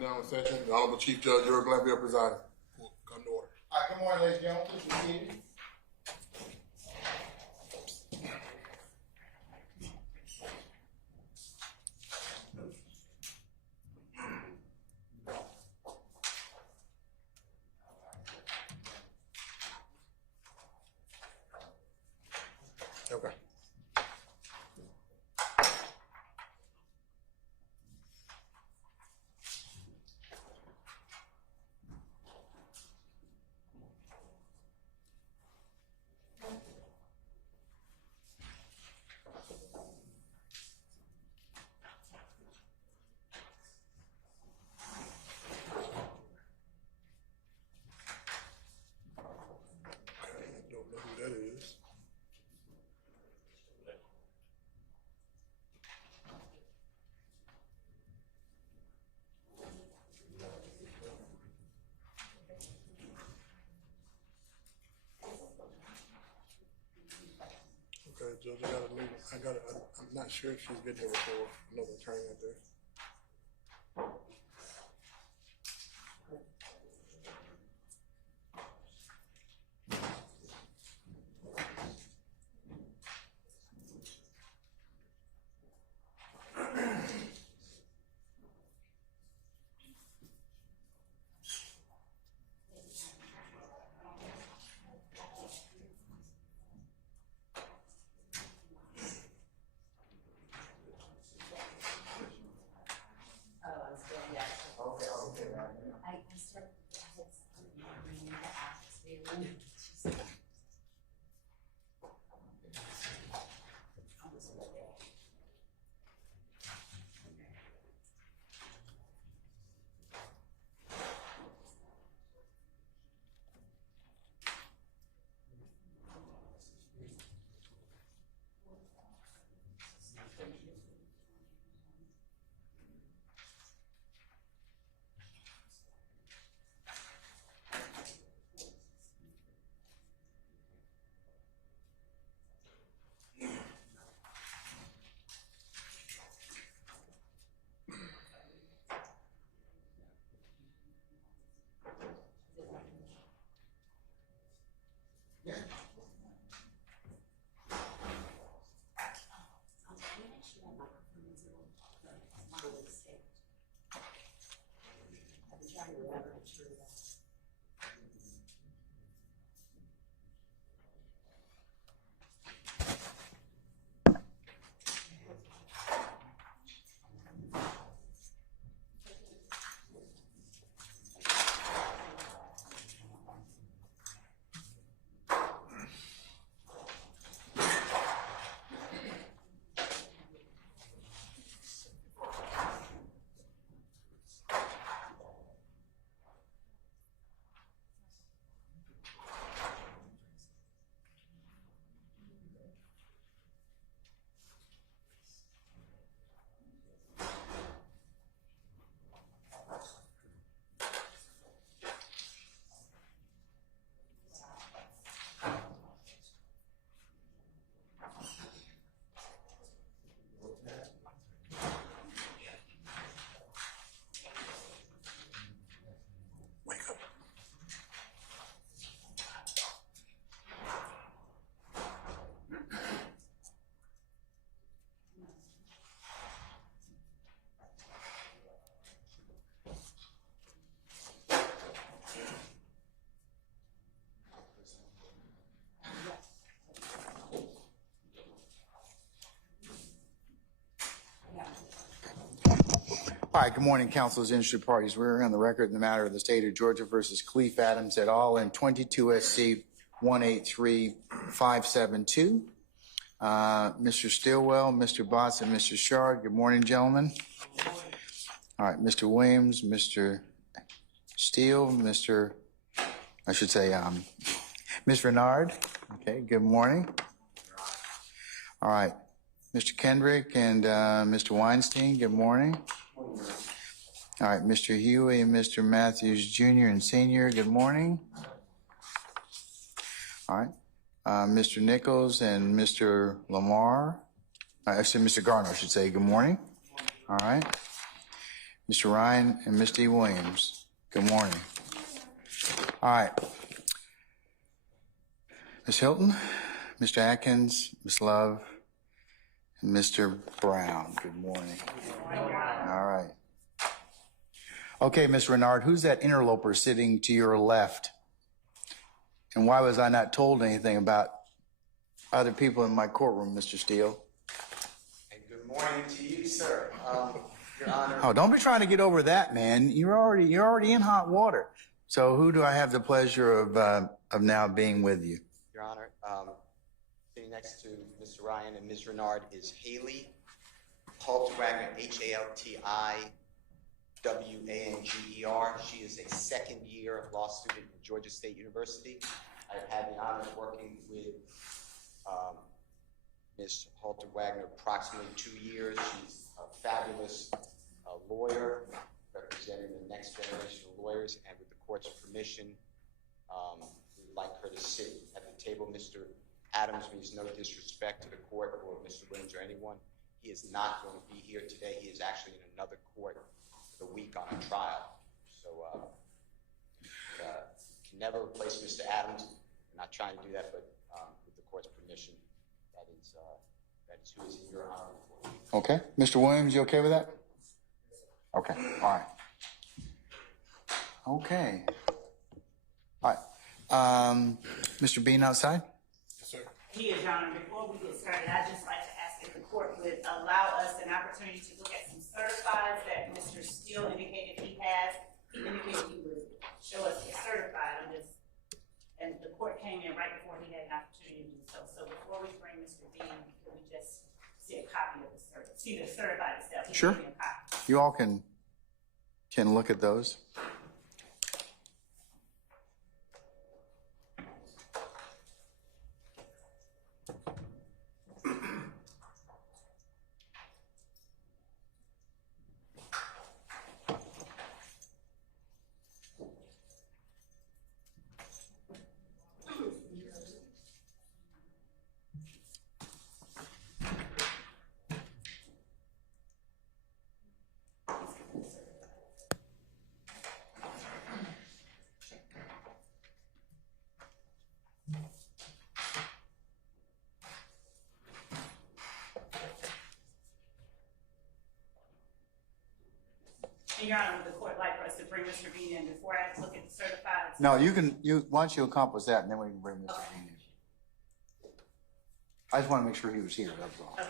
Down session, the Honorable Chief Judge Juror Glanville presiding. Will come to order. All right, good morning, ladies and gentlemen. Please be seated. Okay. I don't know who that is. Okay, Judge, I'm not sure if she's been here before. Another attorney out there. All right, good morning, council's interested parties. We're on the record in the matter of the state of Georgia versus Cleef Adams et al. In 22 SC 183572. Mr. Stilwell, Mr. Botts, and Mr. Shard. Good morning, gentlemen. All right, Mr. Williams, Mr. Steele, Ms. Renard. Okay, good morning. All right, Mr. Kendrick and Mr. Weinstein, good morning. All right, Mr. Huey and Mr. Matthews Jr. and Sr., good morning. All right, Mr. Nichols and Mr. Lamar, actually Mr. Garner, I should say, good morning. All right, Mr. Ryan, and Mr. E. Williams. Good morning. All right. Ms. Hilton, Mr. Atkins, Ms. Love, and Mr. Brown. Good morning. All right. Okay, Ms. Renard, who's that interloper sitting to your left? And why was I not told anything about other people in my courtroom, Mr. Steele? And good morning to you, sir. Your Honor. Oh, don't be trying to get over that, man. You're already in hot water. So who do I have the pleasure of now being with you? Your Honor, sitting next to Mr. Ryan and Ms. Renard is Haley Haltwagner, Haltwanger. She is a second-year law student at Georgia State University. I've had the honor of working with Ms. Haltwagner approximately 2 years. She's a fabulous lawyer, representing the next generation of lawyers, and with the court's permission, we'd like her to sit at the table. Mr. Adams means no disrespect to the court or Mr. Williams or anyone. He is not going to be here today. He is actually in another court for the week on a trial. So can never replace Mr. Adams. I'm not trying to do that, but with the court's permission, that is who is in your honor. Okay. Mr. Williams, you okay with that? Okay. All right. Okay. All right. Mr. Bean outside? Yes, sir. He is, Your Honor. Before we get started, I'd just like to ask if the court would allow us an opportunity to look at some certifieds that Mr. Steele indicated he has. He indicated he would show us the certified on this, and the court came in right before he had an opportunity to do so. So before we bring Mr. Bean, could we just see a copy of the see the certified itself? Sure. You all can look at those. And Your Honor, would the court like for us to bring Mr. Bean in before I look at the certifieds? No, why don't you accomplish that, and then we can bring Mr. Bean in. I just want to make sure he was here, that's all. Okay.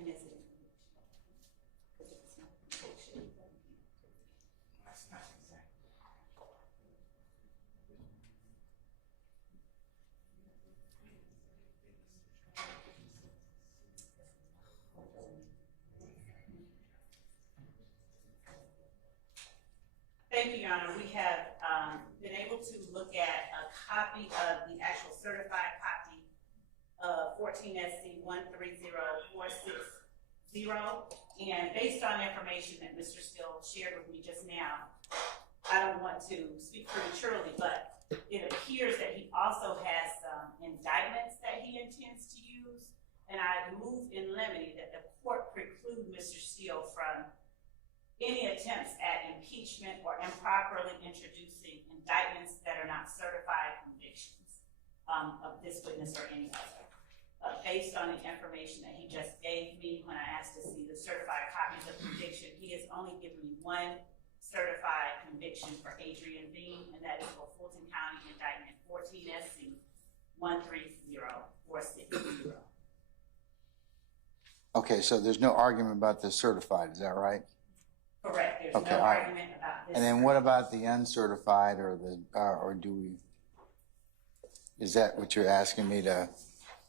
And is it? Thank you, Your Honor. We have been able to look at a copy of the actual certified copy of 14 SC 130460, and based on information that Mr. Steele shared with me just now, I don't want to speak prematurely, but it appears that he also has some indictments that he intends to use, and I moved in limine that the court preclude Mr. Steele from any attempts at impeachment or improperly introducing indictments that are not certified convictions of this witness or any other. Based on the information that he just gave me when I asked to see the certified copies of conviction, he has only given me one certified conviction for Adrian Bean, and that is for Fulton County Indictment 14 SC 130460. Okay, so there's no argument about the certified, is that right? Correct. There's Okay, no all right. argument about this. And then what about the uncertified or the, or do we, is that what you're asking me to,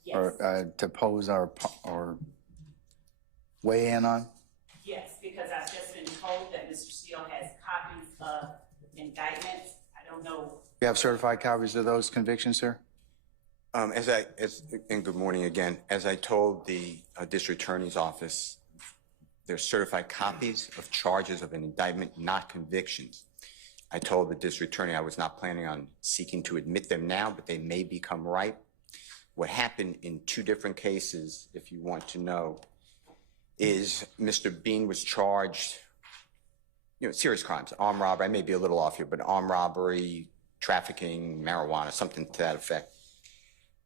Yes. or to pose or weigh in on? Yes, because I've just been told that Mr. Steele has copies of indictments. I don't know. You have certified copies of those convictions, sir? And good morning again. As I told the district attorney's office, there's certified copies of charges of an indictment, not convictions. I told the district attorney I was not planning on seeking to admit them now, but they may become ripe. What happened in two different cases, if you want to know, is Mr. Bean was charged, serious crimes, armed robbery. I may be a little off here, but armed robbery, trafficking, marijuana, something to that effect.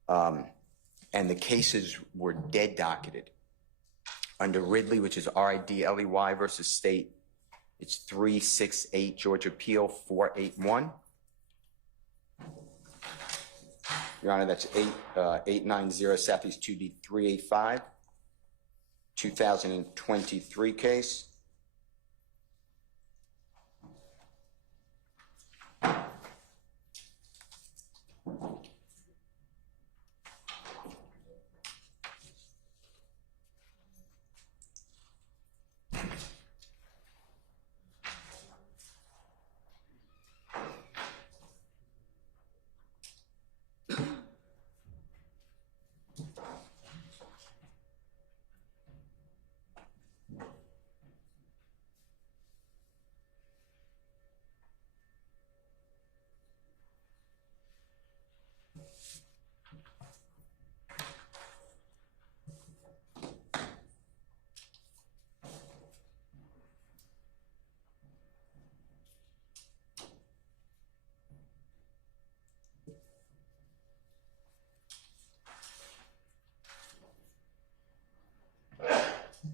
And the cases were dead docketed. Under Ridley, which is RIDLEY versus State, it's 368 Georgia Appeal 481. Your Honor, that's 890 Southeast 2D 385, 2023 case.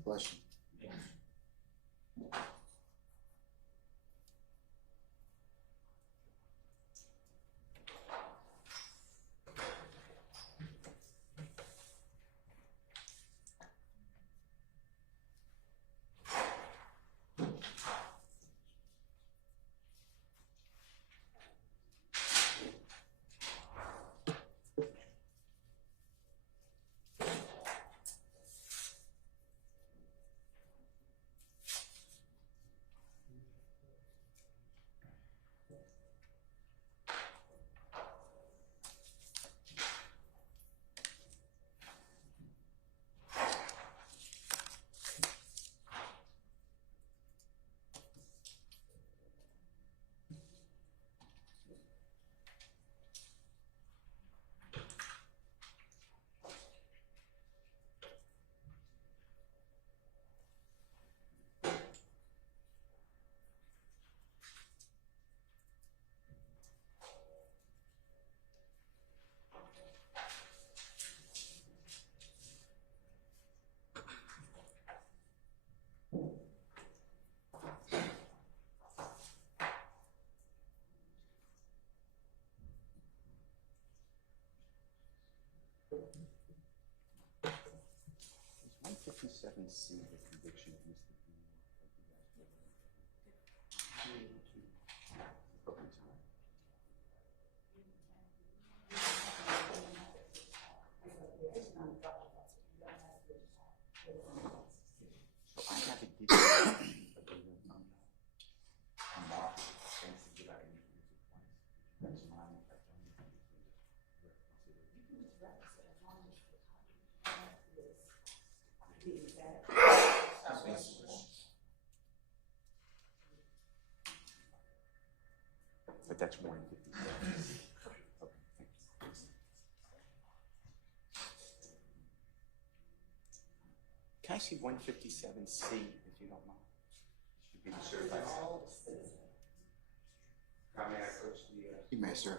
Bless you. Is 157C the conviction of Mr. Bean? So I have to give you a data number. I'm not sensitive that I introduce it twice. That's mine. If I don't introduce it, but that's more than 57. Okay, thanks. Can I see 157C, if you don't mind? Should be the certified. May I approach the? You may, sir.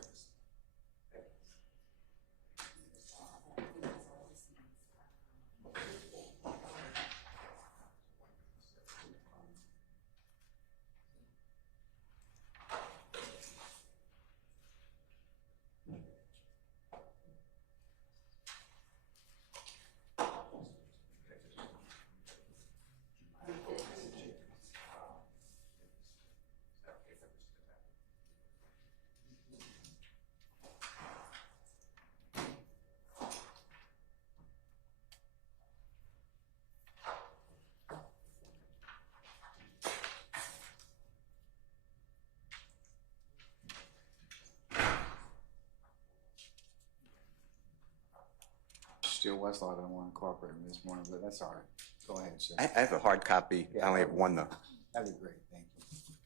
Steele Westlaw don't want to cooperate with me this morning, but that's all right. Go ahead, sir. I have a hard copy. I only have one, though. That'd be great. Thank you.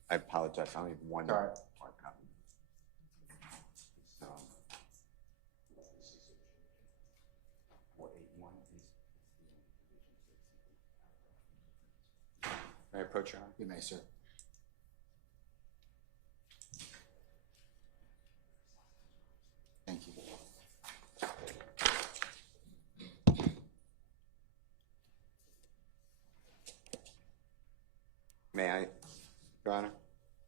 I apologize. I only have one All right. hard copy. So, 481 is. May I approach, Your Honor? You may, sir. Thank you. May I, Your Honor?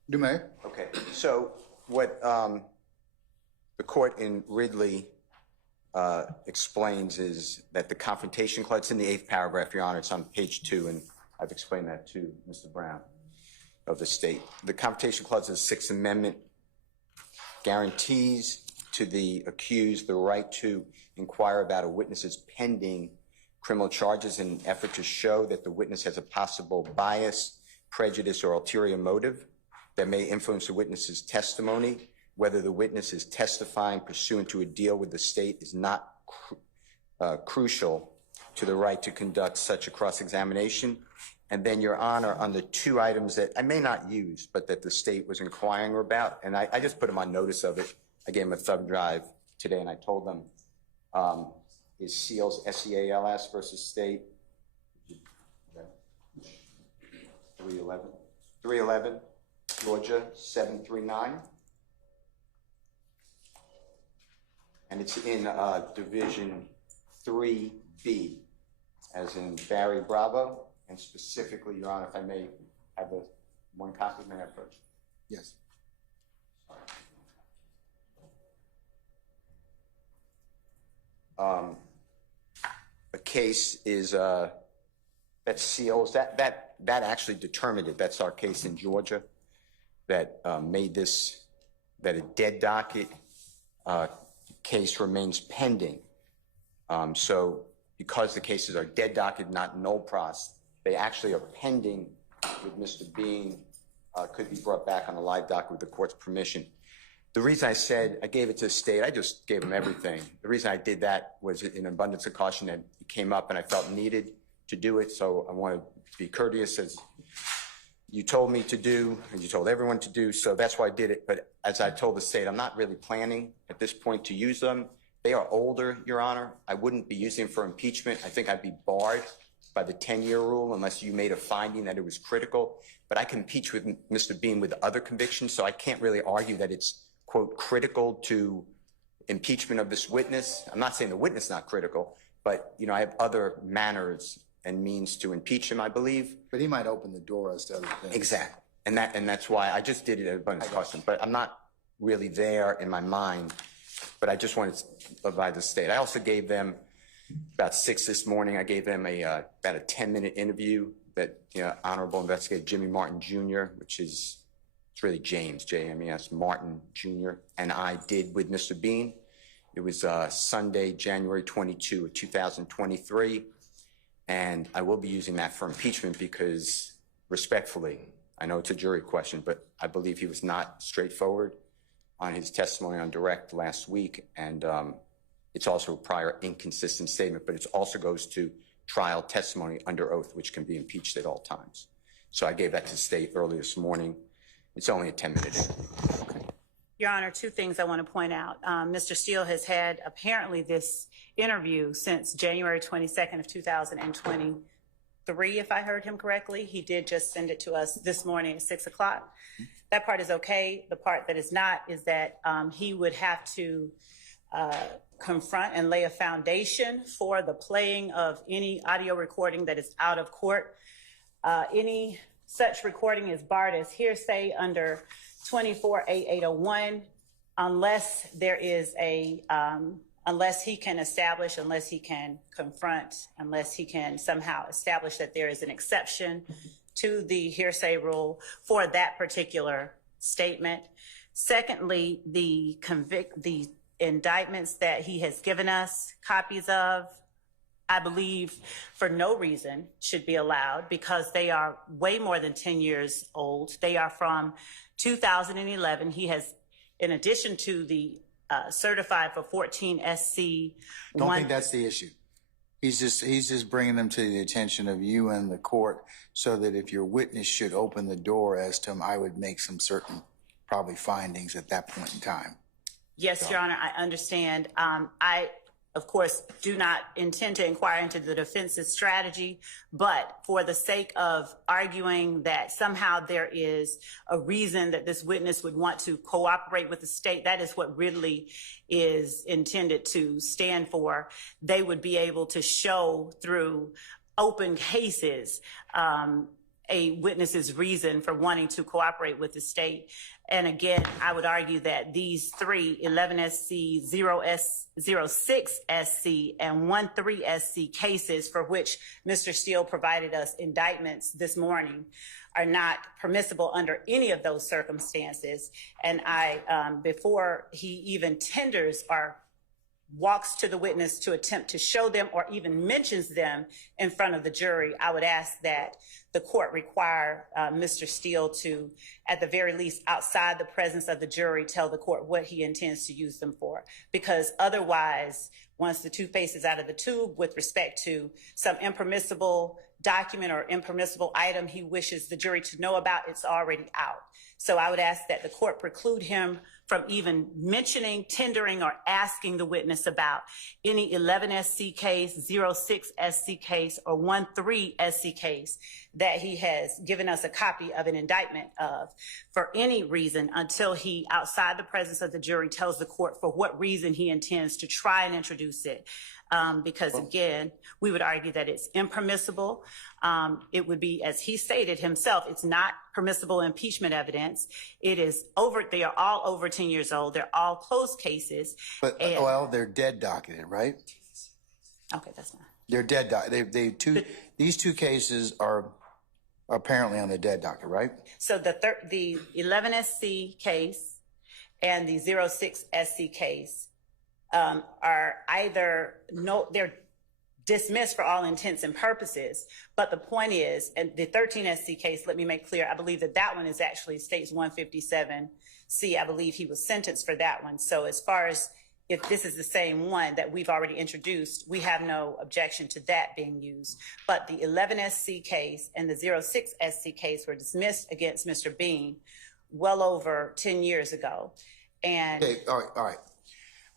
You may. Okay, so what the court in Ridley explains is that the confrontation clause, it's in the 8th paragraph, Your Honor, it's on page 2, and I've explained that to Mr. Brown of the state. The confrontation clause of the 6th Amendment guarantees to the accused the right to inquire about a witness's pending criminal charges in an effort to show that the witness has a possible bias, prejudice, or ulterior motive that may influence the witness's testimony. Whether the witness is testifying pursuant to a deal with the state is not crucial to the right to conduct such a cross-examination. And then, Your Honor, on the 2 items that I may not use, but that the state was inquiring about, and I just put them on notice of it. I gave them a thumb drive today, and I told them, is Seals, S-E-A-L-S versus state, 311, Georgia, 739. And it's in Division 3B, as in Barry Bravo, and specifically, Your Honor, if I may have one copy, may I approach? Yes. A case is that Seals, that actually determined it. That's our case in Georgia that made this, that a dead docket case remains pending. So because the cases are dead docket, not null pros, they actually are pending with Mr. Bean, could be brought back on a live docket with the court's permission. The reason I said I gave it to the state, I just gave them everything. The reason I did that was in abundance of caution that it came up and I felt needed to do it. So I want to be courteous as you told me to do and you told everyone to do. So that's why I did it. But as I told the state, I'm not really planning at this point to use them. They are older, Your Honor. I wouldn't be using them for impeachment. I think I'd be barred by the 10-year rule unless you made a finding that it was critical. But I can impeach with Mr. Bean with other convictions, so I can't really argue that it's, quote, critical to impeachment of this witness. I'm not saying the witness is not critical, but, you know, I have other manners and means to impeach him, I believe. But he might open the door as to other things. Exactly. And that's why I just did it at abundance of caution. But I'm not really there in my mind, but I just wanted to provide the state. I also gave them about 6 this morning. I gave them about a 10-minute interview that, you know, Honorable Investigator Jimmy Martin Jr., which is, it's really James, J-M-E-S, Martin Jr., and I did with Mr. Bean. It was Sunday, January 22 of 2023, and I will be using that for impeachment because, respectfully, I know it's a jury question, but I believe he was not straightforward on his testimony on direct last week, and it's also a prior inconsistent statement, but it also goes to trial testimony under oath, which can be impeached at all times. So I gave that to the state early this morning. It's only a 10-minute interview. Okay. Your Honor, 2 things I want to point out. Mr. Steele has had apparently this interview since January 22nd of 2023, if I heard him correctly. He did just send it to us this morning at 6 o'clock. That part is okay. The part that is not is that he would have to confront and lay a foundation for the playing of any audio recording that is out of court. Any such recording is barred as hearsay under 24-8801 unless there is a, unless he can establish, unless he can confront, unless he can somehow establish that there is an exception to the hearsay rule for that particular statement. Secondly, the indictments that he has given us copies of, I believe for no reason should be allowed because they are way more than 10 years old. They are from 2011. He has, in addition to the certified for 14 SC. Don't think that's the issue. He's just bringing them to the attention of you and the court so that if your witness should open the door as to him, I would make some certain probably findings at that point in time. Yes, Your Honor, I understand. I, of course, do not intend to inquire into the defense's strategy, but for the sake of arguing that somehow there is a reason that this witness would want to cooperate with the state, that is what Ridley is intended to stand for. They would be able to show through open cases a witness's reason for wanting to cooperate with the state. And again, I would argue that these three, 11SC, 06SC, and 13SC cases for which Mr. Steele provided us indictments this morning are not permissible under any of those circumstances. And before he even tenders or walks to the witness to attempt to show them or even mentions them in front of the jury, I would ask that the court require Mr. Steele to, at the very least, outside the presence of the jury, tell the court what he intends to use them for. Because otherwise, once the toothpaste is out of the tube with respect to some impermissible document or impermissible item he wishes the jury to know about, it's already out. So I would ask that the court preclude him from even mentioning, tendering, or asking the witness about any 11SC case, 06SC case, or 13SC case that he has given us a copy of an indictment of for any reason until he, outside the presence of the jury, tells the court for what reason he intends to try and introduce it. Because again, we would argue that it's impermissible. It would be, as he stated himself, it's not permissible impeachment evidence. It is they are all over 10 years old. They're all closed cases. But, well, they're dead docketed, right? Okay, that's fine. They're dead docketed. These two cases are apparently on the dead docket, right? So the 11SC case and the 06SC case are either they're dismissed for all intents and purposes. But the point is, and the 13SC case, let me make clear, I believe that one is actually states 157C. I believe he was sentenced for that one. So as far as if this is the same one that we've already introduced, we have no objection to that being used. But the 11SC case and the 06SC case were dismissed against Mr. Bean well over 10 years ago. And okay, all right.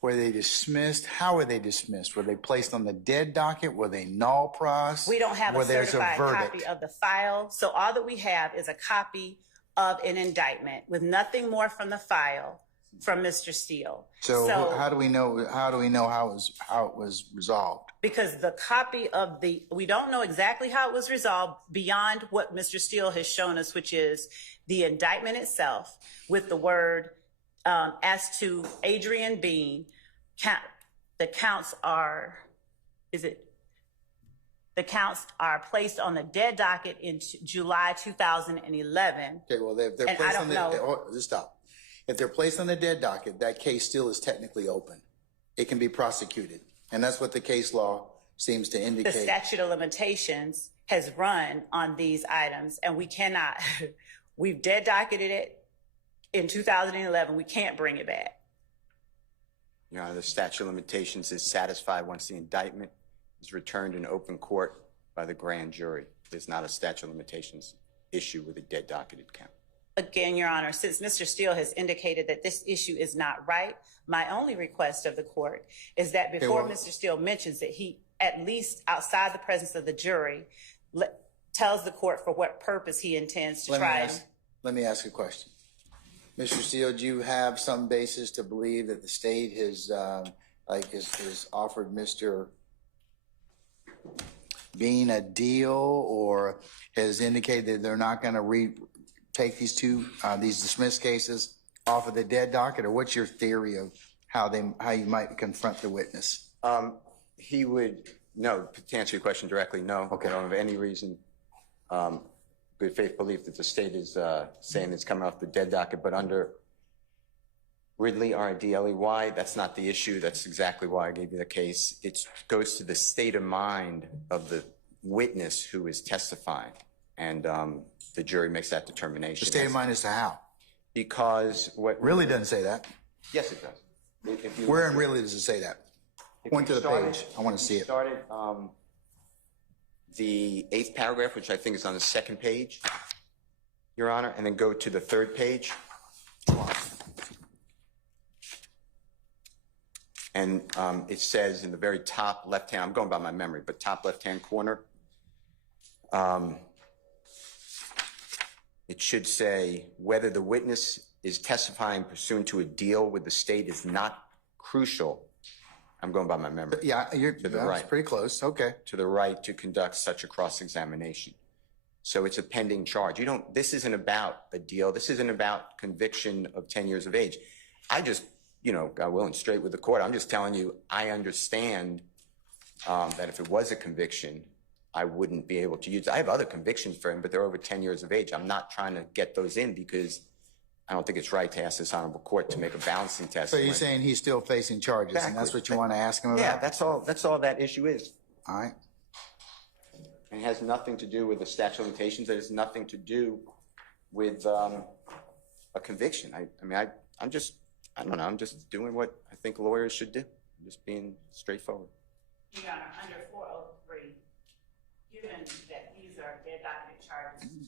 Were they dismissed? How were they dismissed? Were they placed on the dead docket? Were they null pros? We don't have a certified copy of the file. So all that we have is a copy of an indictment with nothing more from the file from Mr. Steele. So how do we know how it was resolved? Because the copy of we don't know exactly how it was resolved beyond what Mr. Steele has shown us, which is the indictment itself with the word as to Adrian Bean, the counts are placed on the dead docket in July 2011. Okay, well, if they're placed just stop. If they're placed on the dead docket, that case still is technically open. It can be prosecuted, and that's what the case law seems to indicate. The statute of limitations has run on these items, and we cannot. We've dead docketed it in 2011. We can't bring it back. Your Honor, the statute of limitations is satisfied once the indictment is returned in open court by the grand jury. There's not a statute of limitations issue with a dead docketed count. Again, Your Honor, since Mr. Steele has indicated that this issue is not right, my only request of the court is that before Mr. Steele mentions that he, at least outside the presence of the jury, tells the court for what purpose he intends to try. Let me ask a question. Mr. Steele, do you have some basis to believe that the state has offered Mr. Bean a deal, or has indicated they're not going to take these dismissed cases off of the dead docket? Or what's your theory of how you might confront the witness? He would, no, to answer your question directly, no. Okay. I don't have any reason, good faith belief that the state is saying it's coming off the dead docket, but under Ridley, R-I-D-L-E-Y, that's not the issue. That's exactly why I gave you the case. It goes to the state of mind of the witness who is testifying, and the jury makes that determination. The state of mind as to how? Because what really doesn't say that. Yes, it does. Where in Ridley does it say that? Point to the page. I want to see it. Started the 8th paragraph, which I think is on the 2nd page, Your Honor, and then go to the 3rd page. And it says in the very top left-hand, I'm going by my memory, but top left-hand corner, it should say whether the witness is testifying pursuant to a deal with the state is not crucial. I'm going by my memory. Yeah, the that's right. pretty close. Okay. To the right to conduct such a cross-examination. So it's a pending charge. This isn't about a deal. This isn't about conviction of 10 years of age. I just, God willing, straight with the court. I'm just telling you, I understand that if it was a conviction, I wouldn't be able to use it. I have other convictions for him, but they're over 10 years of age. I'm not trying to get those in because I don't think it's right to ask this honorable court to make a balancing test. So you're saying he's still facing charges, Exactly. and that's what you want to ask him about? Yeah, that's all that issue is. All right. And it has nothing to do with the statute of limitations. It has nothing to do with a conviction. I'm just doing what I think lawyers should do. I'm just being straightforward. Your Honor, under 403, given that these are dead document charges from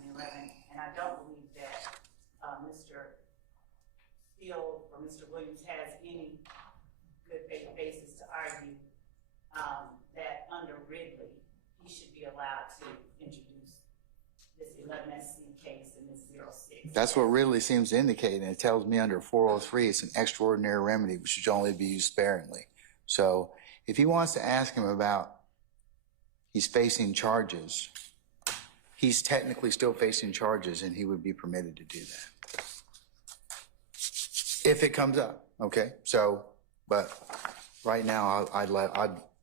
2011, and I don't believe that Mr. Steele or Mr. Williams has any good faith basis to argue that under Ridley, he should be allowed to introduce this 11SC case and this 06. That's what Ridley seems to indicate, and it tells me under 403 it's an extraordinary remedy which should only be used sparingly. So if he wants to ask him about he's facing charges, he's technically still facing charges, and he would be permitted to do that. If it comes up, okay? So, but right now,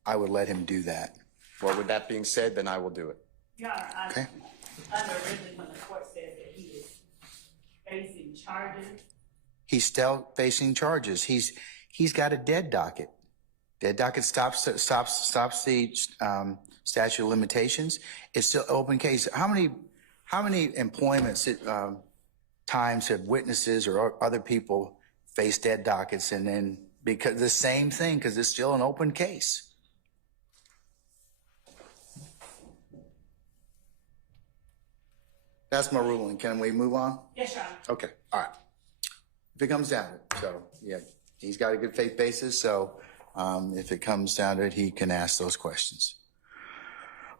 I would let him do that. Well, with that being said, then I will do it. Your Honor, Okay. under Ridley, when the court says that he is facing charges, He's still facing charges. He's got a dead docket. Dead docket stops the statute of limitations. It's still open case. How many employments times have witnesses or other people faced dead dockets, and then because the same thing, because it's still an open case? That's my ruling. Can we move on? yes, Your Honor. Okay, all right. If it comes down to it, so yeah, he's got a good faith basis, so if it comes down to it, he can ask those questions.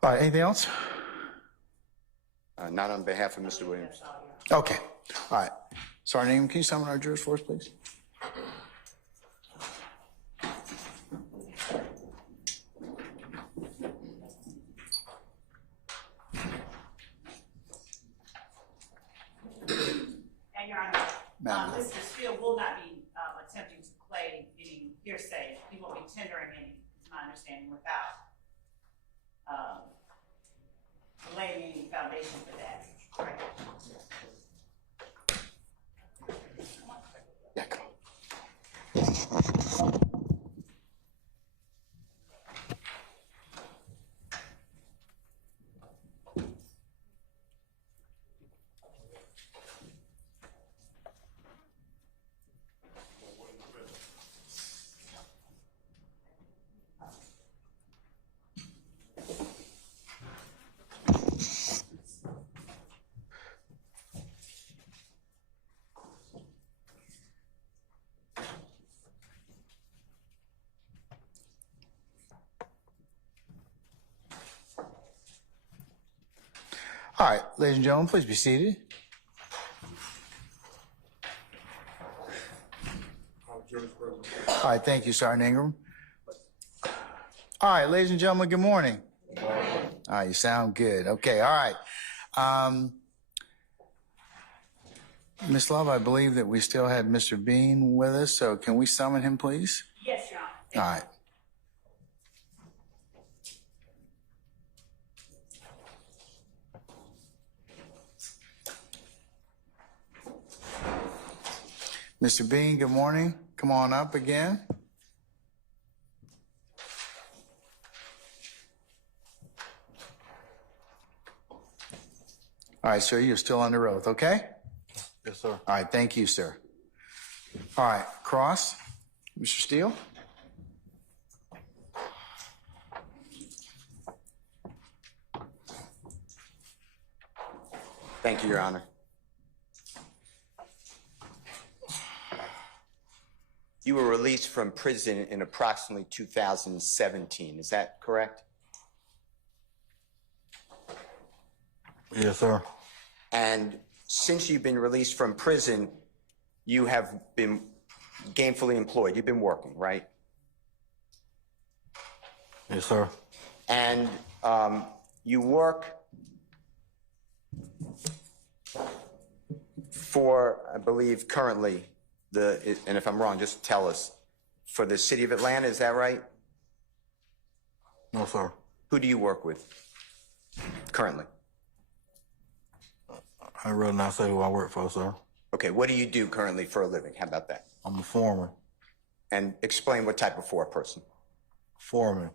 All right, anything else? Not on behalf of Mr. Williams. Okay, all right. Sergeant Ingram, can you summon our jurors for us, please? And Your Honor, Madam. Mr. Steele will not be attempting to play any hearsay. He won't be tendering any, is my understanding, without laying any foundation for that. Right. Yeah, come on. All right, ladies and gentlemen, please be seated. Jurors present. All right, thank you, Sergeant Ingram. All right, ladies and gentlemen, good morning. All right, you sound good. Okay, all right. Ms. Love, I believe that we still had Mr. Bean with us, so can we summon him, please? Yes, Your Honor. All right. Mr. Bean, good morning. Come on up again. All right, sir, you're still under oath, okay? Yes, sir. All right, thank you, sir. All right, cross. Mr. Steele? Thank you, Your Honor. You were released from prison in approximately 2017. Is that correct? Yes, sir. And since you've been released from prison, you have been gainfully employed. You've been working, right? Yes, sir. And you work for, I believe, currently, and if I'm wrong, just tell us, for the city of Atlanta, is that right? No, sir. Who do you work with currently? I'd rather not say who I work for, sir. Okay, what do you do currently for a living? How about that? I'm a foreman. And explain what type of foreperson. Foreman.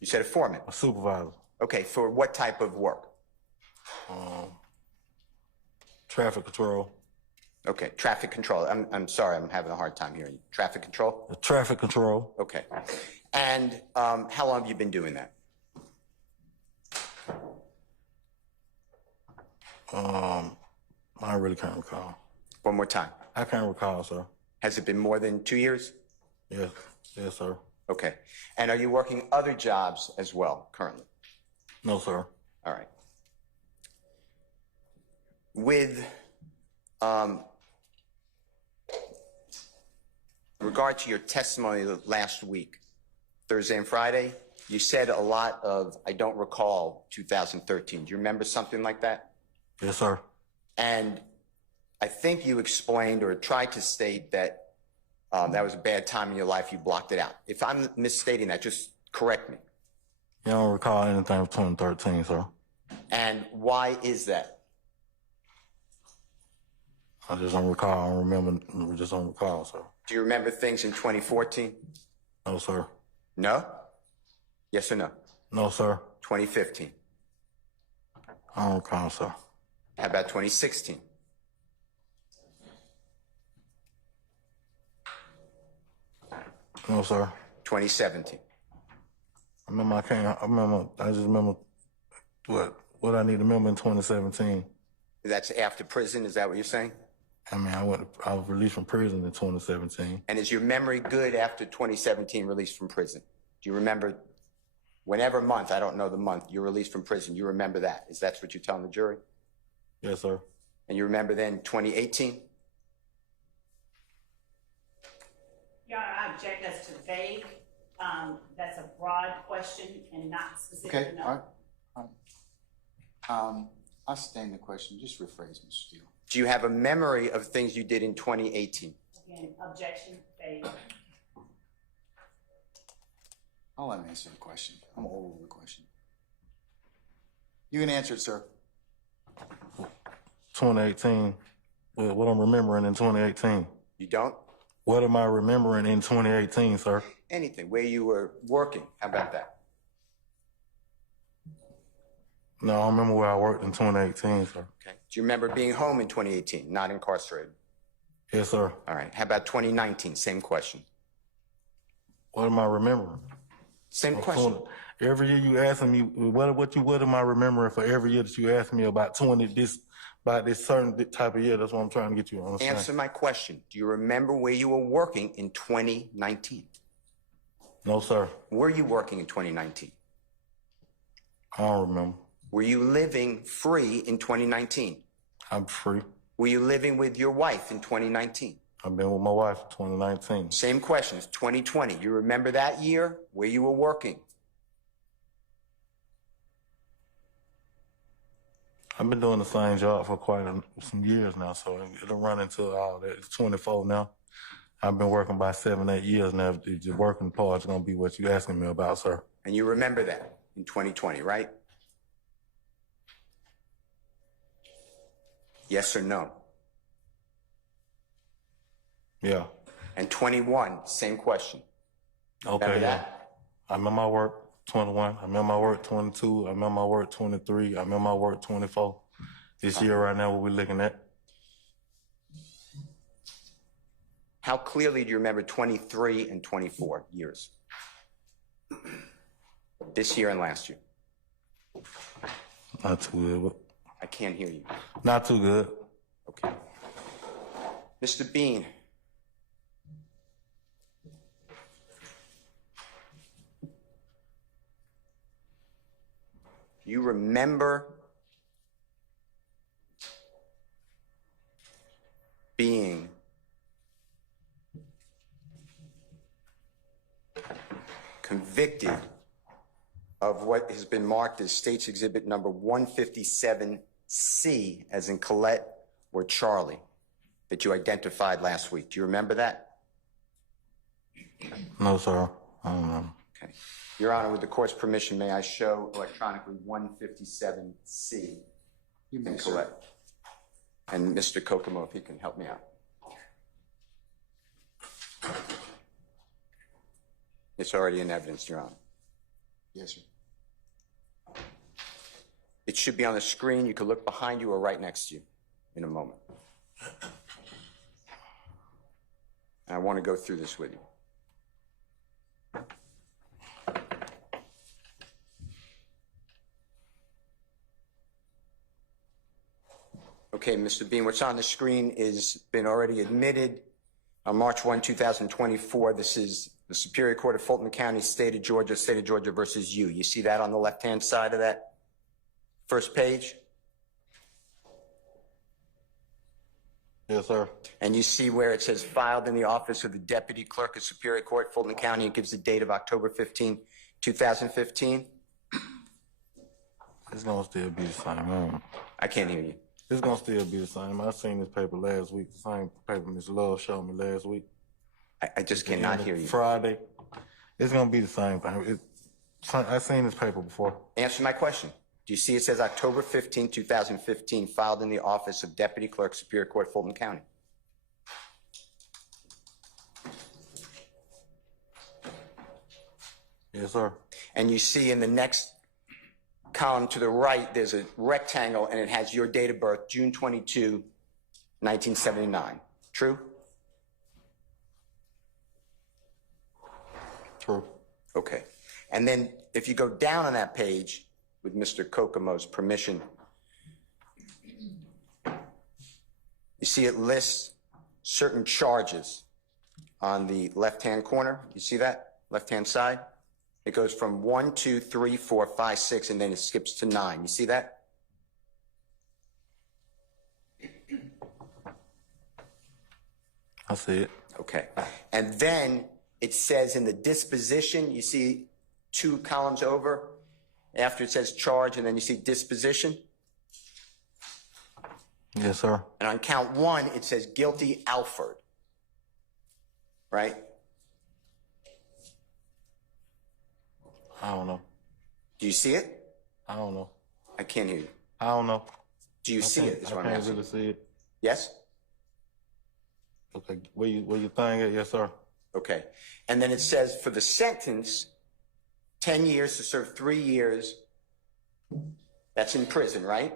You said a foreman. A supervisor. Okay, for what type of work? Traffic control. Okay, traffic control. I'm sorry, I'm having a hard time hearing you. Traffic control? The traffic control. Okay. And how long have you been doing that? I really can't recall. One more time. I can't recall, sir. Has it been more than 2 years? Yes. Yes, sir. Okay. And are you working other jobs as well currently? No, sir. All right. With regard to your testimony last week, Thursday and Friday, you said a lot of, I don't recall 2013. Do you remember something like that? Yes, sir. And I think you explained or tried to state that that was a bad time in your life, you blocked it out. If I'm misstating that, just correct me. You don't recall anything of 2013, sir. And why is that? I just don't recall. I don't remember. I just don't recall, sir. Do you remember things in 2014? No, sir. No? Yes or no? No, sir. 2015? I don't recall, sir. How about 2016? No, sir. 2017? I just remember what I need to remember in 2017. That's after prison, is that what you're saying? I mean, I was released from prison in 2017. And is your memory good after 2017 released from prison? Do you remember whenever month, I don't know the month, you're released from prison, you remember that? Is that what you're telling the jury? Yes, sir. And you remember then 2018? Your Honor, I object as to vague. That's a broad question and not specific Okay, enough. all right. I'll sustain the question. Just rephrase, Mr. Steele. Do you have a memory of things you did in 2018? Again, objection, vague. I'll let him answer the question. I'm all over the question. You can answer it, sir. 2018. What I'm remembering in 2018. You don't? What am I remembering in 2018, sir? Anything, where you were working, how about that? No, I remember where I worked in 2018, sir. Okay. Do you remember being home in 2018, not incarcerated? Yes, sir. All right. How about 2019? Same question. What am I remembering? Same question. Every year you asking me what am I remembering for every year that you ask me about this certain type of year. That's what I'm trying to get you to understand. Answer my question. Do you remember where you were working in 2019? No, sir. Were you working in 2019? I don't remember. Were you living free in 2019? I'm free. Were you living with your wife in 2019? I've been with my wife in 2019. Same questions. 2020. You remember that year where you were working? I've been doing the same job for quite some years now, so it'll run into all that. It's 24 now. I've been working by 7, 8 years now. The working part is going to be what you're asking me about, sir. And you remember that in 2020, right? Yes or no? Yeah. And 21, same question. Okay, Remember yeah. that? I remember my work 21. I remember my work 22. I remember my work 23. I remember my work 24. This year right now, what we're looking at. How clearly do you remember 23 and 24 years? This year and last year. Not too good. I can't hear you. Not too good. Okay. Mr. Bean. You remember being convicted of what has been marked as State's Exhibit number 157C, as in Colette or Charlie, that you identified last week. Do you remember that? No, sir. I don't know. Okay. Your Honor, with the court's permission, may I show electronically 157C in Colette? And Mr. Kokomo, if he can help me out. It's already in evidence, Your Honor. Yes, sir. It should be on the screen. You can look behind you or right next to you in a moment. And I want to go through this with you. Okay, Mr. Bean, what's on the screen is been already admitted on March 1, 2024. This is the Superior Court of Fulton County, State of Georgia versus you. You see that on the left-hand side of that first page? Yes, sir. And you see where it says filed in the office of the Deputy Clerk of Superior Court, Fulton County. It gives the date of October 15, 2015. It's gonna still be the same. I can't hear you. It's gonna still be the same. I seen this paper last week. The same paper Ms. Love showed me last week. I just cannot hear you. Friday. It's gonna be the same thing. I seen this paper before. Answer my question. Do you see it says October 15, 2015, filed in the office of Deputy Clerk, Superior Court, Fulton County? Yes, sir. And you see in the next column to the right, there's a rectangle and it has your date of birth, June 22, 1979. True? True. Okay. And then if you go down on that page, with Mr. Kokomo's permission, you see it lists certain charges on the left-hand corner. You see that? Left-hand side? It goes from 1, 2, 3, 4, 5, 6, and then it skips to 9. You see that? I see it. Okay. And then it says in the disposition, you see 2 columns over, after it says charge, and then you see disposition. Yes, sir. And on count 1, it says guilty Alford. Right? I don't know. Do you see it? I don't know. I can't hear you. I don't know. Do you see it? Is what I'm I can't asking. really see it. Yes? Okay. Where you thing at? Yes, sir. Okay. And then it says for the sentence, 10 years to serve 3 years. That's in prison, right?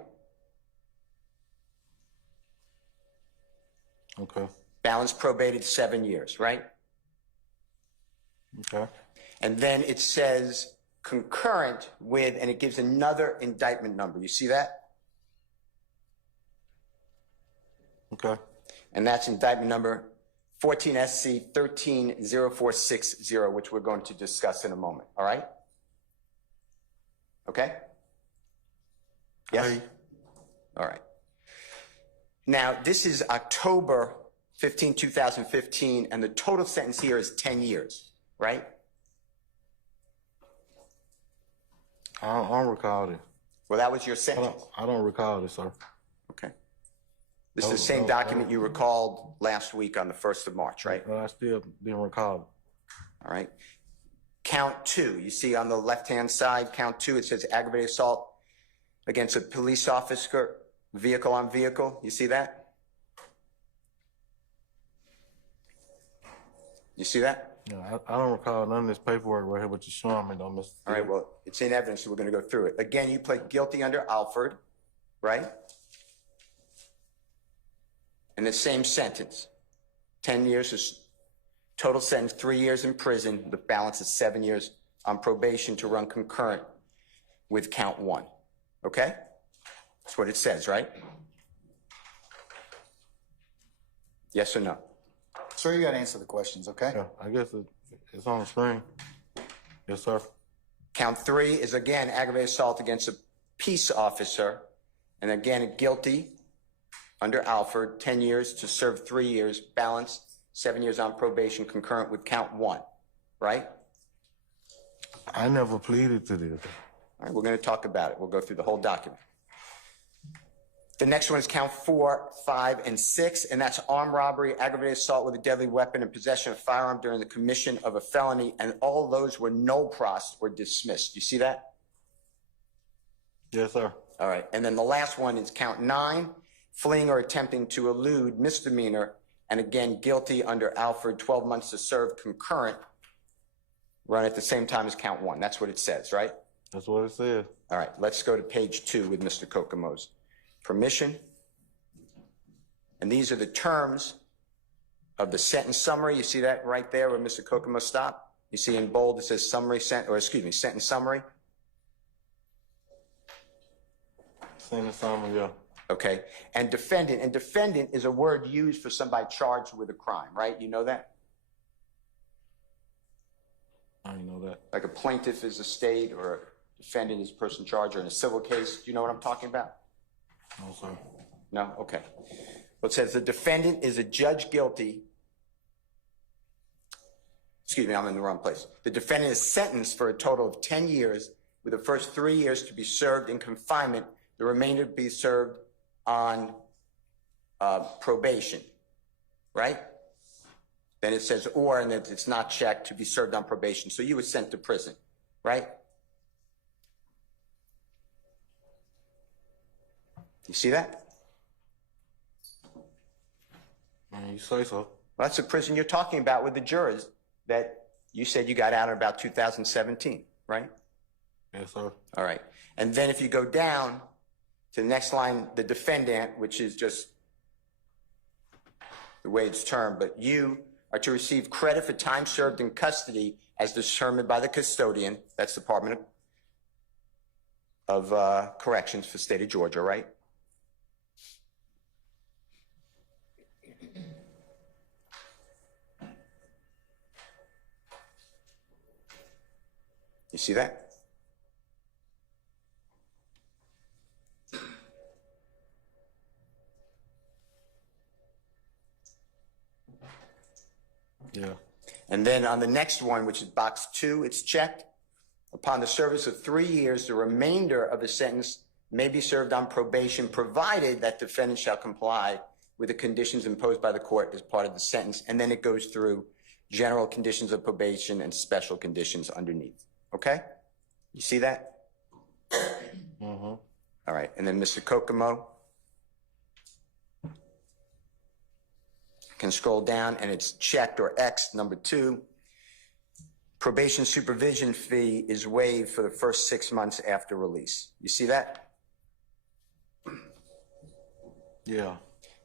Okay. Balance probated 7 years, right? Okay. And then it says concurrent with, and it gives another indictment number. You see that? Okay. And that's indictment number 14 SC 130460, which we're going to discuss in a moment. All right? Okay? Yes? Aye. All right. Now, this is October 15, 2015, and the total sentence here is 10 years, right? I don't recall this. Well, that was your sentence. I don't recall this, sir. Okay. This is the same document you recalled last week on the 1st of March, right? But I still didn't recall it. All right. Count 2, you see on the left-hand side, count 2, it says aggravated assault against a police officer, vehicle on vehicle. You see that? You see that? Yeah, I don't recall none of this paperwork right here, but you're showing me, though, Mr. All right, well, it's in evidence, so we're going to go through it. Again, you pled guilty under Alford, right? And the same sentence. 10 years is total sentence, 3 years in prison. The balance is 7 years on probation to run concurrent with count 1. Okay? That's what it says, right? Yes or no? Sir, you got to answer the questions, okay? Yeah, I guess it's on the screen. Yes, sir. Count 3 is again aggravated assault against a peace officer, and again guilty under Alford, 10 years to serve 3 years, balance 7 years on probation, concurrent with count 1, right? I never pleaded to this. All right, we're going to talk about it. We'll go through the whole document. The next one is count 4, 5, and 6, and that's armed robbery, aggravated assault with a deadly weapon, and possession of firearm during the commission of a felony, and all those were no pros were dismissed. You see that? Yes, sir. All right, and then the last one is count 9, fleeing or attempting to elude, misdemeanor, and again guilty under Alford, 12 months to serve, concurrent, run at the same time as count 1. That's what it says, right? That's what it says. All right, let's go to page 2 with Mr. Kokomo's permission. And these are the terms of the sentence summary. You see that right there where Mr. Kokomo stopped? You see in bold it says sentence summary. Sentence summary, yeah. Okay, and defendant is a word used for somebody charged with a crime, right? You know that? I didn't know that. Like a plaintiff is a state, or a defendant is a person charged, or in a civil case. Do you know what I'm talking about? No, sir. No? Okay. Well, it says the defendant is a judge guilty. Excuse me, I'm in the wrong place. The defendant is sentenced for a total of 10 years, with the first 3 years to be served in confinement, the remainder to be served on probation, right? Then it says or, and that it's not checked, to be served on probation. So you were sent to prison, right? You see that? You say so. Well, that's the prison you're talking about with the jurors that you said you got out in about 2017, right? Yes, sir. All right. And then if you go down to the next line, the defendant, which is just the way it's termed, but you are to receive credit for time served in custody as determined by the custodian. That's the Department of Corrections for the state of Georgia, right? You see that? Yeah. And then on the next one, which is box 2, it's checked. Upon the service of 3 years, the remainder of the sentence may be served on probation, provided that defendant shall comply with the conditions imposed by the court as part of the sentence. And then it goes through general conditions of probation and special conditions underneath. Okay? You see that? Mm-hmm. All right. And then Mr. Kokomo can scroll down, and it's checked, or X, number 2. Probation supervision fee is waived for the first 6 months after release. You see that? Yeah.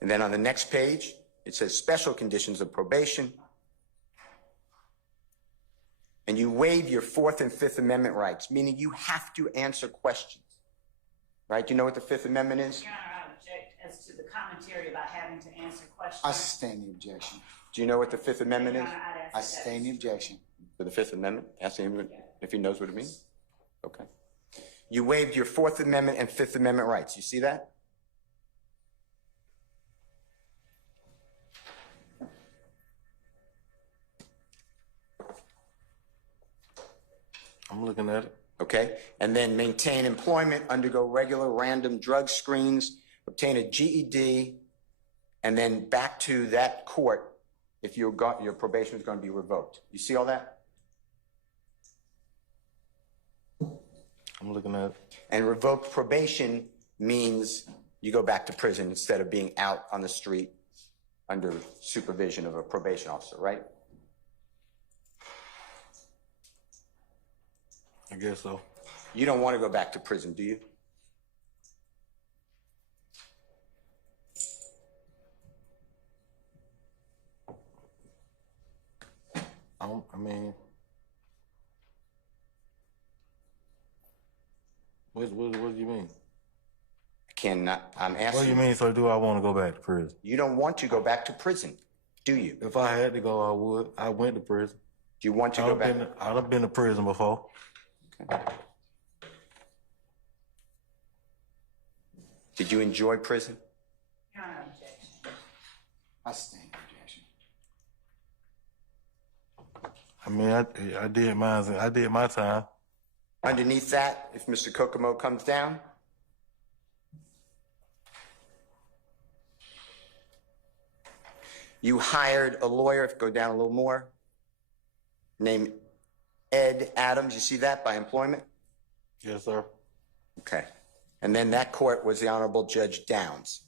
And then on the next page, it says special conditions of probation. And you waive your 4th and 5th Amendment rights, meaning you have to answer questions. Right? Do you know what the 5th Amendment is? Your Honor, I object as to the commentary about having to answer questions. I sustain the objection. Do you know what the 5th Amendment Your is? Honor, I'd ask I that. sustain the objection. For the 5th Amendment? Ask him if he knows what it means. Okay. You waived your 4th Amendment and 5th Amendment rights. You see that? I'm looking at it. Okay. And then maintain employment, undergo regular random drug screens, obtain a GED, and then back to that court if your probation is going to be revoked. You see all that? I'm looking at it. And revoked probation means you go back to prison instead of being out on the street under supervision of a probation officer, right? I guess so. You don't want to go back to prison, do you? I mean, what do you mean? I cannot, I'm What do asking you mean, sir? Do I want to go back to prison? You don't want to go back to prison, do you? If I had to go, I would. I went to prison. Do you want to go back? I've been to prison before. Did you enjoy prison? Your Honor, objection. I stand objection. I mean, I did mine. I did my time. Underneath that, if Mr. Kokomo comes down, you hired a lawyer, if you go down a little more, named Ed Adams. You see that by employment? Yes, sir. Okay. And then that court was the Honorable Judge Downs,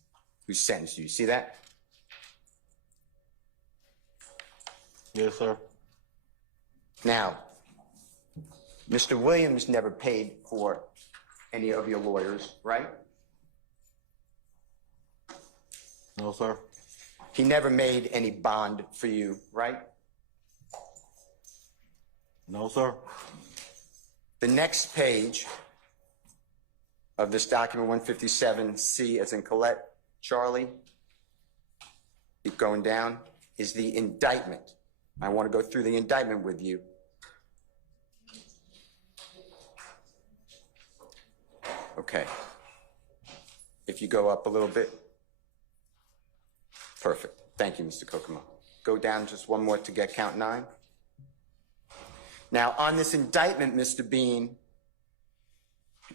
who sentenced you. You see that? Yes, sir. Now, Mr. Williams never paid for any of your lawyers, right? No, sir. He never made any bond for you, right? No, sir. The next page of this document, 157C, as in Colette, Charlie, keep going down, is the indictment. I want to go through the indictment with you. Okay. If you go up a little bit. Perfect. Thank you, Mr. Kokomo. Go down just one more to get count 9. Now, on this indictment, Mr. Bean,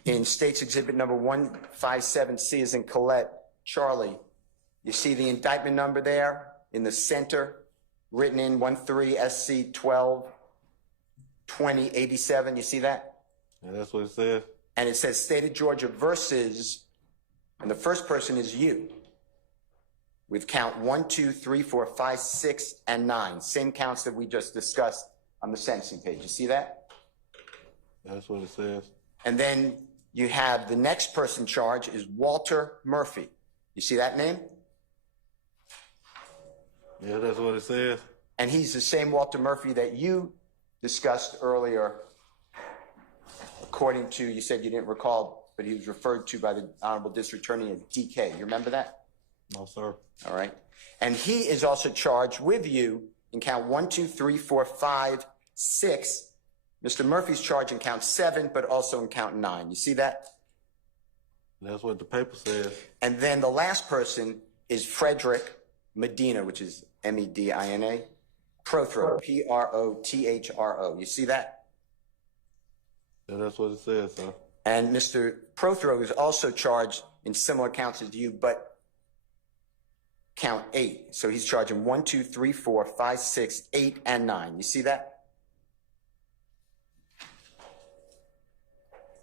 in State's Exhibit number 157C, as in Colette, Charlie, you see the indictment number there in the center, written in 13SC 12-2087. You see that? Yeah, that's what it says. And it says State of Georgia versus, and the first person is you, with count 1, 2, 3, 4, 5, 6, and 9. Same counts that we just discussed on the sentencing page. You see that? That's what it says. And then you have the next person charged is Walter Murphy. You see that name? Yeah, that's what it says. And he's the same Walter Murphy that you discussed earlier, according to, you said you didn't recall, but he was referred to by the Honorable District Attorney as DK. You remember that? No, sir. All right. And he is also charged with you in count 1, 2, 3, 4, 5, 6. Mr. Murphy's charged in count 7, but also in count 9. You see that? That's what the paper says. And then the last person is Frederick Medina, which is Medina, Prothro, Prothro. You see that? Yeah, that's what it says, sir. And Mr. Prothro is also charged in similar counts as you, but count 8. So he's charging 1, 2, 3, 4, 5, 6, 8, and 9. You see that?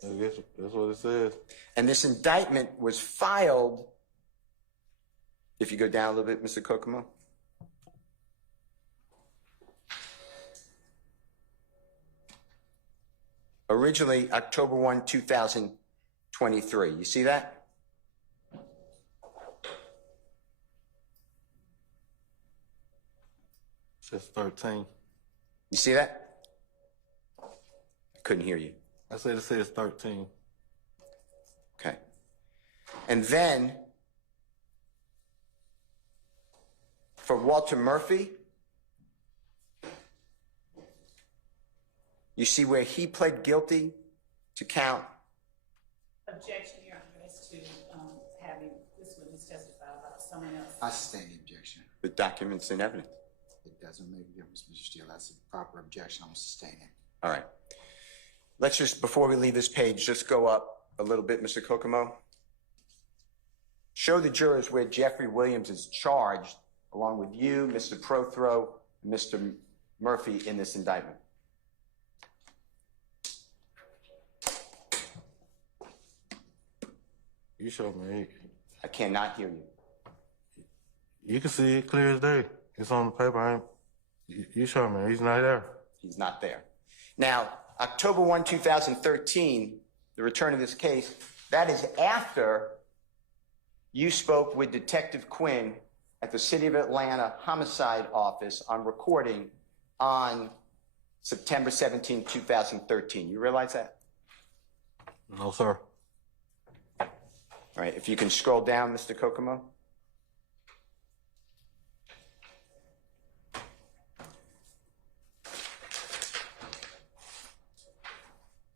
I guess that's what it says. And this indictment was filed, if you go down a little bit, Mr. Kokomo. Originally, October 1, 2023. You see that? It says 13. You see that? I couldn't hear you. I said it says 13. Okay. And then, for Walter Murphy, you see where he pled guilty to count. Objection, Your Honor, as to having this witness testify about someone else. I stand objection. The documents and evidence. It doesn't make a difference, Mr. Steele. That's a proper objection. I'm sustaining it. All right. Let's just, before we leave this page, just go up a little bit, Mr. Kokomo. Show the jurors where Jeffery Williams is charged, along with you, Mr. Prothro, and Mr. Murphy in this indictment. You show me. I cannot hear you. You can see it clear as day. It's on the paper. You show me. He's not there. He's not there. Now, October 1, 2013, the return of this case, that is after you spoke with Detective Quinn at the City of Atlanta Homicide Office on recording on September 17, 2013. You realize that? No, sir. All right, if you can scroll down, Mr. Kokomo.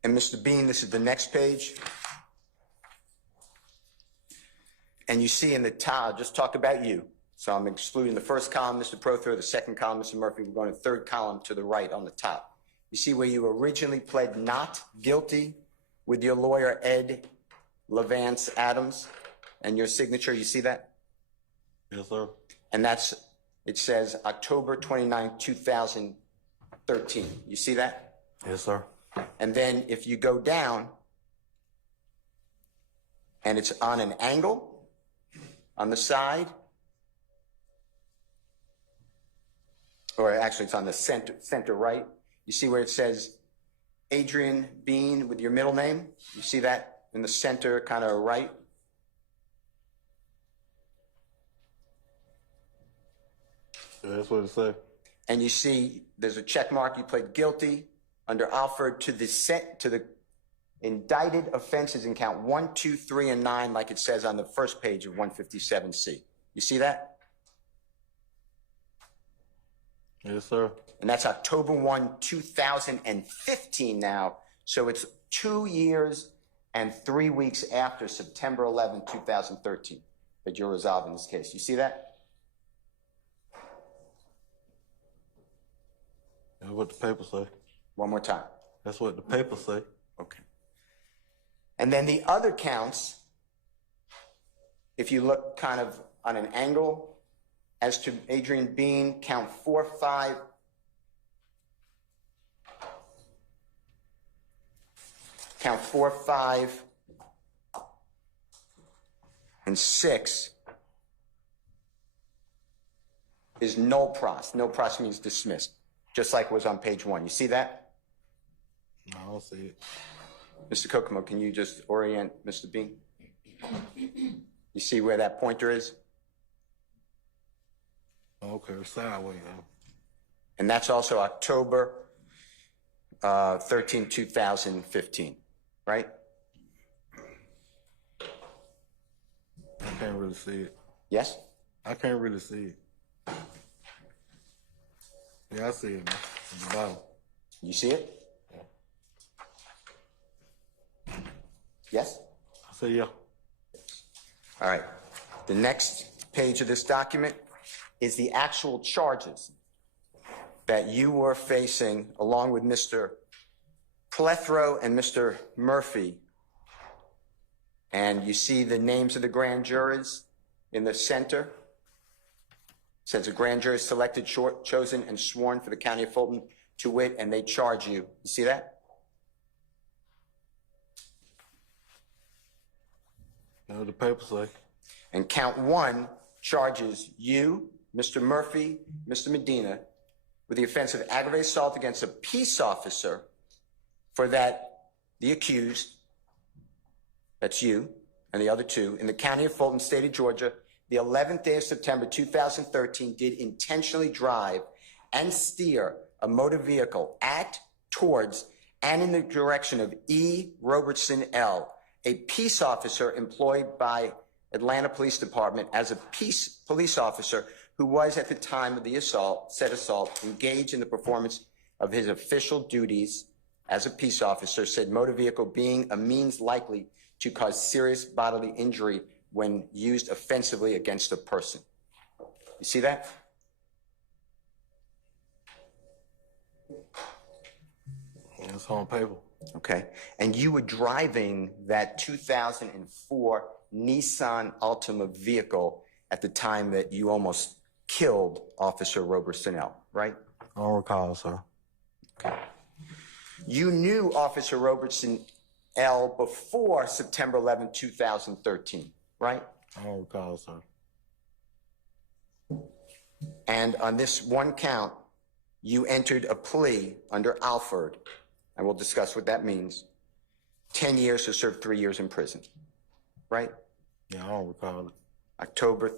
And Mr. Bean, this is the next page. And you see in the top, just talk about you. So I'm excluding the first column, Mr. Prothero, the second column, Mr. Murphy. We're going to the third column to the right on the top. You see where you originally pled not guilty with your lawyer, Ed Levance Adams, and your signature. You see that? Yes, sir. And that's, it says October 29, 2013. You see that? Yes, sir. And then if you go down, and it's on an angle on the side, or actually it's on the center right. You see where it says Adrian Bean with your middle name? You see that in the center, kind of right? Yeah, that's what it says. And you see there's a check mark. You pled guilty under Alford to the indicted offenses in count 1, 2, 3, and 9, like it says on the first page of 157C. You see that? Yes, sir. And that's October 1, 2015 now. So it's 2 years and 3 weeks after September 11, 2013 that you're resolving this case. You see that? That's what the paper say. One more time. That's what the paper say. Okay. And then the other counts, if you look kind of on an angle, as to Adrian Bean, count 4, 5, count 4, 5, and 6 is null pros. Null pros means dismissed, just like was on page 1. You see that? No, I don't see it. Mr. Kokomo, can you just orient Mr. Bean? You see where that pointer is? Okay, sideways. And that's also October 13, 2015, right? I can't really see it. Yes? I can't really see it. Yeah, I see it, man. At the bottom. You see it? Yes? I say yeah. All right. The next page of this document is the actual charges that you were facing along with Mr. Plethro and Mr. Murphy. And you see the names of the grand jurors in the center. It says a grand jury selected, chosen, and sworn for the county of Fulton to wit, and they charge you. You see that? That's what the paper say. And count 1 charges you, Mr. Murphy, Mr. Medina, with the offense of aggravated assault against a peace officer for that the accused, that's you, and the other 2, in the county of Fulton, state of Georgia, the 11th day of September 2013, did intentionally drive and steer a motor vehicle at, towards, and in the direction of E. Robertson L., a peace officer employed by Atlanta Police Department as a peace police officer who was at the time of the said assault, engaged in the performance of his official duties as a peace officer, said motor vehicle being a means likely to cause serious bodily injury when used offensively against a person. You see that? It's on paper. Okay. And you were driving that 2004 Nissan Altima vehicle at the time that you almost killed Officer Robertson L., right? I don't recall, sir. Okay. You knew Officer Robertson L. before September 11, 2013, right? I don't recall, sir. And on this one count, you entered a plea under Alford, and we'll discuss what that means. 10 years to serve 3 years in prison, right? Yeah, I don't recall it. October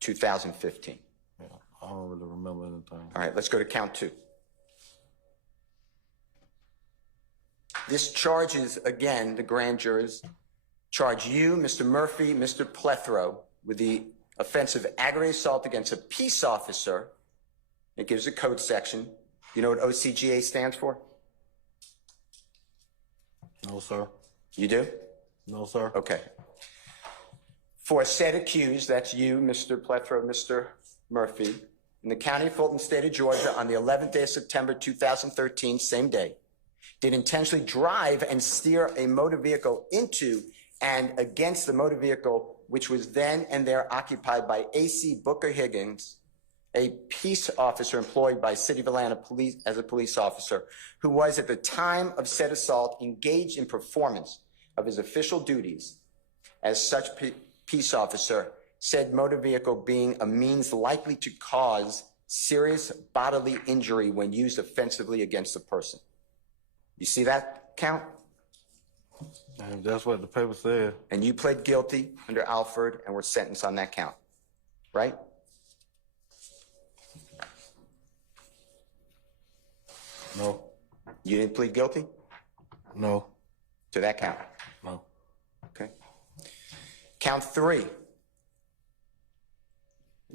2015. Yeah, I don't really remember anything. All right, let's go to count 2. This charges, again, the grand jurors charge you, Mr. Murphy, Mr. Plethro, with the offense of aggravated assault against a peace officer. It gives a code section. You know what OCGA stands for? No, sir. You do? No, sir. Okay. For said accused, that's you, Mr. Plethro, Mr. Murphy, in the county of Fulton, state of Georgia, on the 11th day of September 2013, same day, did intentionally drive and steer a motor vehicle into and against the motor vehicle, which was then and there occupied by A.C. Booker Higgins, a peace officer employed by City of Atlanta Police as a police officer, who was at the time of said assault engaged in performance of his official duties as such peace officer, said motor vehicle being a means likely to cause serious bodily injury when used offensively against a person. You see that count? And that's what the paper said. And you pled guilty under Alford and were sentenced on that count, right? No. You didn't plead guilty No. to that count? No. Okay. Count 3.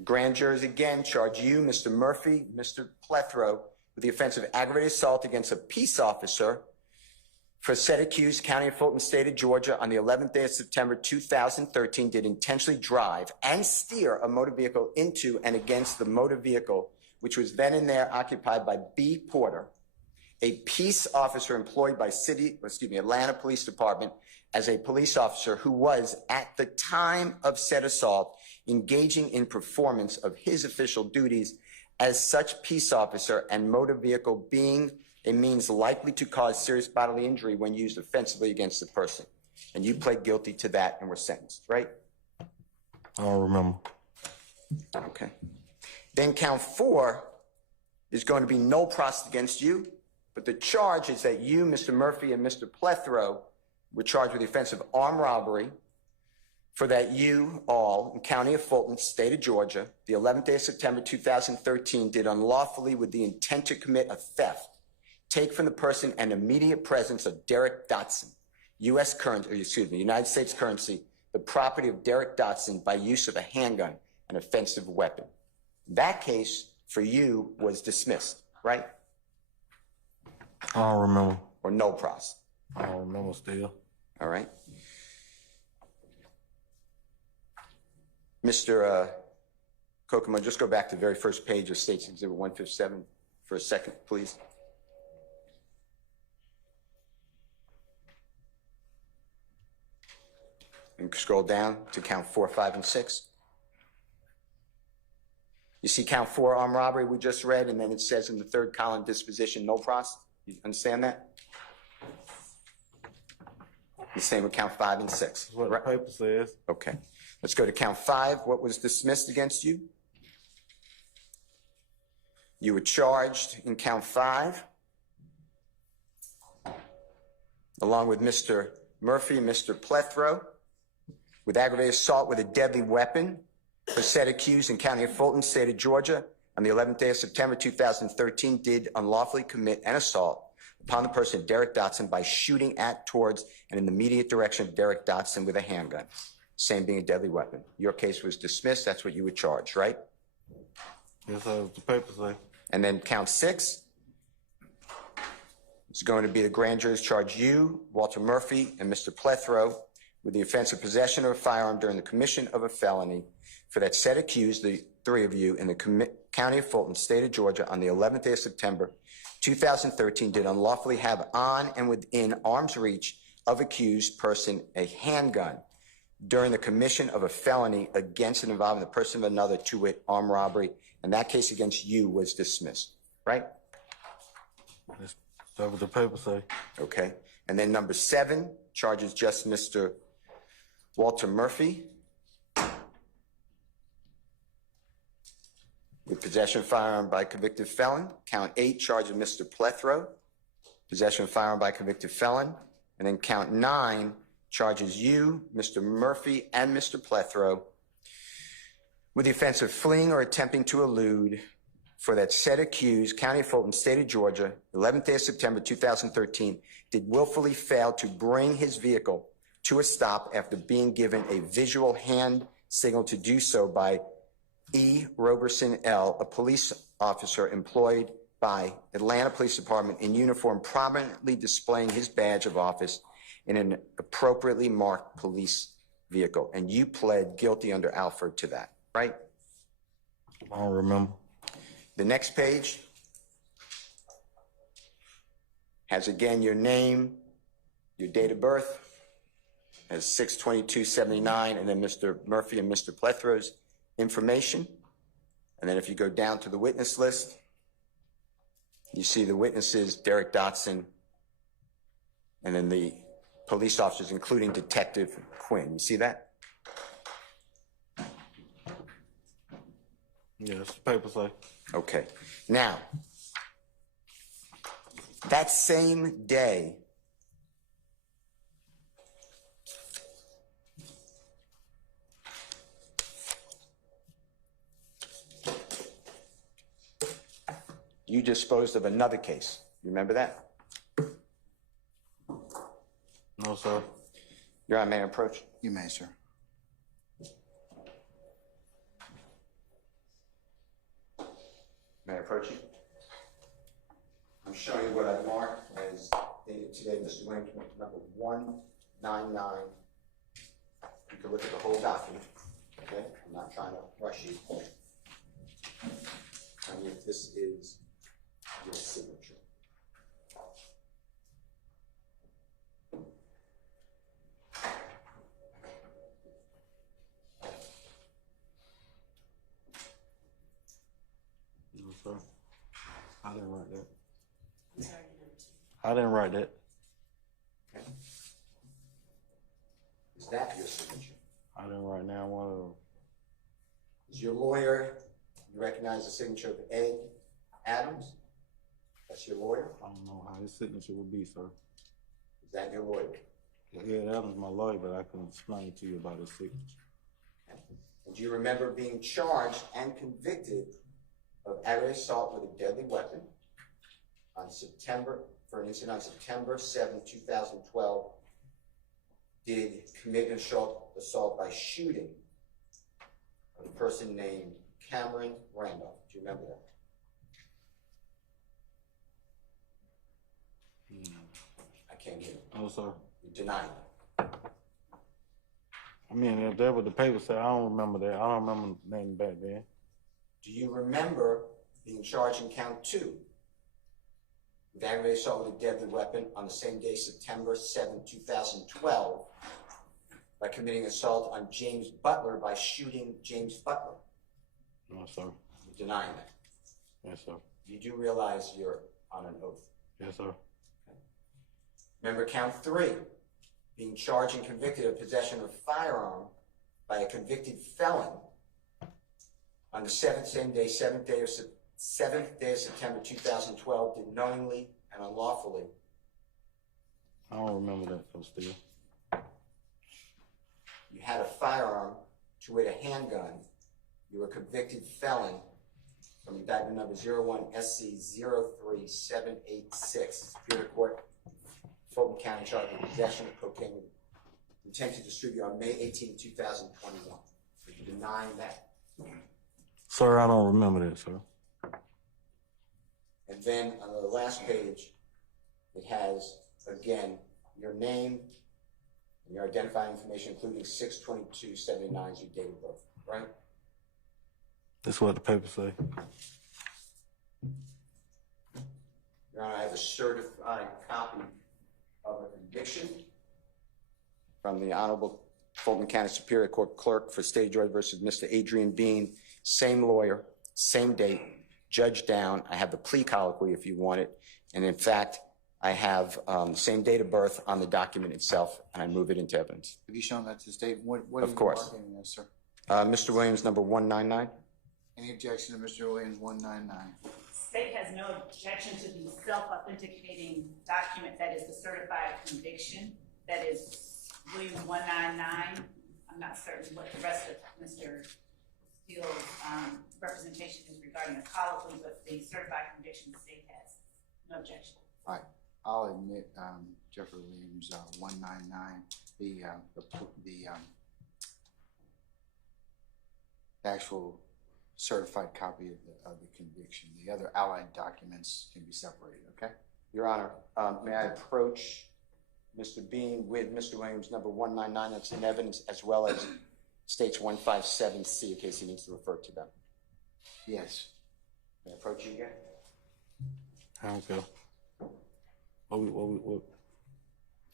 Grand jurors again charge you, Mr. Murphy, Mr. Plethro, with the offense of aggravated assault against a peace officer for said accused, county of Fulton, state of Georgia, on the 11th day of September 2013, did intentionally drive and steer a motor vehicle into and against the motor vehicle, which was then and there occupied by B. Porter, a peace officer employed by Atlanta Police Department as a police officer who was, at the time of said assault, engaging in performance of his official duties as such peace officer, and motor vehicle being a means likely to cause serious bodily injury when used offensively against the person. And you pled guilty to that and were sentenced, right? I don't remember. Okay. Then count 4 is going to be no process against you, but the charge is that you, Mr. Murphy, and Mr. Plethro were charged with the offense of armed robbery, for that you all, in county of Fulton, state of Georgia, the 11th day of September 2013, did unlawfully, with the intent to commit a theft, take from the person and immediate presence of Derek Dotson, United States currency, the property of Derek Dotson by use of a handgun, an offensive weapon. That case for you was dismissed, right? I don't remember. Or no process? I don't remember still. All right. Mr. Kokomo, just go back to the very first page of State's Exhibit 157 for a second, please. And scroll down to count 4, 5, and 6. You see count 4, armed robbery, we just read, and then it says in the third column, disposition, no process. You understand that? The same with count 5 and 6. That's what the paper says. Okay. Let's go to count 5. What was dismissed against you? You were charged in count 5, along with Mr. Murphy and Mr. Plethro, with aggravated assault with a deadly weapon for said accused in county of Fulton, state of Georgia, on the 11th day of September 2013, did unlawfully commit an assault upon the person Derek Dotson by shooting at, towards, and in the immediate direction of Derek Dotson with a handgun, same being a deadly weapon. Your case was dismissed. That's what you were charged, right? Yes, sir. The paper say. And then count 6 is going to be the grand jurors charge you, Walter Murphy, and Mr. Plethro with the offense of possession of a firearm during the commission of a felony for that said accused, the 3 of you, in the county of Fulton, state of Georgia, on the 11th day of September 2013, did unlawfully have on and within arm's reach of accused person a handgun during the commission of a felony against and involving the person of another, to wit, armed robbery, and that case against you was dismissed, right? That's what the paper say. Okay. And then number 7 charges just Mr. Walter Murphy with possession of firearm by convicted felon. Count 8 charges Mr. Plethro, possession of firearm by convicted felon. And then count 9 charges you, Mr. Murphy, and Mr. Plethro with the offense of fleeing or attempting to elude for that said accused, county of Fulton, state of Georgia, 11th day of September 2013, did willfully fail to bring his vehicle to a stop after being given a visual hand signal to do so by E. Roberson L., a police officer employed by Atlanta Police Department in uniform, prominently displaying his badge of office in an appropriately marked police vehicle. And you pled guilty under Alford to that, right? I don't remember. The next page has, again, your name, your date of birth, has 6/22/79, and then Mr. Murphy and Mr. Plethro's information. And then if you go down to the witness list, you see the witnesses, Derek Dotson, and then the police officers, including Detective Quinn. You see that? Yes, the paper say. Okay. Now, that same day, you disposed of another case. You remember that? No, sir. Your Honor, may I approach? You may, sir. May I approach you? I'm showing you what I've marked as dated today, Mr. Williams, number 199. You can look at the whole document, okay? I'm not trying to rush you. I mean, this is your signature. No, sir. I didn't write that. I'm sorry, I didn't write that. Okay. Is that your signature? I didn't write down one of them. Is your lawyer, you recognize the signature of Ed Adams? That's your lawyer? I don't know how his signature would be, sir. Is that your lawyer? Ed Adams is my lawyer, but I can explain to you about his signature. And do you remember being charged and convicted of aggravated assault with a deadly weapon for an incident on September 7, 2012, did commit an assault by shooting a person named Cameron Randolph? Do you remember that? I can't hear you. No, sir. You deny it. I mean, if that what the paper said, I don't remember that. I don't remember nothing back then. Do you remember being charged in count 2 with aggravated assault with a deadly weapon on the same day, September 7, 2012, by committing assault on James Butler by shooting James Butler? No, sir. You're denying that. Yes, sir. You do realize you're on an oath. Yes, sir. Remember count 3, being charged and convicted of possession of a firearm by a convicted felon on the same day, 7th day of September 2012, did knowingly and unlawfully. I don't remember that, though, still. You had a firearm, to wit, a handgun. You were a convicted felon from indictment number 01-SC-03-786, Superior Court, Fulton County, charged with possession of cocaine with intent to distribute on May 18, 2021. Are you denying that? Sir, I don't remember that, sir. And then on the last page, it has, again, your name and your identifying information, including 6/22/79 as your date of birth, right? That's what the paper say. Your Honor, I have a certified copy of a conviction from the Honorable Fulton County Superior Court Clerk for State of Georgia versus Mr. Adrian Bean. Same lawyer, same date, judge down. I have the plea colloquy if you want it. And in fact, I have the same date of birth on the document itself, and I move it into evidence. Have you shown that to the state? What are Of you course. marking there, sir? Mr. Williams, number 199. Any objection to Mr. Williams 199? State has no objection to the self-authenticating document that is the certified conviction. That is Williams 199. I'm not certain what the rest of Mr. Steele's representation is regarding the colloquy, but the certified conviction, the state has no objection. All right, I'll admit Jeffery Williams 199. the actual certified copy of the conviction. The other allied documents can be separated, okay? Your Honor, may I approach Mr. Bean with Mr. Williams, number 199, that's in evidence, as well as states 157C, in case he needs to refer to them. Yes. May I approach you again? I don't care. What?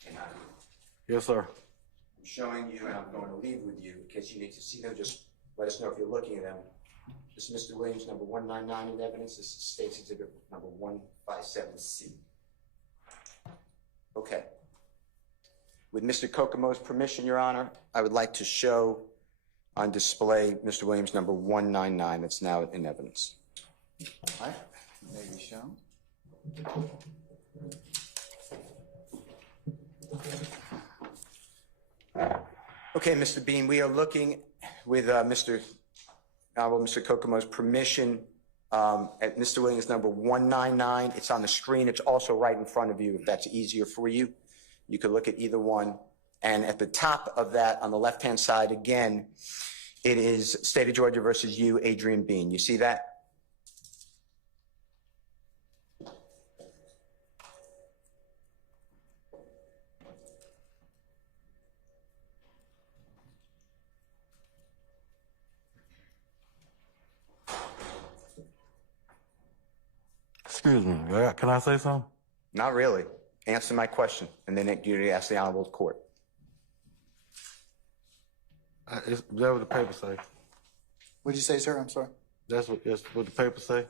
Can I? Yes, sir. I'm showing you, and I'm going to leave with you, in case you need to see them, just let us know if you're looking at them. This is Mr. Williams, number 199 in evidence. This is State's Exhibit number 157C. Okay. With Mr. Kokomo's permission, Your Honor, I would like to show on display Mr. Williams, number 199, that's now in evidence. All right, may be shown. Okay, Mr. Bean, we are looking with Mr. Kokomo's permission at Mr. Williams number 199. It's on the screen. It's also right in front of you. If that's easier for you, you could look at either one. And at the top of that, on the left-hand side, again, it is State of Georgia versus you, Adrian Bean. You see that? Excuse me. Can I say something? Not really. Answer my question, and then you ask the Honorable Court. Is that what the paper say? What'd you say, sir? I'm sorry. That's what the paper say?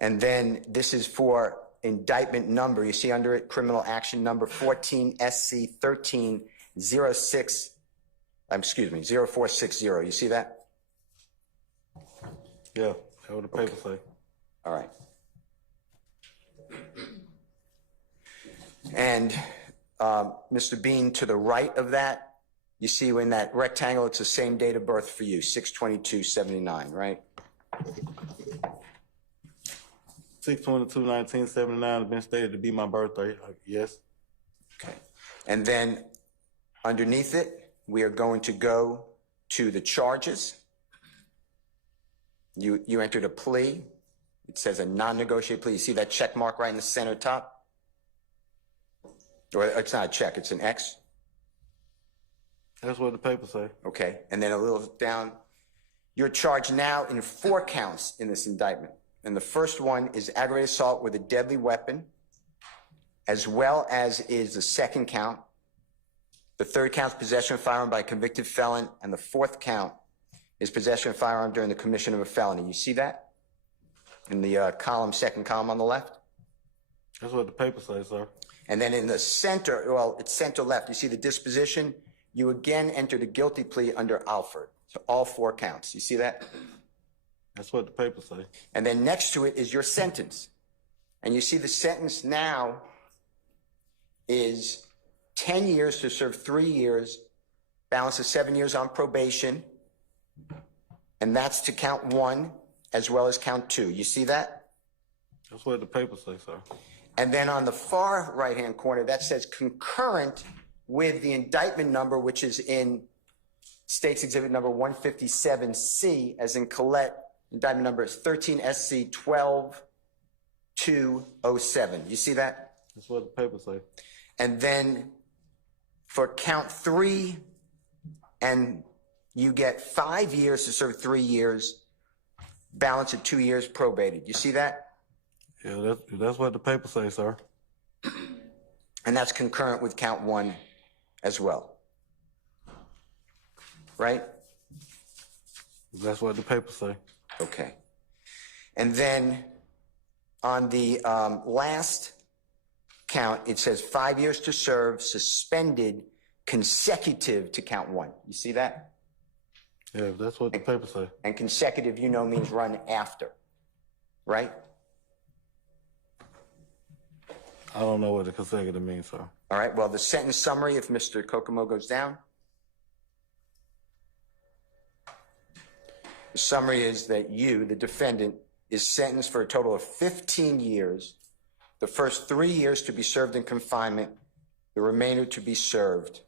And then this is for indictment number. You see under it, criminal action number 14 SC 1306, 0460. You see that? Yeah, that's what the paper say. All right. And Mr. Bean, to the right of that, you see in that rectangle, it's the same date of birth for you, 6/22/79, right? 6/22/1979 has been stated to be my birthday. Yes. Okay. And then underneath it, we are going to go to the charges. You entered a plea. It says a non-negotiated plea. You see that check mark right in the center top? Or it's not a check, it's an X. That's what the paper say. Okay. And then a little down. You're charged now in 4 counts in this indictment. And the first one is aggravated assault with a deadly weapon, as well as is the second count. The third count is possession of a firearm by a convicted felon, and the fourth count is possession of a firearm during the commission of a felony. You see that in the second column on the left? That's what the paper says, sir. And then in the center, well, it's center left, you see the disposition? You again entered a guilty plea under Alford. So all 4 counts. You see that? That's what the paper say. And then next to it is your sentence. And you see the sentence now is 10 years to serve 3 years, balance of 7 years on probation. And that's to count 1 as well as count 2. You see that? That's what the paper say, sir. And then on the far right-hand corner, that says concurrent with the indictment number, which is in State's Exhibit number 157C, as in Collette, indictment number is 13 SC 12207. You see that? That's what the paper say. And then for count 3, and you get 5 years to serve 3 years, balance of 2 years probated. You see that? Yeah, that's what the paper say, sir. And that's concurrent with count 1 as well. Right? That's what the paper say. Okay. And then on the last count, it says 5 years to serve, suspended, consecutive to count 1. You see that? Yeah, that's what the paper say. And consecutive, you know, means run after. Right? I don't know what the consecutive means, sir. All right. Well, the sentence summary, if Mr. Kokomo goes down. The summary is that you, the defendant, is sentenced for a total of 15 years, the first 3 years to be served in confinement, the remainder to be served.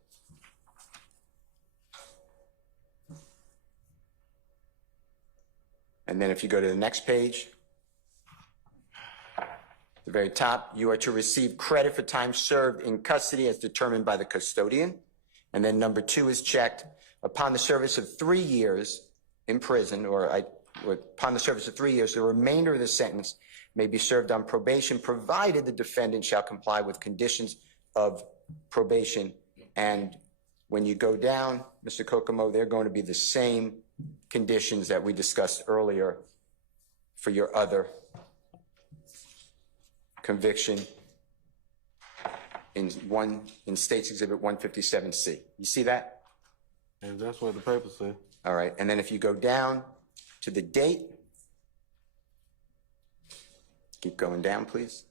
And then if you go to the next page, the very top, you are to receive credit for time served in custody as determined by the custodian. And then number 2 is checked. Upon the service of 3 years in prison, or upon the service of 3 years, the remainder of the sentence may be served on probation, provided the defendant shall comply with conditions of probation. And when you go down, Mr. Kokomo, they're going to be the same conditions that we discussed earlier for your other conviction in State's Exhibit 157C. You see that? And that's what the paper said. All right, and then if you go down to the date, keep going down, please.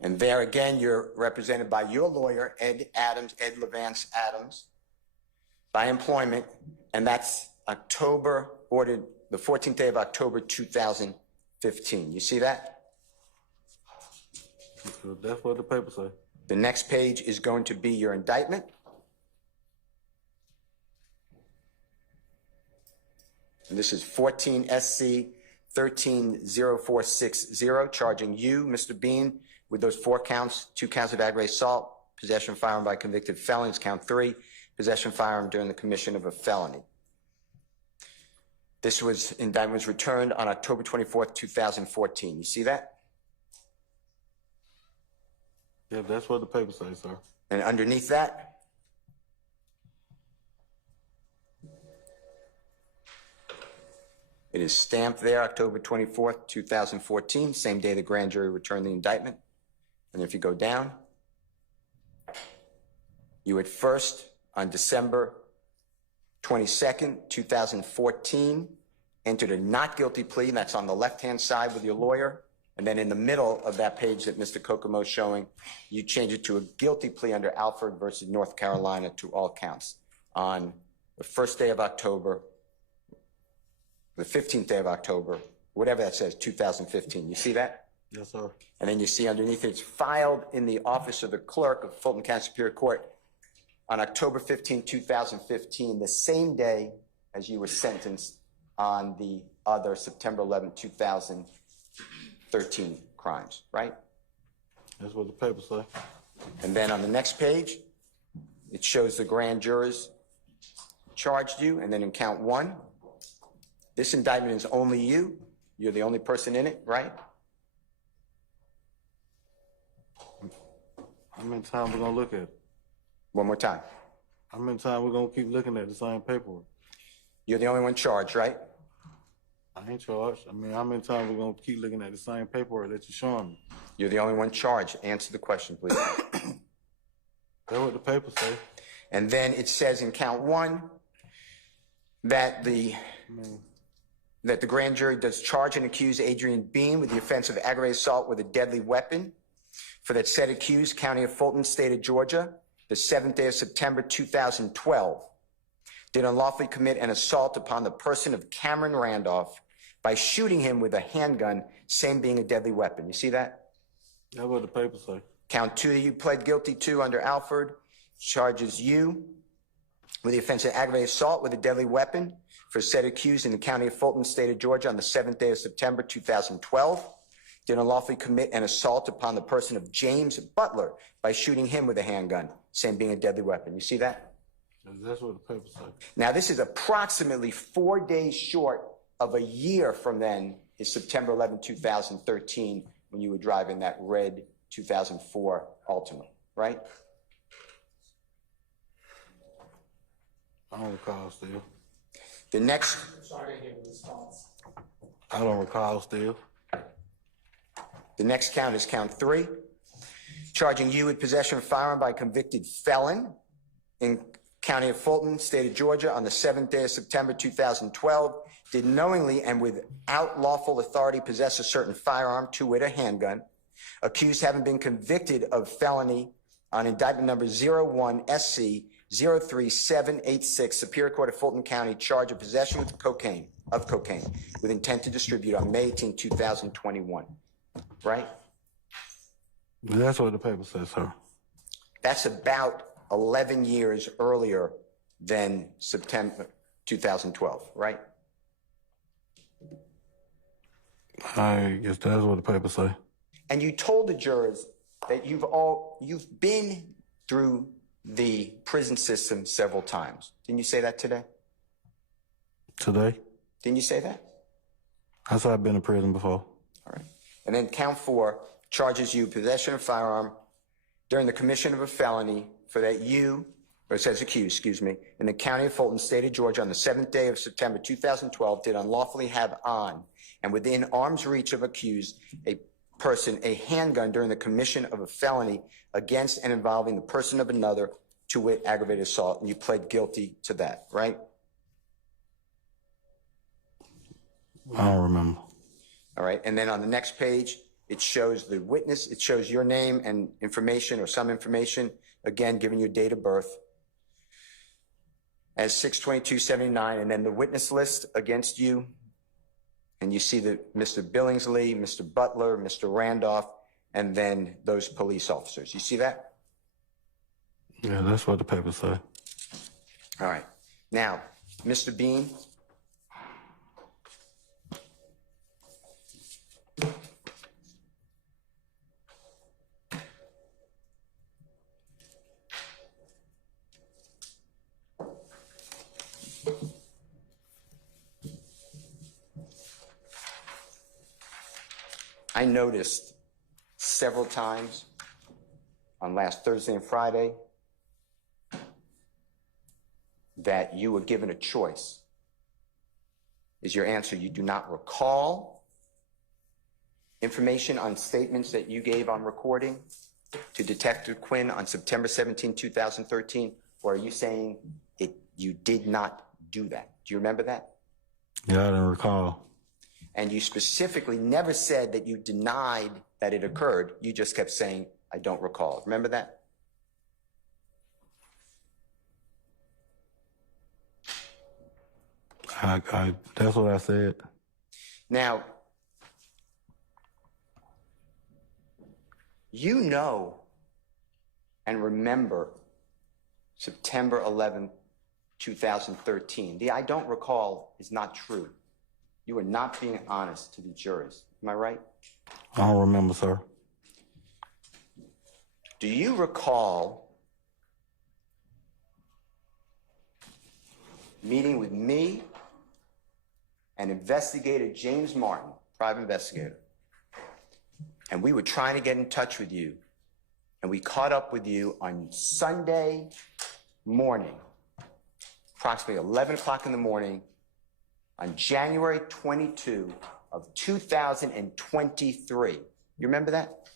And there again, you're represented by your lawyer, Ed Levance Adams, by employment, and that's October, ordered the 14th day of October 2015. You see that? That's what the paper said. The next page is going to be your indictment. And this is 14 SC 130460, charging you, Mr. Bean, with those 4 counts, 2 counts of aggravated assault, possession of firearm by convicted felons, count 3, possession of firearm during the commission of a felony. This indictment was returned on October 24th, 2014. You see that? Yeah, that's what the paper says, sir. And underneath that, it is stamped there, October 24th, 2014, same day the grand jury returned the indictment. And if you go down, you at first, on December 22nd, 2014, entered a not guilty plea, and that's on the left-hand side with your lawyer. And then in the middle of that page that Mr. Kokomo is showing, you change it to a guilty plea under Alford versus North Carolina to all counts on the first day of October, the 15th day of October, whatever that says, 2015. You see that? Yes, sir. And then you see underneath it's filed in the office of the clerk of Fulton County Superior Court on October 15, 2015, the same day as you were sentenced on the other September 11, 2013 crimes, right? That's what the paper says. And then on the next page, it shows the grand jurors charged you, and then in count 1, this indictment is only you. You're the only person in it, right? How many times we're gonna look at it? One more time. How many times we're gonna keep looking at the same paperwork? You're the only one charged, right? I ain't charged. I mean, how many times we're gonna keep looking at the same paperwork that you're showing me? You're the only one charged. Answer the question, please. That's what the paper says. And then it says in count 1 that the grand jury does charge and accuse Adrian Bean with the offense of aggravated assault with a deadly weapon for that said accused, County of Fulton, State of Georgia, the 7th day of September 2012, did unlawfully commit an assault upon the person of Cameron Randolph by shooting him with a handgun, same being a deadly weapon. You see that? That's what the paper says. Count 2 that you pled guilty to under Alford charges you with the offense of aggravated assault with a deadly weapon for said accused in the County of Fulton, State of Georgia, on the 7th day of September 2012, did unlawfully commit an assault upon the person of James Butler by shooting him with a handgun, same being a deadly weapon. You see that? That's what the paper says. Now, this is approximately 4 days short of a year from then, is September 11, 2013, when you were driving that red 2004 Altima, right? I don't recall still. The next, I don't recall still. the next count is count 3, charging you with possession of firearm by a convicted felon in County of Fulton, State of Georgia, on the 7th day of September 2012, did knowingly and without lawful authority possess a certain firearm, to wit, a handgun, accused having been convicted of felony on indictment number 01 SC 03786, Superior Court of Fulton County, charge of possession with cocaine. of cocaine with intent to distribute on May 18, 2021, right? That's what the paper says, sir. That's about 11 years earlier than September 2012, right? I guess that's what the paper say. And you told the jurors that you've been through the prison system several times. Didn't you say that today? Today? Didn't you say that? I said I've been in prison before. All right. And then count 4 charges you possession of a firearm during the commission of a felony for that or it says accused, excuse me, in the county of Fulton, state of Georgia, on the 7th day of September 2012, did unlawfully have on and within arm's reach of accused a person a handgun during the commission of a felony against and involving the person of another, to wit, aggravated assault, and you pled guilty to that, right? I don't remember. All right, and then on the next page, it shows the witness, it shows your name and information or some information, again, giving you date of birth as 6/22/79, and then the witness list against you, and you see that Mr. Billingsley, Mr. Butler, Mr. Randolph, and then those police officers. You see that? Yeah, that's what the paper say. All right. Now, Mr. Bean. I noticed several times on last Thursday and Friday that you were given a choice. Is your answer you do not recall information on statements that you gave on recording to Detective Quinn on September 17, 2013, or are you saying you did not do that? Do you remember that? Yeah, I didn't recall. And you specifically never said that you denied that it occurred. You just kept saying, I don't recall. Remember that? That's what I said. Now, you know and remember September 11, 2013. The I don't recall is not true. You are not being honest to the jurors. Am I right? I don't remember, sir. Do you recall meeting with me and investigator James Martin, private investigator, and we were trying to get in touch with you, and we caught up with you on Sunday morning, approximately 11 o'clock in the morning, on January 22 of 2023. You remember that?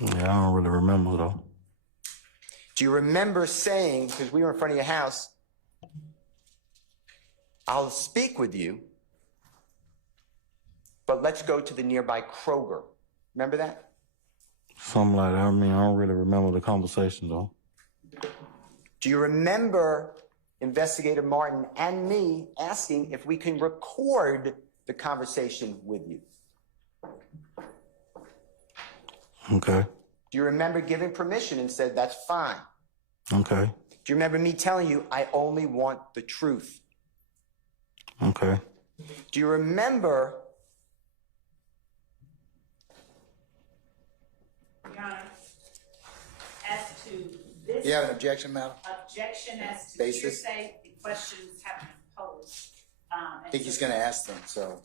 Yeah, I don't really remember, though. Do you remember saying, because we were in front of your house, I'll speak with you, but let's go to the nearby Kroger. Remember that? Something like that. I mean, I don't really remember the conversation, though. Do you remember Investigator Martin and me asking if we can record the conversation with you? Okay. Do you remember giving permission and said, that's fine? Okay. Do you remember me telling you, I only want the truth? Okay. Do you remember? Your Honor, as to this. You have an objection, madam? Objection as to Basis? hearsay, the questions have been posed. I think he's going to ask them, so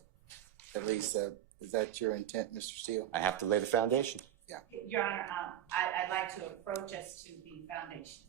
at least, is that your intent, Mr. Steele? I have to lay the foundation. Your Honor, I'd like to approach us to the foundation.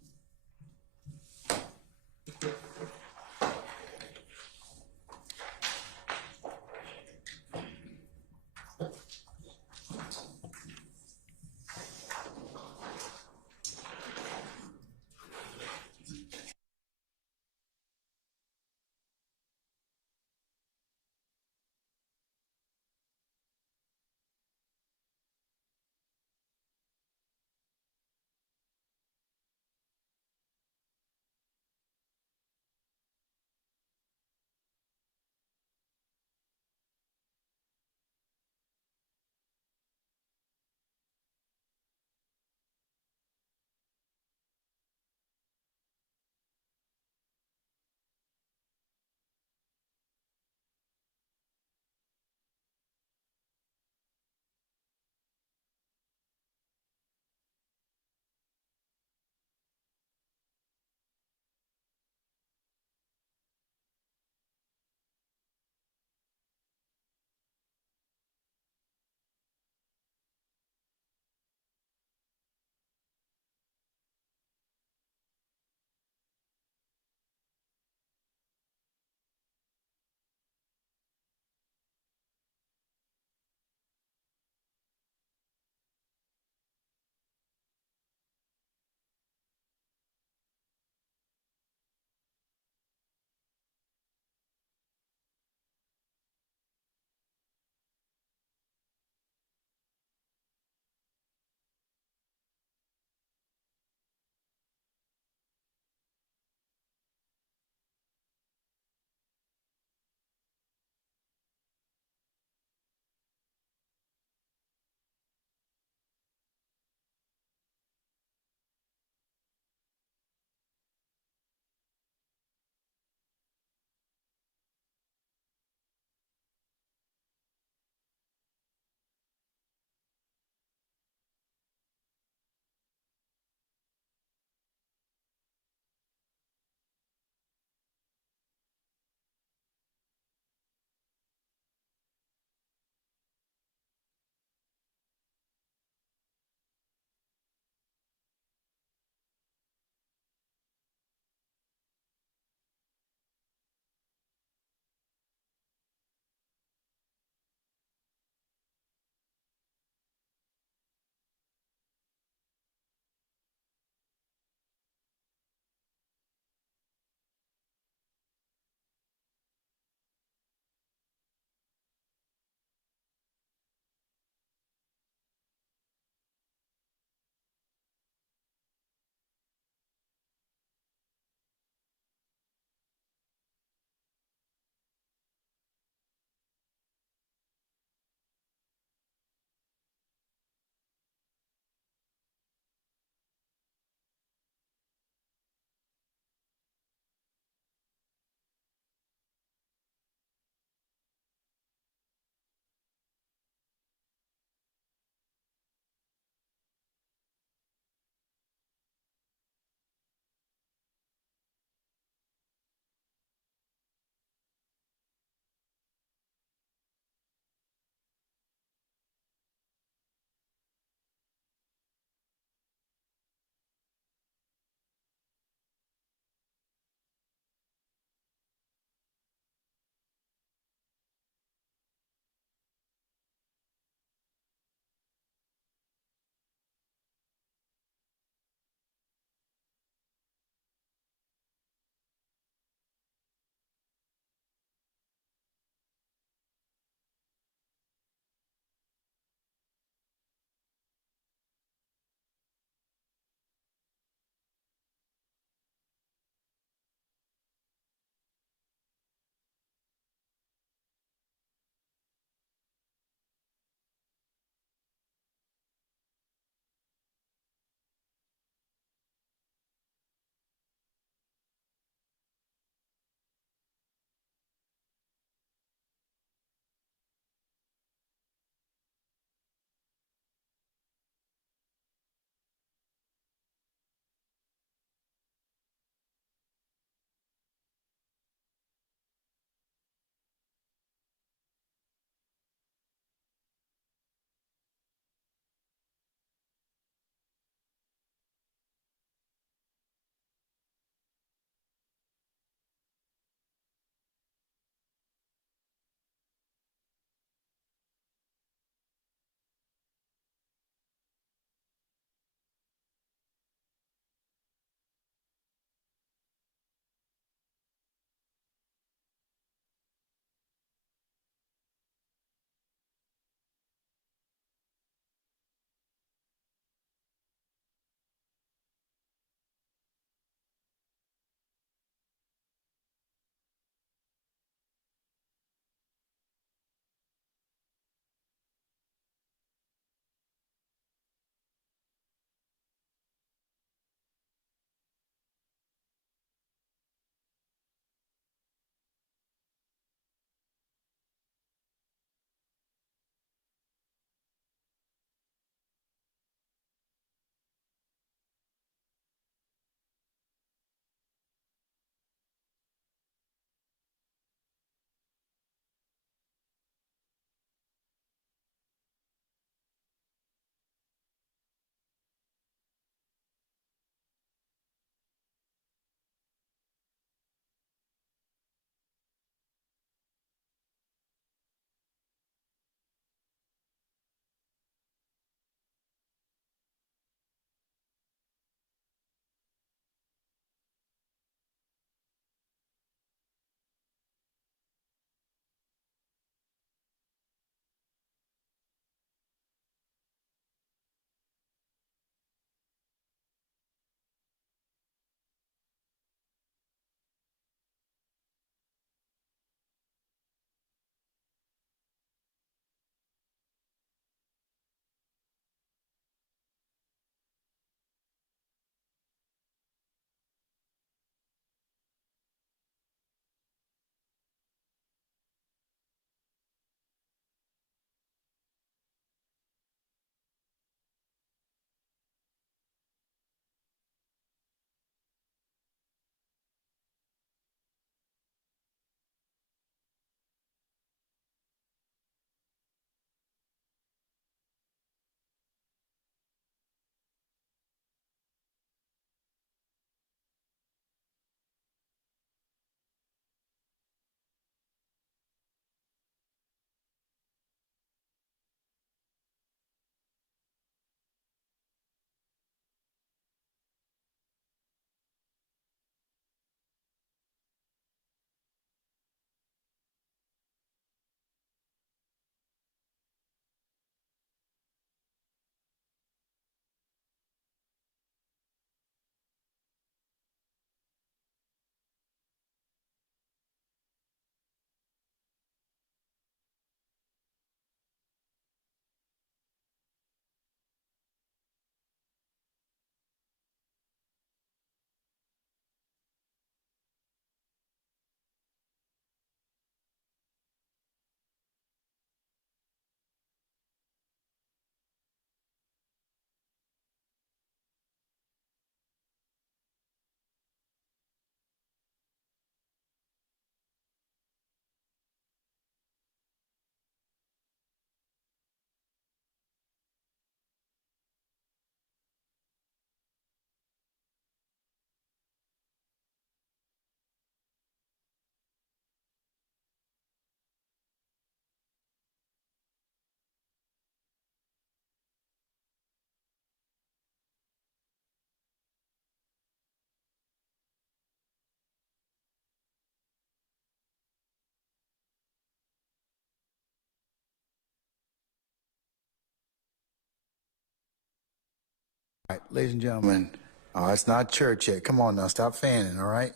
All right, ladies and gentlemen, it's not church yet. Come on now, stop fanning, all right?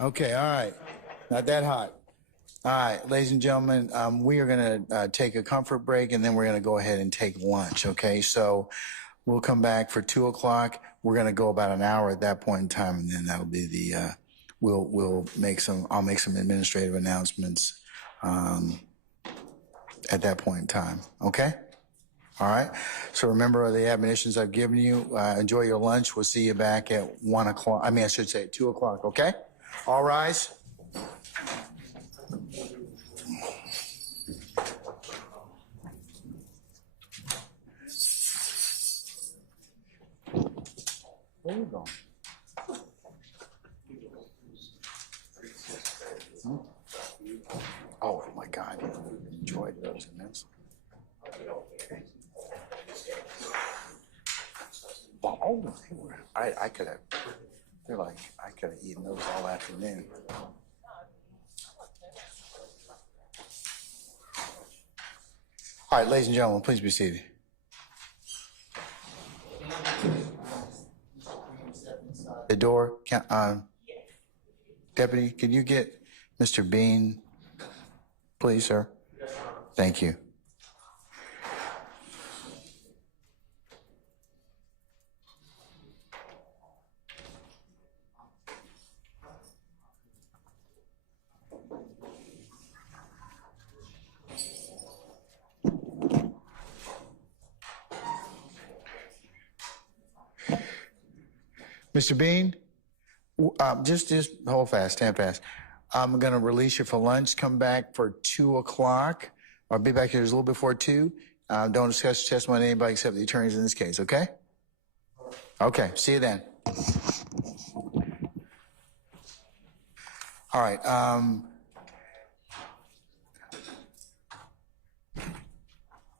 Okay, all right. Not that hot. All right, ladies and gentlemen, we are going to take a comfort break, and then we're going to go ahead and take lunch, okay? So we'll come back for 2 o'clock. We're going to go about an hour at that point in time, and then that'll be the, I'll make some administrative announcements at that point in time, okay? All right. So remember the admonitions I've given you. Enjoy your lunch. We'll see you back at 1 o'clock. I should say 2 o'clock. Okay. All rise. Where you going? Oh my God! I enjoyed those immensely. Oh, I could have. They're like I could have eaten those all afternoon. All right, ladies and gentlemen, please be seated. The door, Deputy, can you get Mr. Bean, please, sir? Thank you. Mr. Bean, just hold fast, stand fast. I'm going to release you for lunch. Come back for 2 o'clock. I'll be back here just a little before 2. Don't discuss testimony with anybody except the attorneys in this case, okay? Okay, see you then. All right.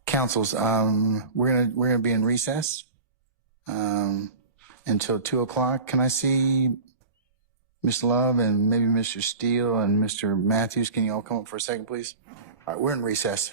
Councils, we're gonna be in recess until 2 o'clock. Can I see Ms. Love and maybe Mr. Steele and Mr. Matthews? Can you all come up for a second, please? All right, we're in recess.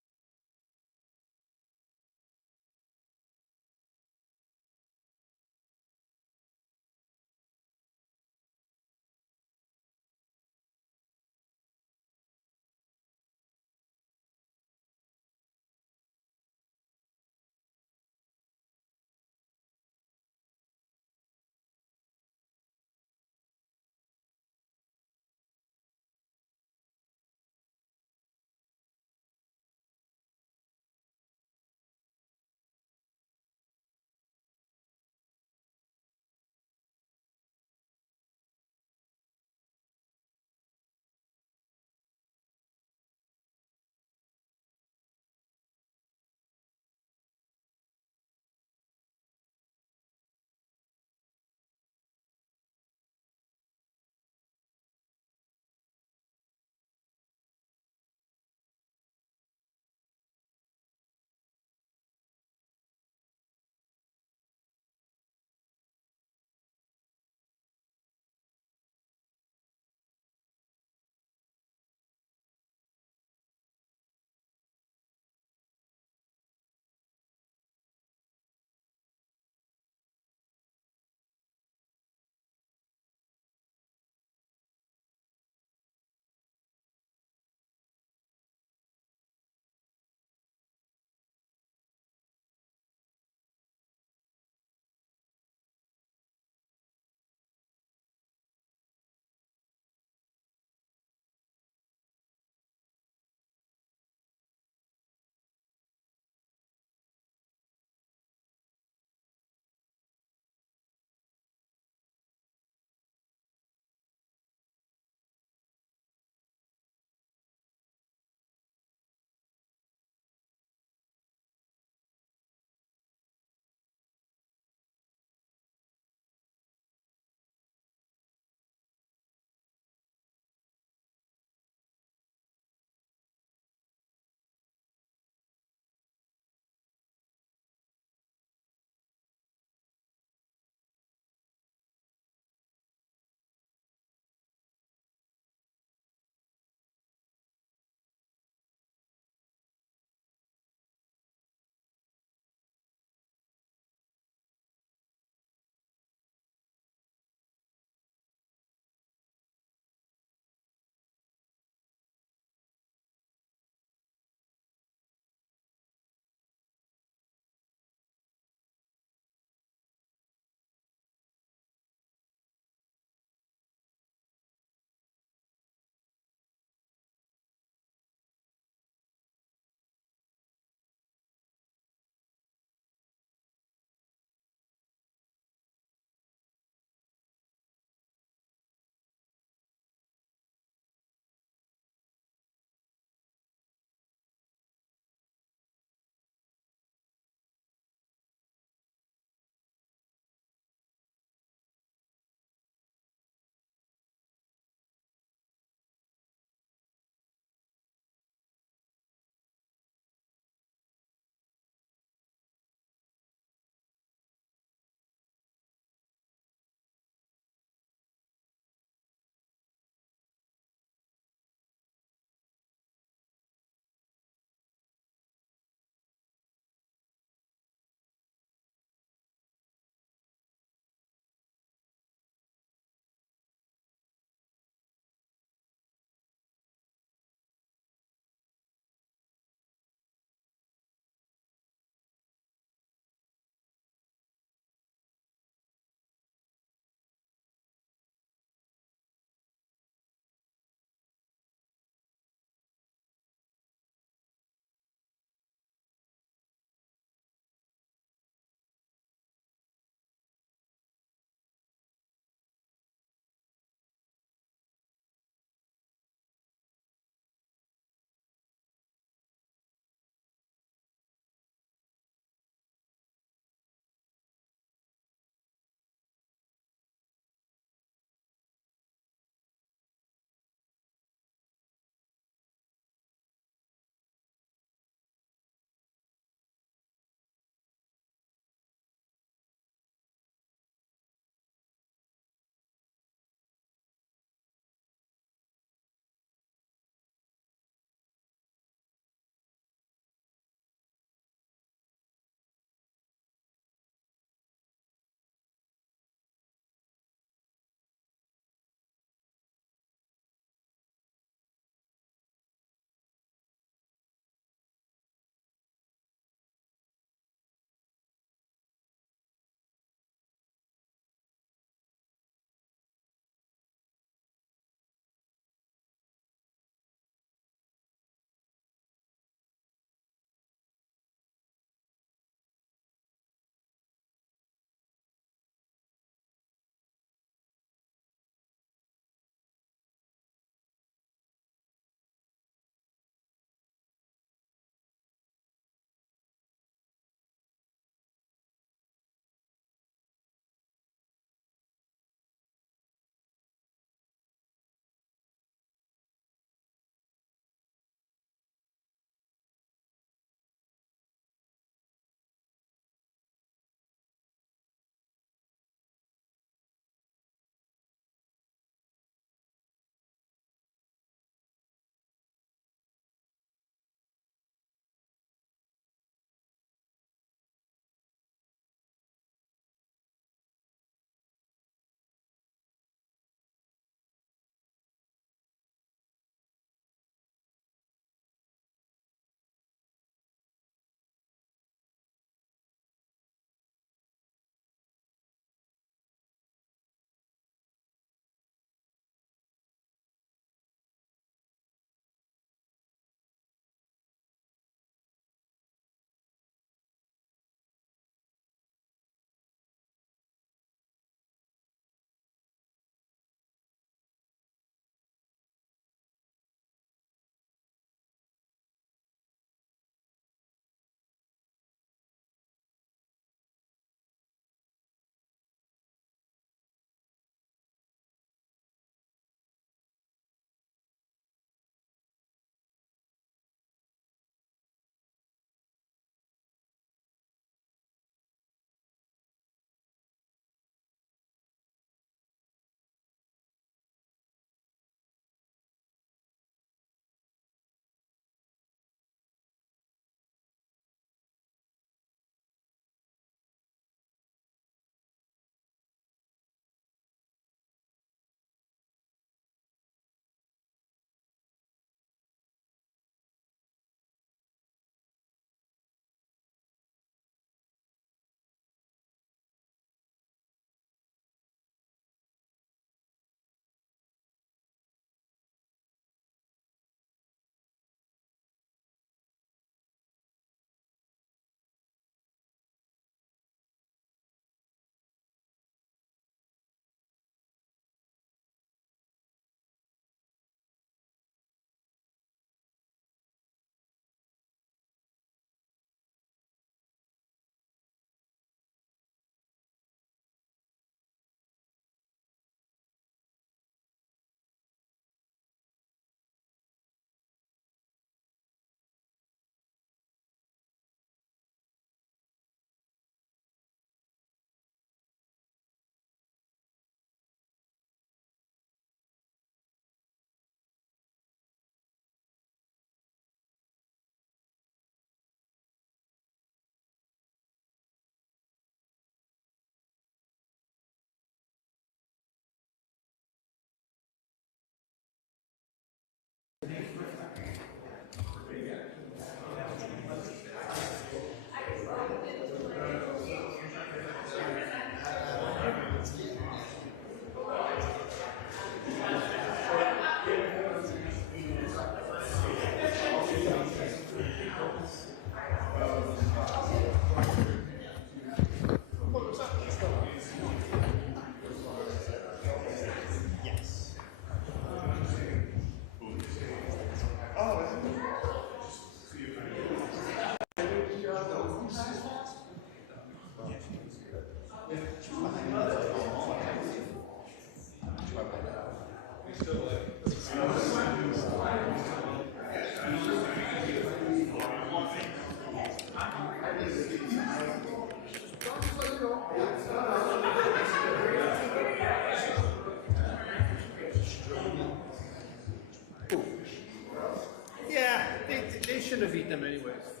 need them anyways.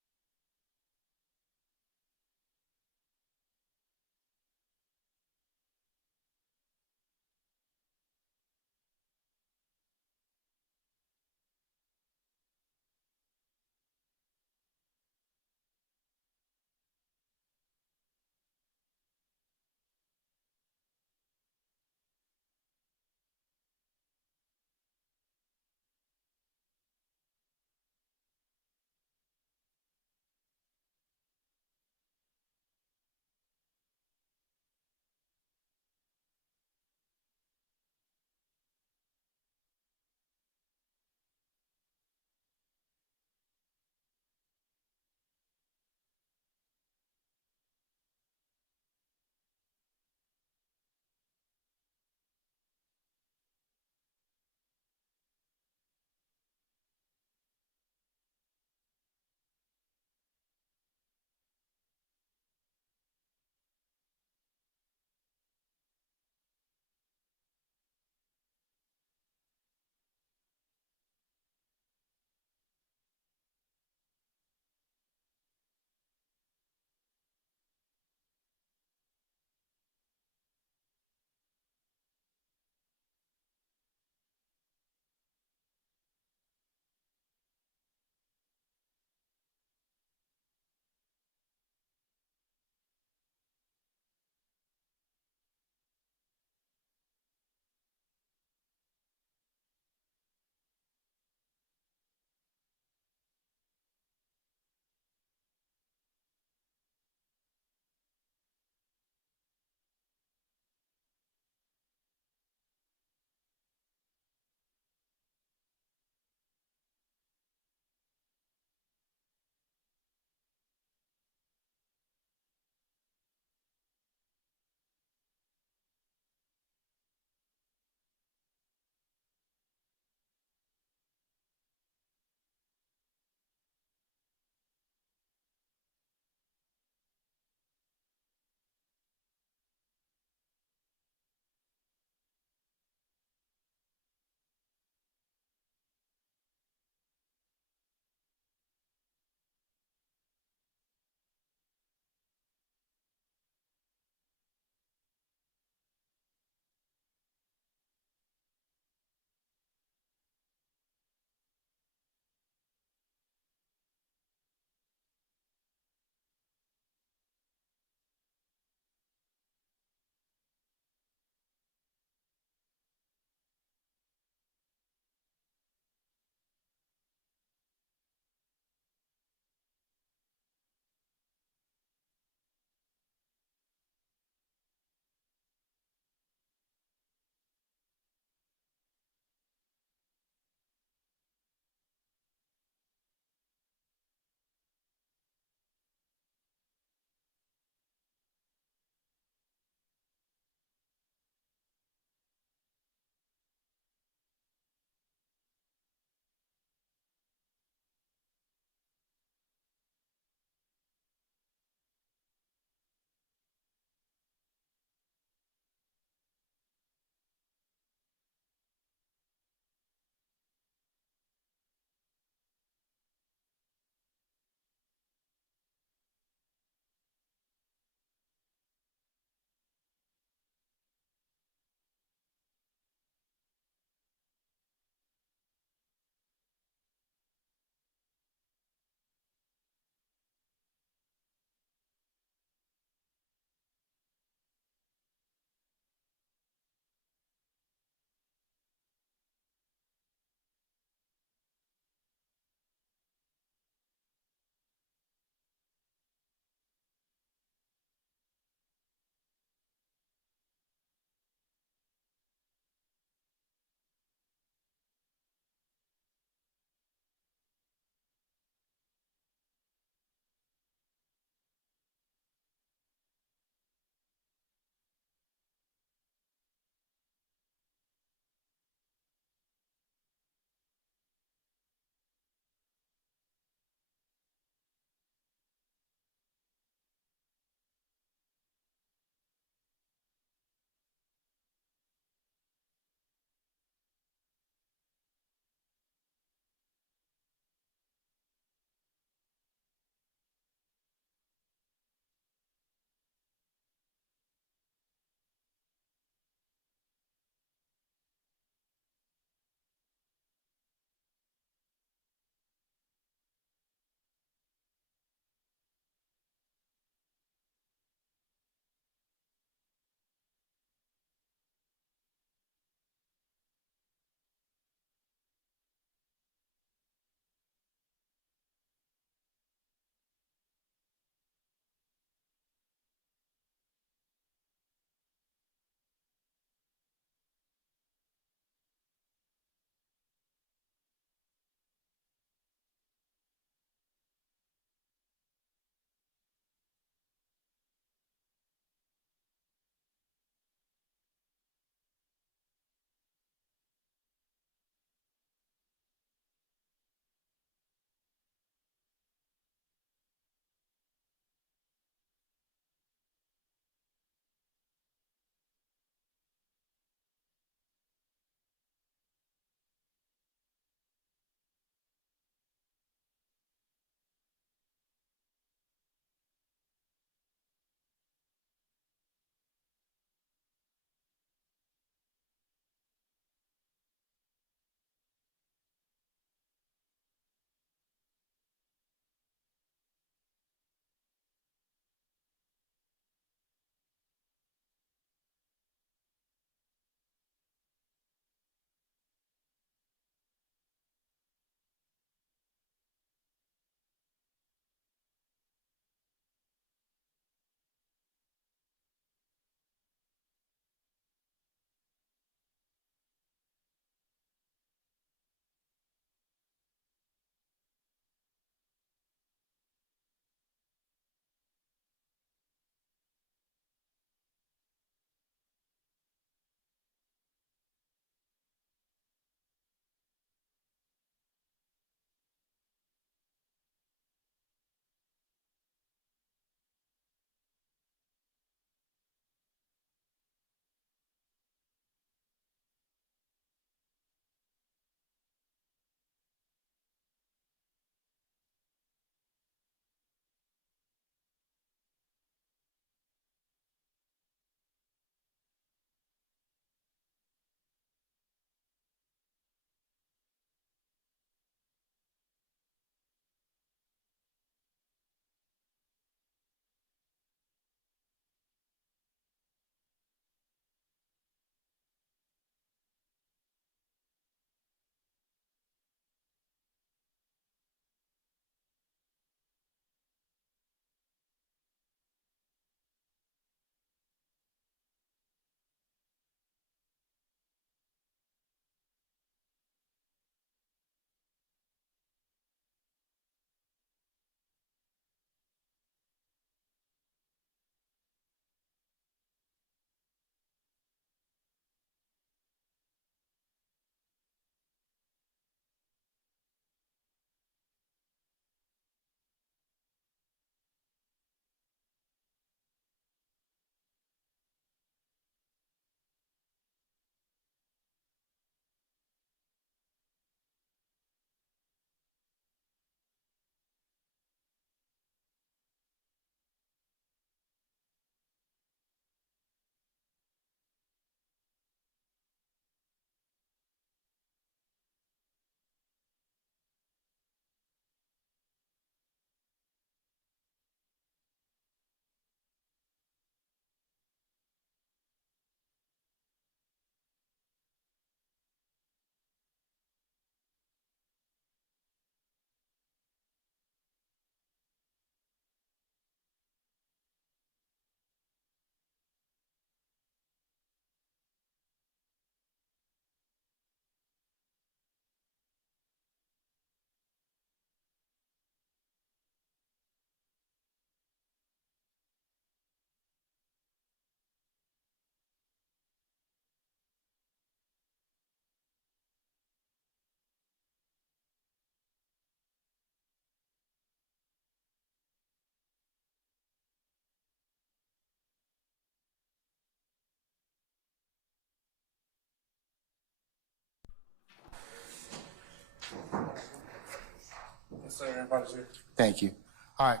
sir. Everybody's here. Thank you. All right.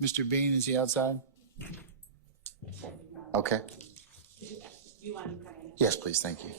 Mr. Bean, is he outside? Okay. You want to come in? Yes, please. Thank you.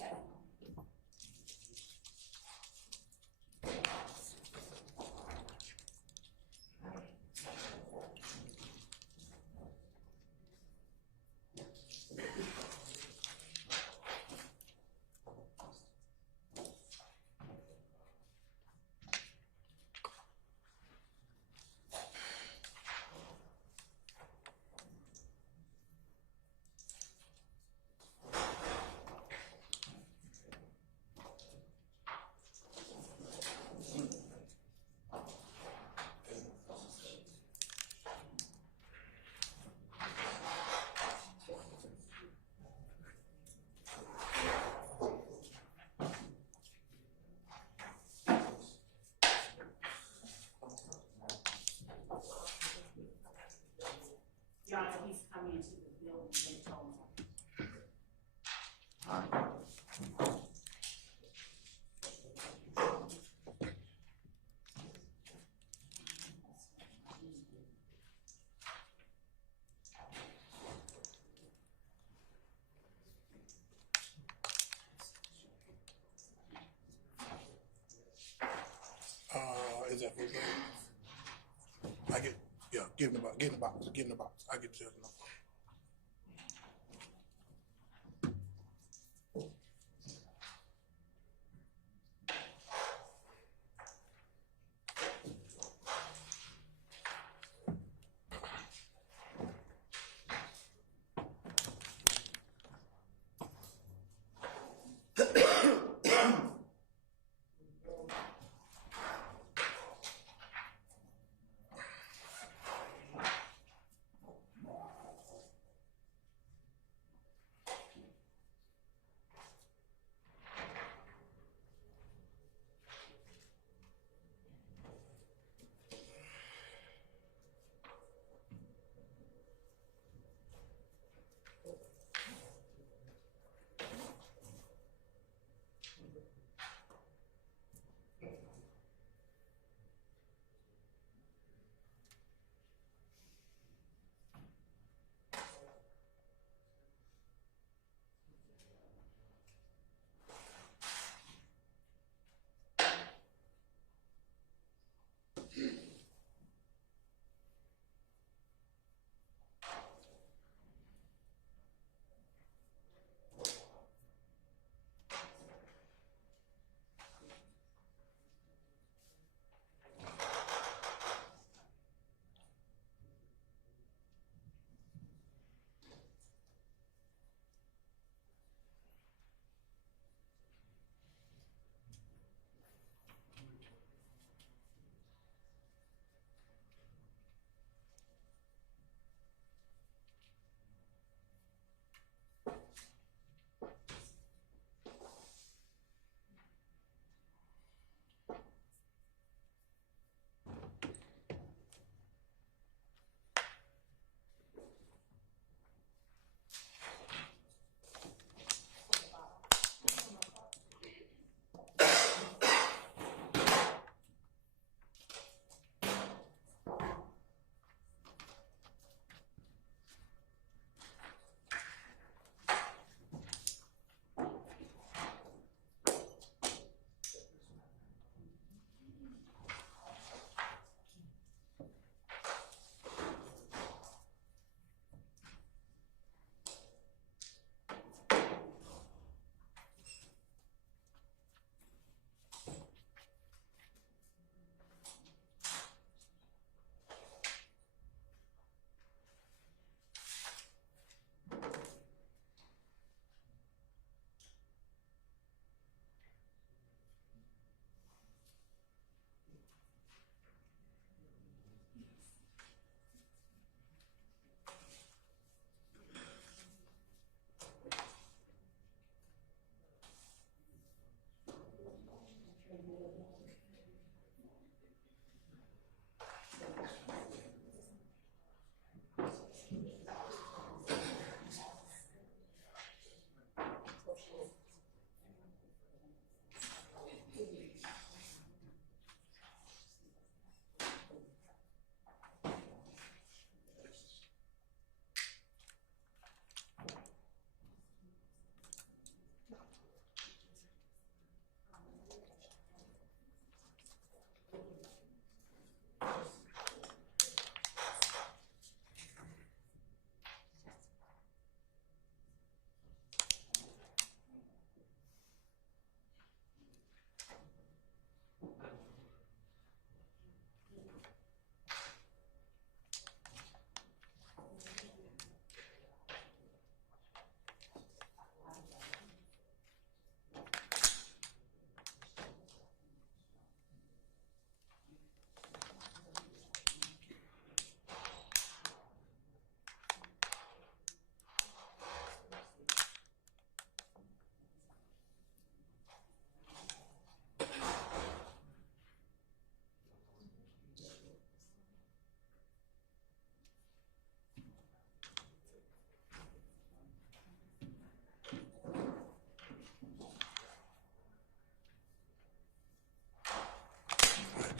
Your Honor, he's coming into the building. They told him. Is that for me? I get, yeah, get in the box, get in the box, get in the box. I get to it.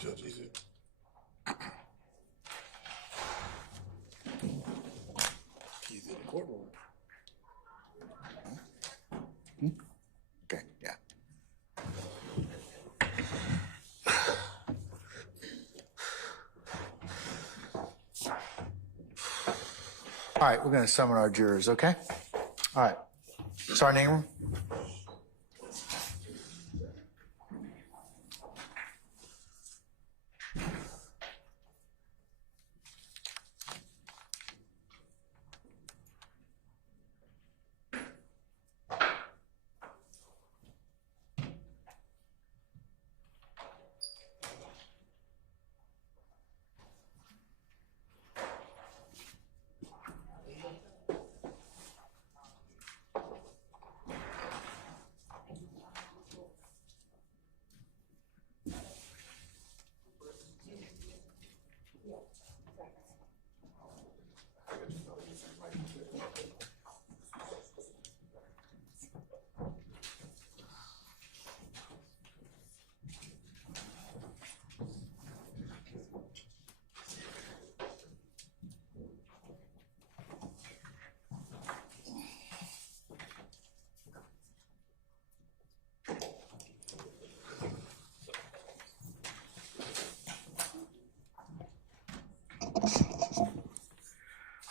Judge, is it? He's in the courtroom. Okay, yeah. All right, we're going to summon our jurors, okay? All right. Sergeant Ingram?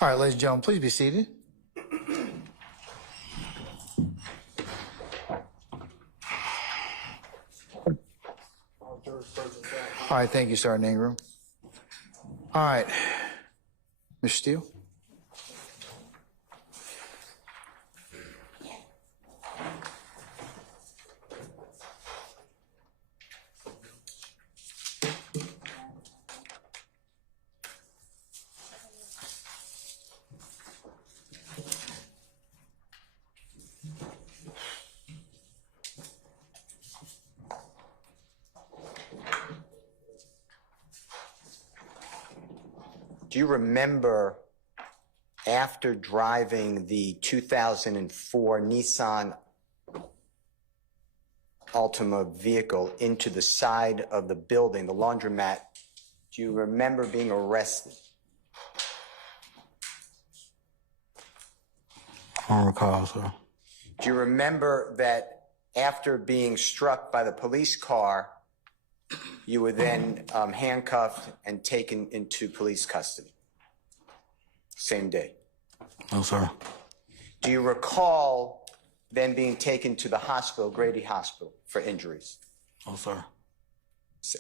All right, ladies and gentlemen, please be seated. All right, thank you, Sergeant Ingram. All right, Mr. Steele. Do you remember after driving the 2004 Nissan Altima vehicle into the side of the building, the laundromat, do you remember being arrested? I don't recall, sir. Do you remember that after being struck by the police car, you were then handcuffed and taken into police custody? Same day. No, sir. Do you recall then being taken to the hospital, Grady Hospital, for injuries? No, sir.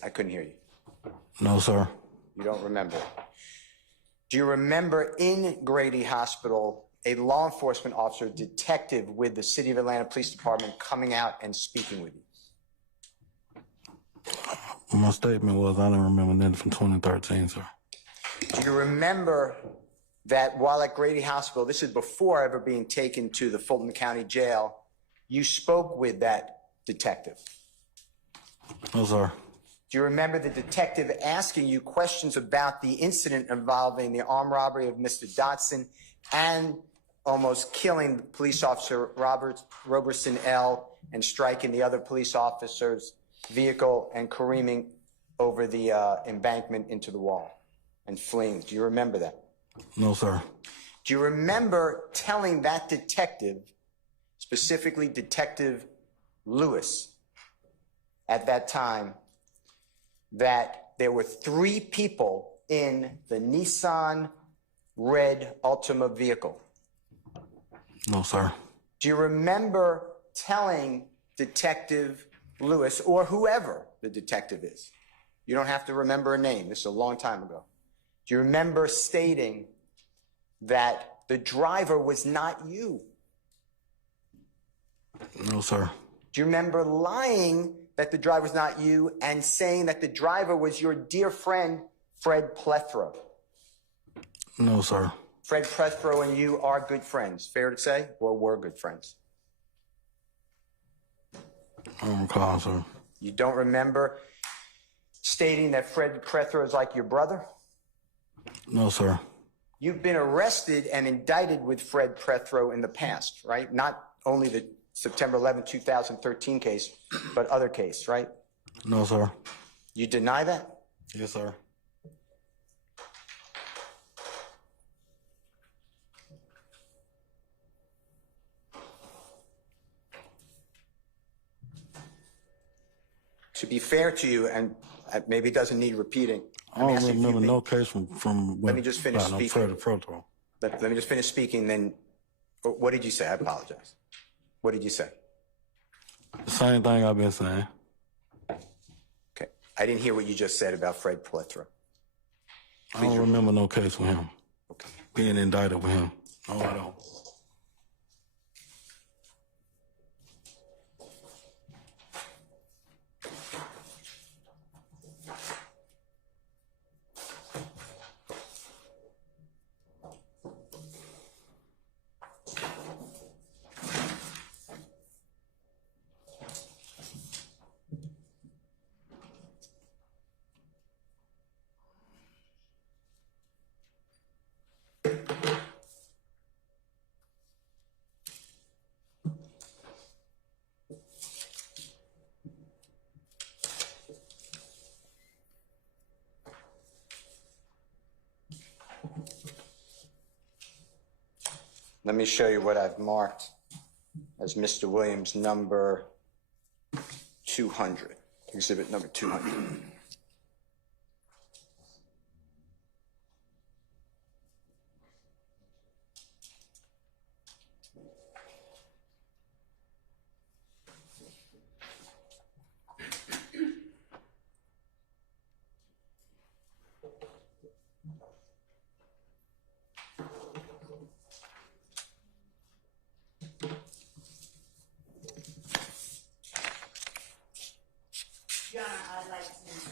I couldn't hear you. No, sir. You don't remember. Do you remember in Grady Hospital, a law enforcement officer, detective with the City of Atlanta Police Department coming out and speaking with you? My statement was I don't remember nothing from 2013, sir. Do you remember that while at Grady Hospital, this is before ever being taken to the Fulton County Jail, you spoke with that detective? No, sir. Do you remember the detective asking you questions about the incident involving the armed robbery of Mr. Dotson and almost killing police officer Robertson L. and striking the other police officer's vehicle and careening over the embankment into the wall and fleeing? Do you remember that? No, sir. Do you remember telling that detective, specifically Detective Lewis, at that time, that there were 3 people in the Nissan red Altima vehicle? No, sir. Do you remember telling Detective Lewis, or whoever the detective is? You don't have to remember a name. This is a long time ago. Do you remember stating that the driver was not you? No, sir. Do you remember lying that the driver was not you and saying that the driver was your dear friend, Fred Plethro? No, sir. Fred Plethro and you are good friends, fair to say, or were good friends? I don't recall, sir. You don't remember stating that Fred Plethro is like your brother? No, sir. You've been arrested and indicted with Fred Plethro in the past, right? Not only the September 11, 2013 case, but other case, right? No, sir. You deny that? Yes, sir. To be fair to you, and maybe it doesn't need repeating. I don't remember no case from Let me just finish no speaking. further protocol. Let me just finish speaking, then, what did you say? I apologize. What did you say? The same thing I've been saying. Okay. I didn't hear what you just said about Fred Plethora. I don't remember no case with him. Okay. Being indicted with him. No, I don't. Let me show you what I've marked as Mr. Williams number 200, exhibit number 200. Your Honor, I'd like to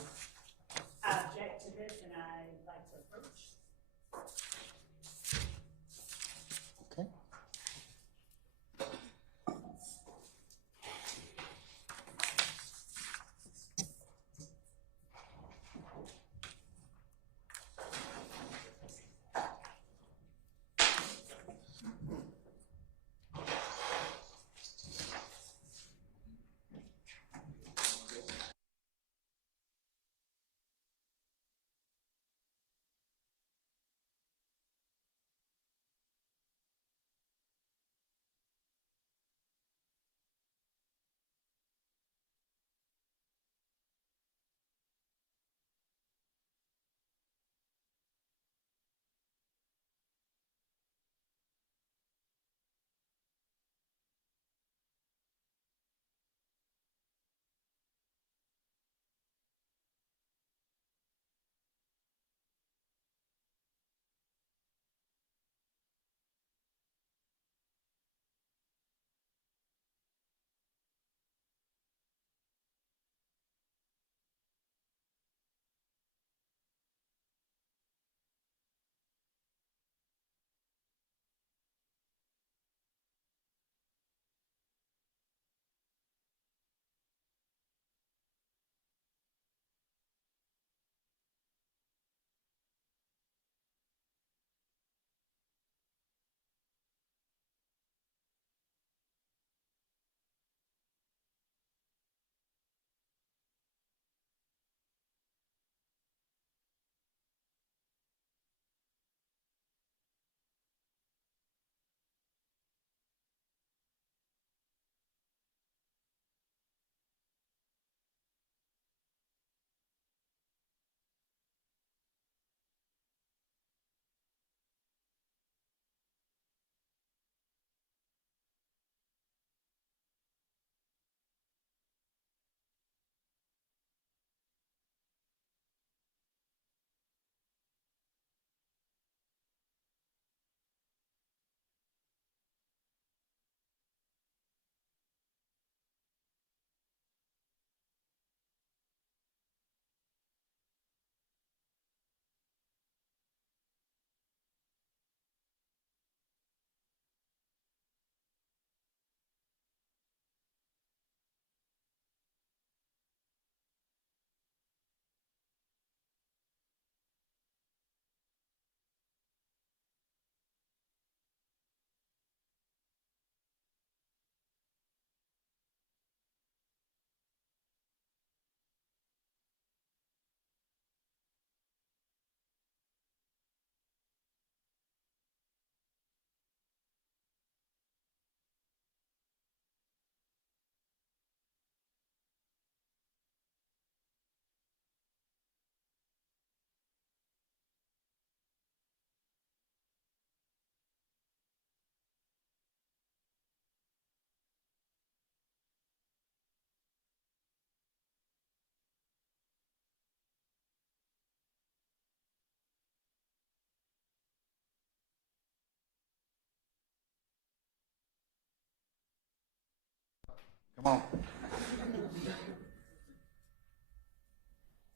Come on.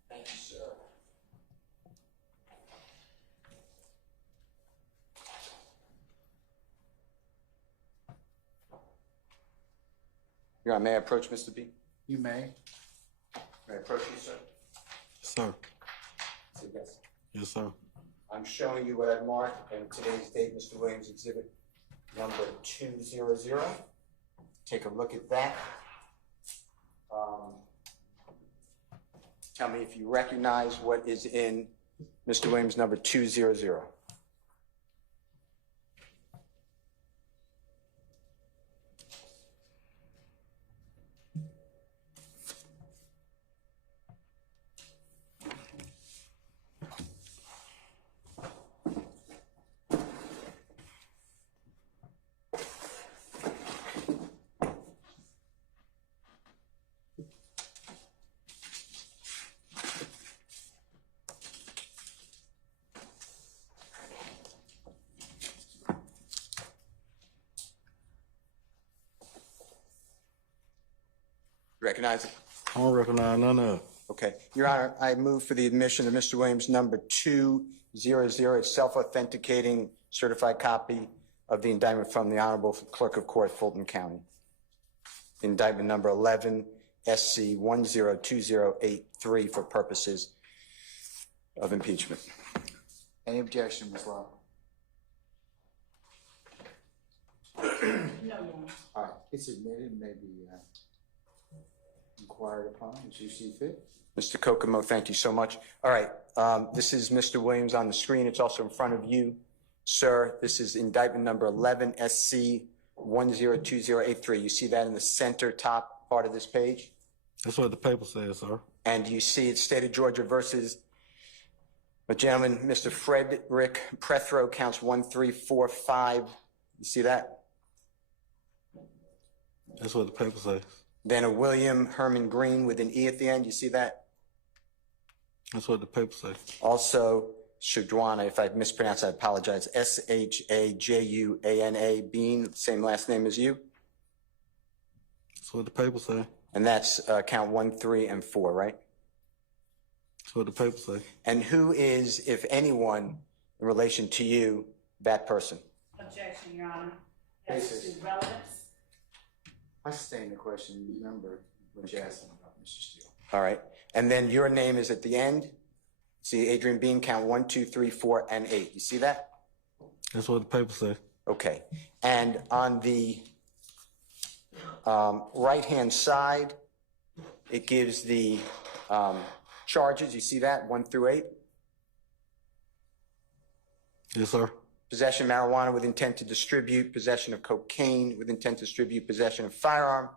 Thank you, sir. Your Honor, may I approach Mr. B? You may. May I approach you, sir? Yes, sir. Say yes. Yes, sir. I'm showing you what I've marked in today's date, Mr. Williams, exhibit number 200. Take a look at that. Tell me if you recognize what is in Mr. Williams number 200. Recognize it? I don't recognize none of it. Okay. Your Honor, I move for the admission of Mr. Williams number 200, a self-authenticating certified copy of the indictment from the Honorable Clerk of Court, Fulton County. Indictment number 11 SC 102083 for purposes of impeachment. Any objection, Ms. Law? No, Your Honor. All right, it's admitted, and may be inquired upon as you see fit. Mr. Kokomo, thank you so much. All right, this is Mr. Williams on the screen. It's also in front of you, sir. This is indictment number 11 SC 102083. You see that in the center top part of this page? That's what the paper says, sir. And you see it's State of Georgia versus a gentleman, Mr. Frederick Prethrow, counts 1, 3, 4, 5. You see that? That's what the paper says. Then a William Herman Green with an E at the end. You see that? That's what the paper says. Also, Shadwana, if I mispronounce, I apologize. Shajuana Bean, same last name as you. That's what the paper says. And that's count 1, 3, and 4, right? That's what the paper says. And who is, if anyone, in relation to you, that person? Objection, Your Honor. As Basis. to relevance. I sustain the question. Remember when you asked him about Mr. Steele. All right. And then your name is at the end. See Adrian Bean, count 1, 2, 3, 4, and 8. You see that? That's what the paper says. Okay. And on the right-hand side, it gives the charges. You see that? 1 through 8. Yes, sir. Possession of marijuana with intent to distribute, possession of cocaine with intent to distribute, possession of firearm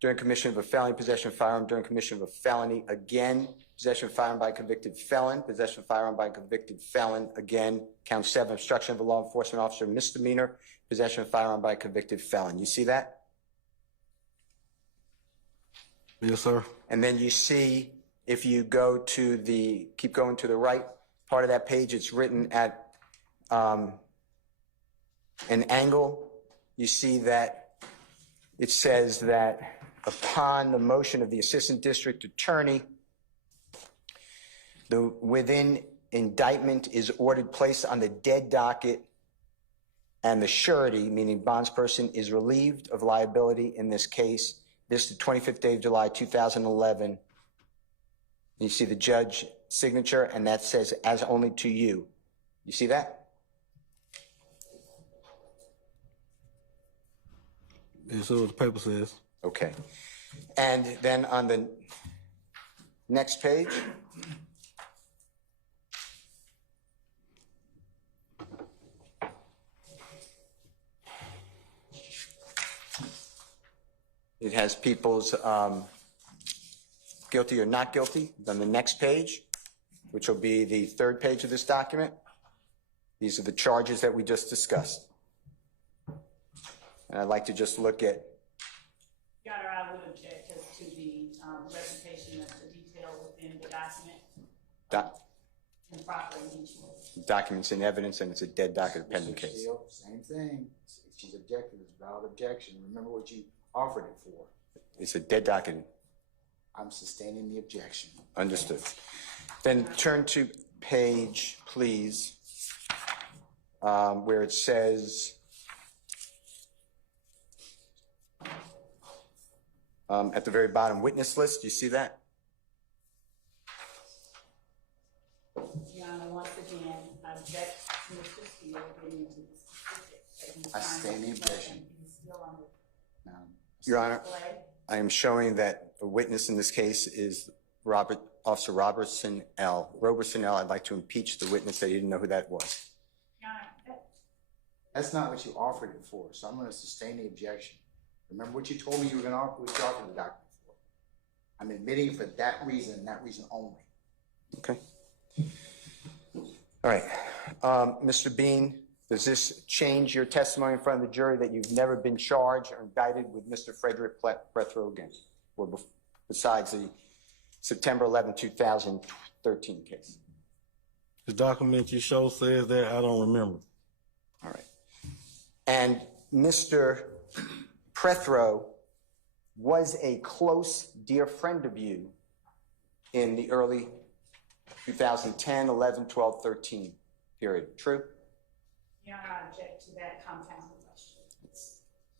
during commission of a felony, possession of firearm during commission of a felony, again, possession of firearm by a convicted felon, possession of firearm by a convicted felon, again, count 7, obstruction of a law enforcement officer, misdemeanor, possession of firearm by a convicted felon. You see that? Yes, sir. And then you see, if you go to the, keep going to the right part of that page, it's written at an angle. You see that it says that upon the motion of the Assistant District Attorney, the within indictment is ordered placed on the dead docket, and the surety, meaning bondsperson, is relieved of liability in this case. This is the 25th day of July, 2011. You see the judge signature, and that says as only to you. You see that? Yes, sir. What the paper says. Okay. And then on the next page, it has people's guilty or not guilty. On the next page, which will be the third page of this document, these are the charges that we just discussed. And I'd like to just look at. Your Honor, I would object as to the presentation of the detail within the document. Improper impeachment. Documents and evidence, and it's a dead docket pending Mr. case. Steele, same thing. If she's objected, it's a valid objection. Remember what you offered it for. It's a dead document. I'm sustaining the objection. Understood. Then turn to page, please, where it says, at the very bottom, witness list. Do you see that? Your Honor, once again, I object to Mr. Steele getting into the specifics that he's I trying sustain the to objection. explain. He's still under No. Your Honor, play. I am showing that a witness in this case is Officer Robertson L. Robertson L. I'd like to impeach the witness that you didn't know who that was. Your Honor, That's not what you offered it for, so I'm going to sustain the objection. Remember what you told me you were going to offer, what you offered the document for. I'm admitting for that reason and that reason only. Okay. All right. Mr. Bean, does this change your testimony in front of the jury that you've never been charged or indicted with Mr. Frederick Prethrow again, or besides the September 11, 2013 case? The document you show says that. I don't remember. All right. And Mr. Prethrow was a close, dear friend of you in the early 2010, 11, 12, 13 period. True? Your Honor, I object to that compound question.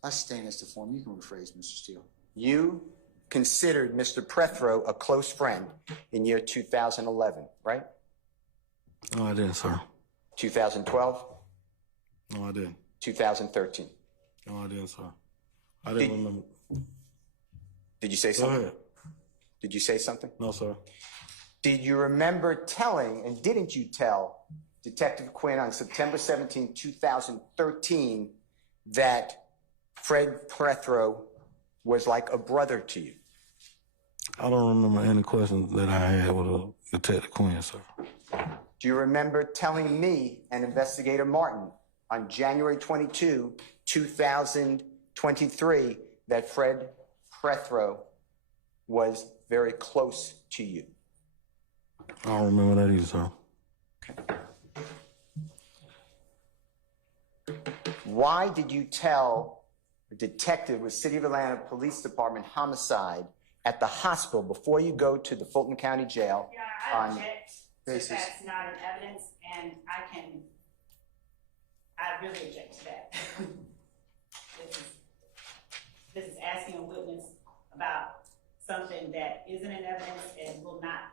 I sustain as to form. You can rephrase, Mr. Steele. You considered Mr. Prethrow a close friend in year 2011, right? No, I didn't, sir. 2012, No, I didn't. 2013. No, I didn't, sir. I didn't remember. Did you say Go something? ahead. Did you say something? No, sir. Did you remember telling, and didn't you tell, Detective Quinn on September 17, 2013, that Fred Prethrow was like a brother to you? I don't remember any questions that I had with Detective Quinn, sir. Do you remember telling me and Investigator Martin on January 22, 2023, that Fred Prethrow was very close to you? I don't remember that either, sir. Why did you tell a detective with City of Atlanta Police Department homicide at the hospital before you go to the Fulton County Jail? Your Honor, I on object basis. that that's not an evidence, and I really object to that. This is asking a witness about something that isn't in evidence and will not.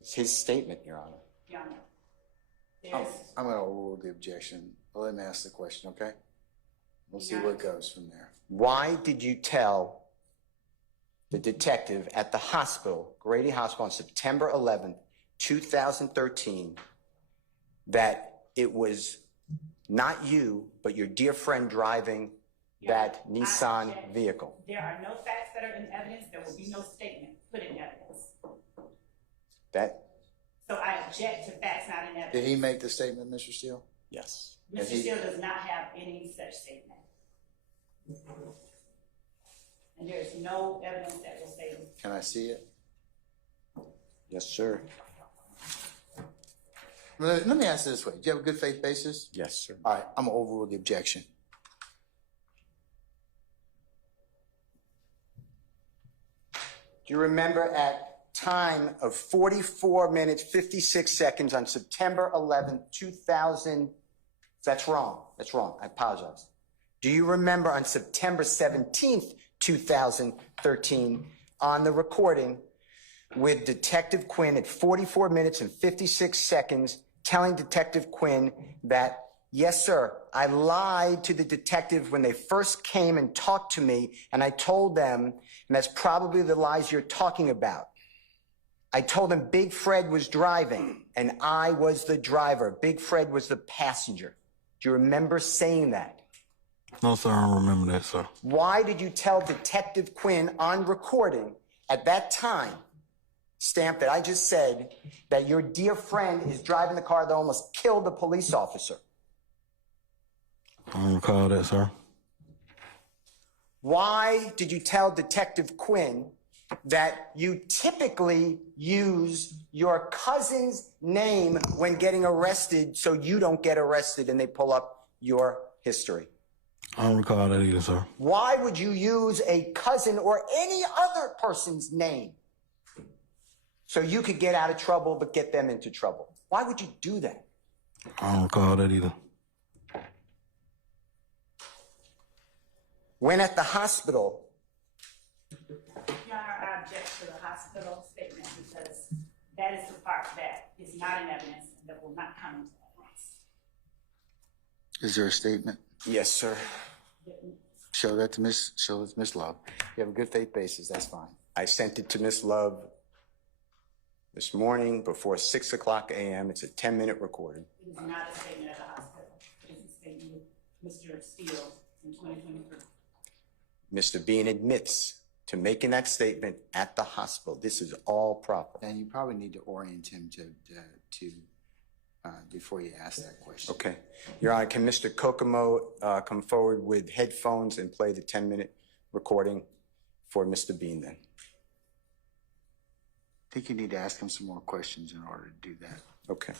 It's his statement, Your Honor. Your Honor, I'm going to overrule the objection. I'll let him ask the question, okay? We'll see where it goes from there. Why did you tell the detective at the hospital, Grady Hospital, on September 11th, 2013, that it was not you, but your dear friend driving that Nissan vehicle? There are no facts that are in evidence. There will be no statement put in evidence. So I object to facts not in evidence. Did he make the statement, Mr. Steele? Yes. Mr. Steele does not have any such statement. And there is no evidence that will say. Can I see it? Yes, sir. Let me ask it this way. Do you have a good faith basis? Yes, sir. All right, I'm going to overrule the objection. Do you remember at time of 44 minutes, 56 seconds on September 11th, 2000, that's wrong. That's wrong. I apologize. Do you remember on September 17th, 2013, on the recording with Detective Quinn at 44 minutes and 56 seconds, telling Detective Quinn that, yes, sir, I lied to the detective when they first came and talked to me, and I told them, and that's probably the lies you're talking about. I told them Big Fred was driving, and I was the driver. Big Fred was the passenger. Do you remember saying that? No, sir, I don't remember that, sir. Why did you tell Detective Quinn on recording at that time, stamp that I just said, that your dear friend is driving the car that almost killed the police officer? I don't recall that, sir. Why did you tell Detective Quinn that you typically use your cousin's name when getting arrested so you don't get arrested and they pull up your history? I don't recall that either, sir. Why would you use a cousin or any other person's name so you could get out of trouble but get them into trouble? Why would you do that? I don't recall that either. When at the hospital, Your Honor, I object to the hospital statement because that is the part that is not in evidence and that will not come into evidence. Is there a statement? yes, sir. Show that to Miss Love. You have a good faith basis, that's fine. I sent it to Miss Love this morning before 6 o'clock a.m. It's a 10-minute recording. It is not a statement at the hospital. It is a statement with Mr. Steele in 2023. Mr. Bean admits to making that statement at the hospital. This is all proper. And you probably need to orient him to before you ask that question. Okay. Your Honor, can Mr. Kokomo come forward with headphones and play the 10-minute recording for Mr. Bean then? I think you need to ask him some more questions in order to do that. Okay.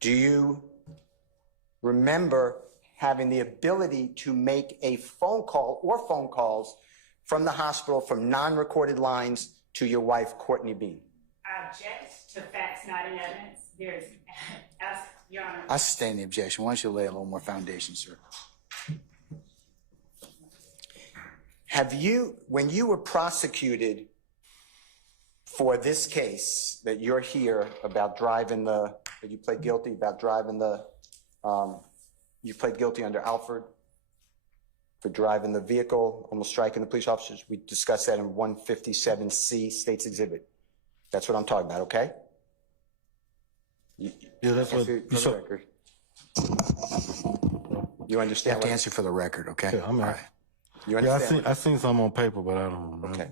Do you remember having the ability to make a phone call or phone calls from the hospital from non-recorded lines to your wife, Courtney Bean? I object to facts not in evidence. There's, Your Honor. I sustain the objection. Why don't you lay a little more foundation, sir? Have you, when you were prosecuted for this case that you're here about driving that you pled guilty about driving you pled guilty under Alford for driving the vehicle, almost striking the police officers. We discussed that in 157C, State's Exhibit. That's what I'm talking about, okay? Yeah, that's what For the record. You You understand? have to answer for the record, okay? Yeah, I'm All out. right. You Yeah, understand? I seen some on paper, but I don't remember. Okay.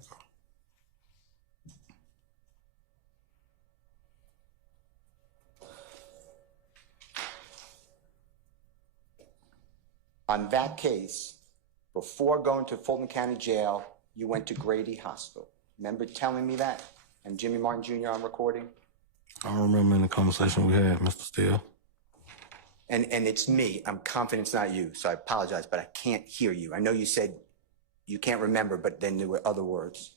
On that case, before going to Fulton County Jail, you went to Grady Hospital. Remember telling me that? And Jimmy Martin Jr. on recording? I don't remember any conversation we had, Mr. Steele. And it's me. I'm confident it's not you, so I apologize, but I can't hear you. I know you said you can't remember, but then there were other words.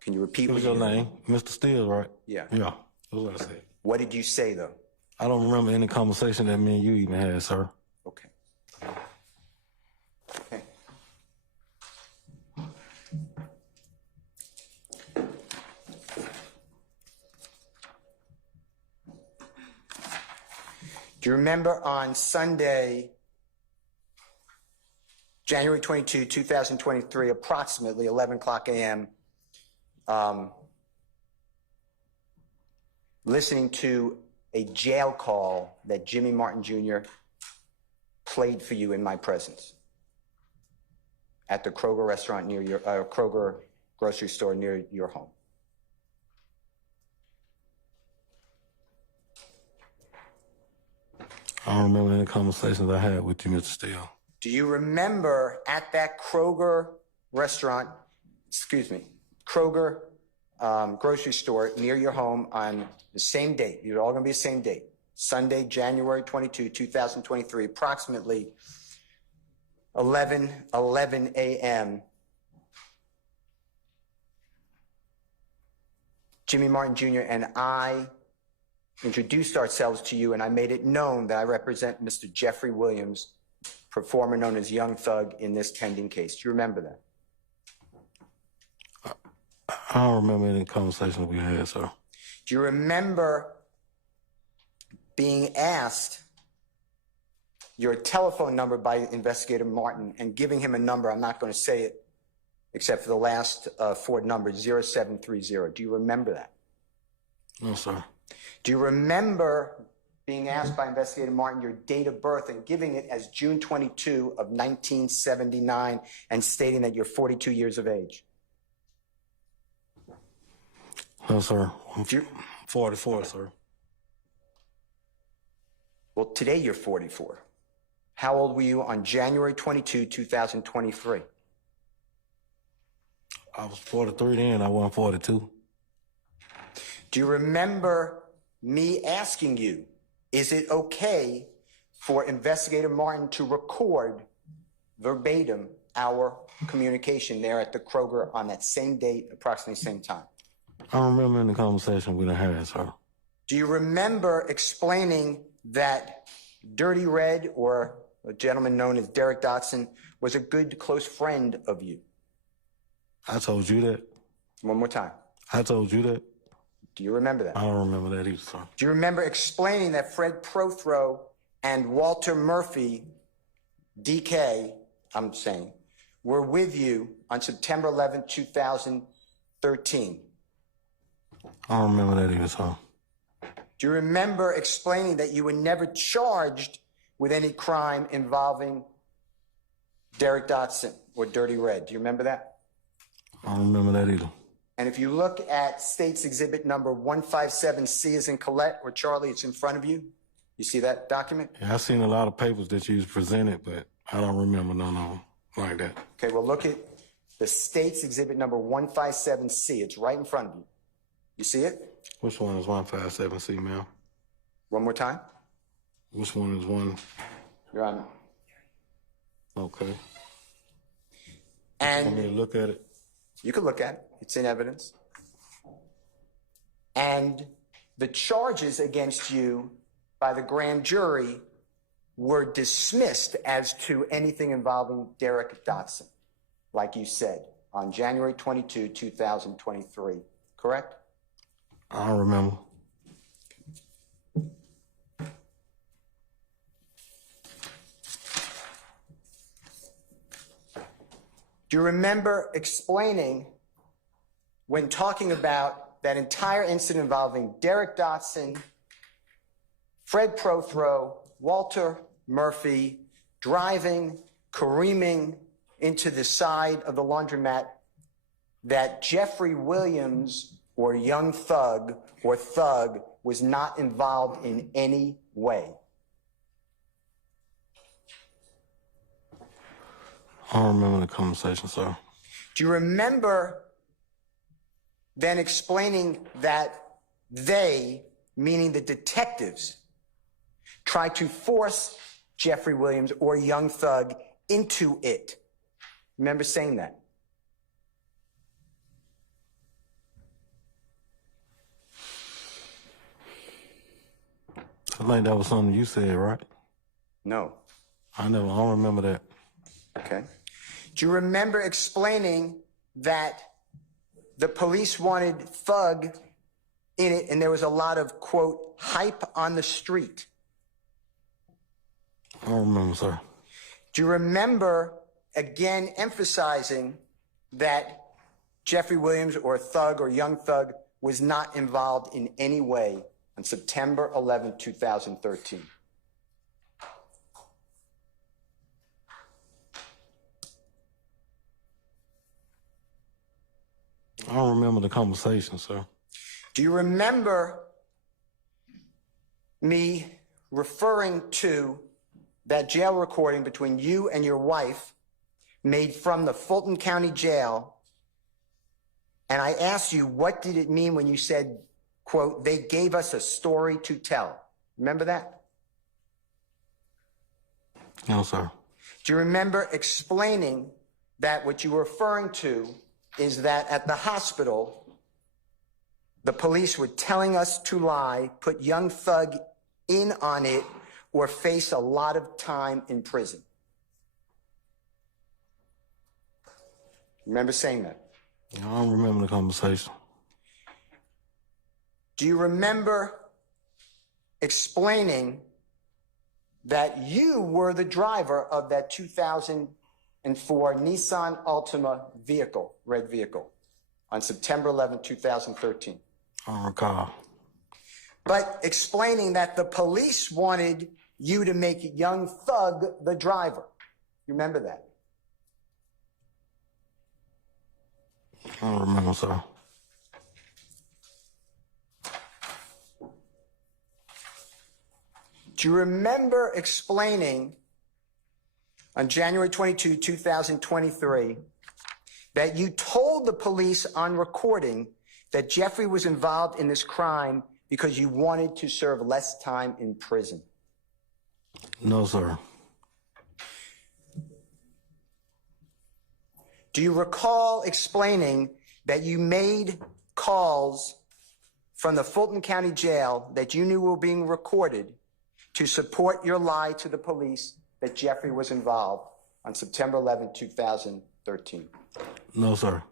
Can you repeat What was what your you name? Mr. Steele, right? Yeah. Yeah, that's what I said. What did you say, though? I don't remember any conversation that me and you even had, sir. Okay. Okay. Do you remember on Sunday, January 22, 2023, approximately 11 o'clock a.m., listening to a jail call that Jimmy Martin Jr. played for you in my presence at the Kroger restaurant near your, Kroger grocery store near your home? I don't remember any conversations I had with you, Mr. Steele. Do you remember at that Kroger restaurant, Kroger grocery store near your home on the same date? You're all going to be the same date. Sunday, January 22, 2023, approximately 11 a.m. Jimmy Martin Jr. and I introduced ourselves to you, and I made it known that I represent Mr. Jeffery Williams, performer known as Young Thug, in this pending case. Do you remember that? I don't remember any conversation we had, sir. Do you remember being asked your telephone number by Investigator Martin and giving him a number? I'm not going to say it except for the last four numbers, 0730. Do you remember that? No, sir. Do you remember being asked by Investigator Martin your date of birth and giving it as June 22 of 1979 and stating that you're 42 years of age? No, sir. I'm Do you- 44, sir. Well, today you're 44. How old were you on January 22, 2023? I was 43 then. I wasn't 42. Do you remember me asking you, is it okay for Investigator Martin to record verbatim our communication there at the Kroger on that same date, approximately same time? I don't remember in the conversation we done had, sir. Do you remember explaining that Dirty Red, or a gentleman known as Derek Dotson, was a good close friend of you? I told you that. One more time. I told you that. Do you remember that? I don't remember that either, sir. Do you remember explaining that Fred Prothro and Walter Murphy, DK, I'm saying, were with you on September 11, 2013? I don't remember that either, sir. Do you remember explaining that you were never charged with any crime involving Derek Dotson or Dirty Red? Do you remember that? I don't remember that either. And if you look at State's Exhibit number 157C as in Colette or Charlie, it's in front of you. You see that document? Yeah, I've seen a lot of papers that you presented, but I don't remember none like that. Okay, well, look at the State's Exhibit number 157C. It's right in front of you. You see it? Which one is 157C, ma'am? One more time. Which one is one? Your Honor. Okay. And Want me to look at it? you can look at it. It's in evidence. And the charges against you by the grand jury were dismissed as to anything involving Derek Dotson, like you said, on January 22, 2023. Correct? I don't remember. Do you remember explaining, when talking about that entire incident involving Derek Dotson, Fred Prothro, Walter Murphy, driving, careening into the side of the laundromat, that Jeffery Williams, or Young Thug, or Thug, was not involved in any way? I don't remember the conversation, sir. Do you remember then explaining that they, meaning the detectives, tried to force Jeffery Williams or Young Thug into it? Remember saying that? I think that was something you said, right? No. I don't remember that. Okay. Do you remember explaining that the police wanted Thug in it and there was a lot of, quote, hype on the street? I don't remember, sir. Do you remember, again, emphasizing that Jeffery Williams or Thug or Young Thug was not involved in any way on September 11, 2013? I don't remember the conversation, sir. Do you remember me referring to that jail recording between you and your wife made from the Fulton County Jail? And I asked you, what did it mean when you said, quote, they gave us a story to tell? Remember that? No, sir. Do you remember explaining that what you were referring to is that at the hospital, the police were telling us to lie, put Young Thug in on it, or face a lot of time in prison? Remember saying that? I don't remember the conversation. Do you remember explaining that you were the driver of that 2004 Nissan Altima vehicle, red vehicle, on September 11, 2013? I don't recall. But explaining that the police wanted you to make Young Thug the driver. You remember that? I don't remember, sir. Do you remember explaining on January 22, 2023, that you told the police on recording that Jeffrey was involved in this crime because you wanted to serve less time in prison? No, sir. Do you recall explaining that you made calls from the Fulton County Jail that you knew were being recorded to support your lie to the police that Jeffrey was involved on September 11, 2013? No, sir.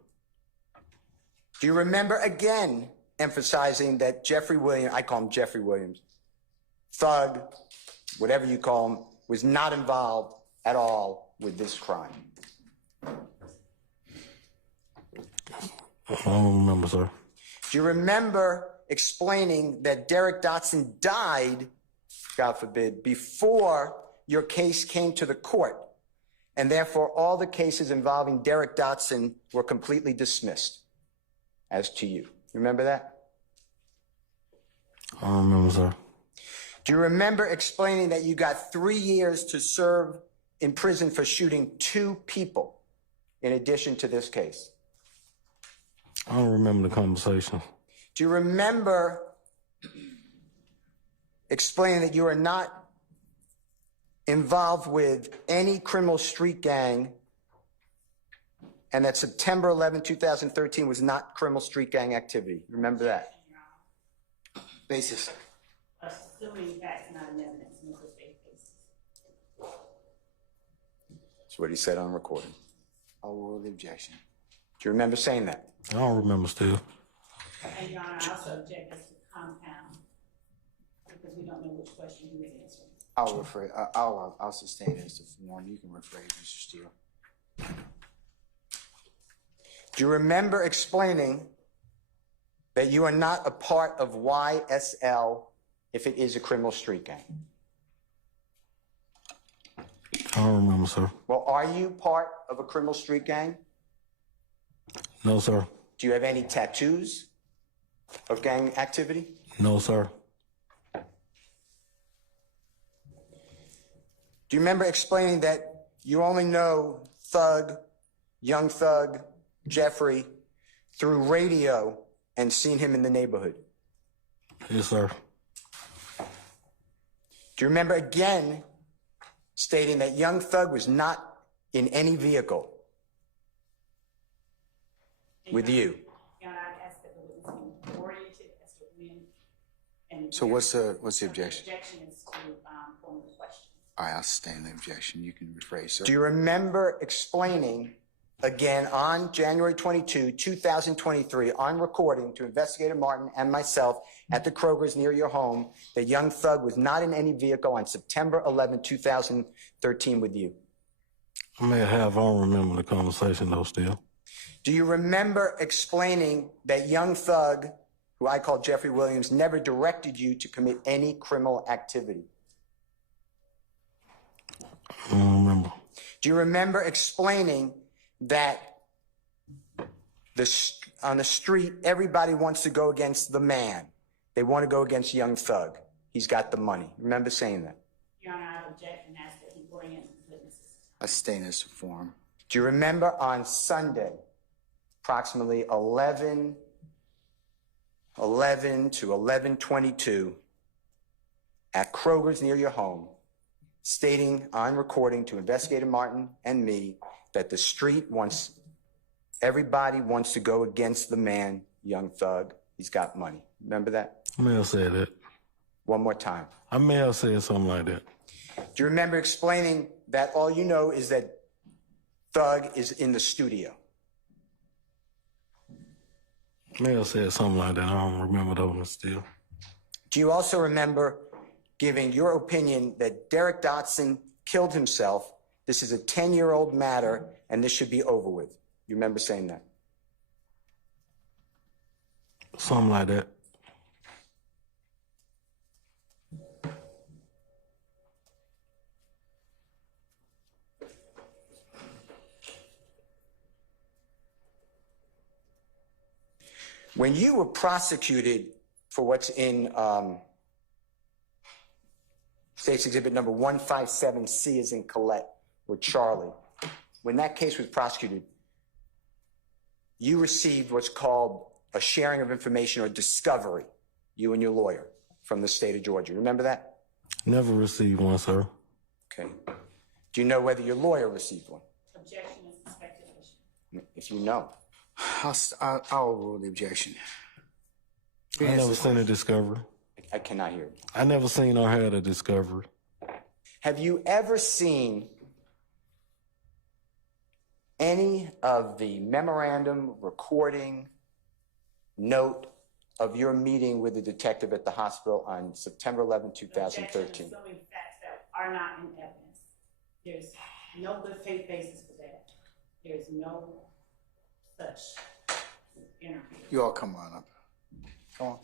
Do you remember again emphasizing that Jeffery Williams, I call him Jeffery Williams, thug, whatever you call him, was not involved at all with this crime? I don't remember, sir. Do you remember explaining that Derek Dotson died, God forbid, before your case came to the court, and therefore all the cases involving Derek Dotson were completely dismissed as to you? Remember that? I don't remember, sir. Do you remember explaining that you got 3 years to serve in prison for shooting 2 people in addition to this case? I don't remember the conversation. Do you remember explaining that you are not involved with any criminal street gang and that September 11, 2013 was not criminal street gang activity? Remember that? Basis. Assuming facts not in evidence in a good faith basis. That's what he said on recording. I'll rule the objection. Do you remember saying that? I don't remember still. And Your Honor, I also object as to compound, because we don't know which question you were answering. I'll refer, I'll sustain it as to form. You can rephrase, Mr. Steele. Do you remember explaining that you are not a part of YSL if it is a criminal street gang? I don't remember, sir. Well, are you part of a criminal street gang? No, sir. Do you have any tattoos of gang activity? No, sir. Do you remember explaining that you only know Thug, Young Thug, Jeffrey through radio and seen him in the neighborhood? Yes, sir. Do you remember again stating that Young Thug was not in any vehicle with you? Your Honor, I asked that the witness be oriented as to when. And So what's the objection? The objection is to form the question. All right, I'll sustain the objection. You can rephrase, sir. Do you remember explaining again on January 22, 2023, on recording to Investigator Martin and myself at the Kroger's near your home that Young Thug was not in any vehicle on September 11, 2013 with you? I may have. I don't remember the conversation, though, still. Do you remember explaining that Young Thug, who I call Jeffery Williams, never directed you to commit any criminal activity? I don't remember. Do you remember explaining that on the street, everybody wants to go against the man? They want to go against Young Thug. He's got the money. Remember saying that? Your Honor, I object and ask that he orient the witnesses. I sustain as to form. Do you remember on Sunday, approximately 11 to 11:22, at Kroger's near your home, stating on recording to Investigator Martin and me that the street everybody wants to go against the man, Young Thug. He's got money. Remember that? I may have said that. One more time. I may have said something like that. Do you remember explaining that all you know is that Thug is in the studio? I may have said something like that. I don't remember those still. Do you also remember giving your opinion that Derek Dotson killed himself? This is a 10-year-old matter, and this should be over with. You remember saying that? Something like that. When you were prosecuted for what's in State's Exhibit number 157C as in Colette with Charlie, when that case was prosecuted, you received what's called a sharing of information or discovery. you and your lawyer, from the state of Georgia. Remember that? Never received one, sir. Okay. Do you know whether your lawyer received one? Objection is suspected issue. If you know. I'll rule the objection. I never seen a discovery. I cannot hear you. I never seen or had a discovery. Have you ever seen any of the memorandum, recording, note of your meeting with the detective at the hospital on September 11, 2013? Objection, assuming facts that are not in evidence. There's no good faith basis for that. There's no such interview. You all come on up. Come on.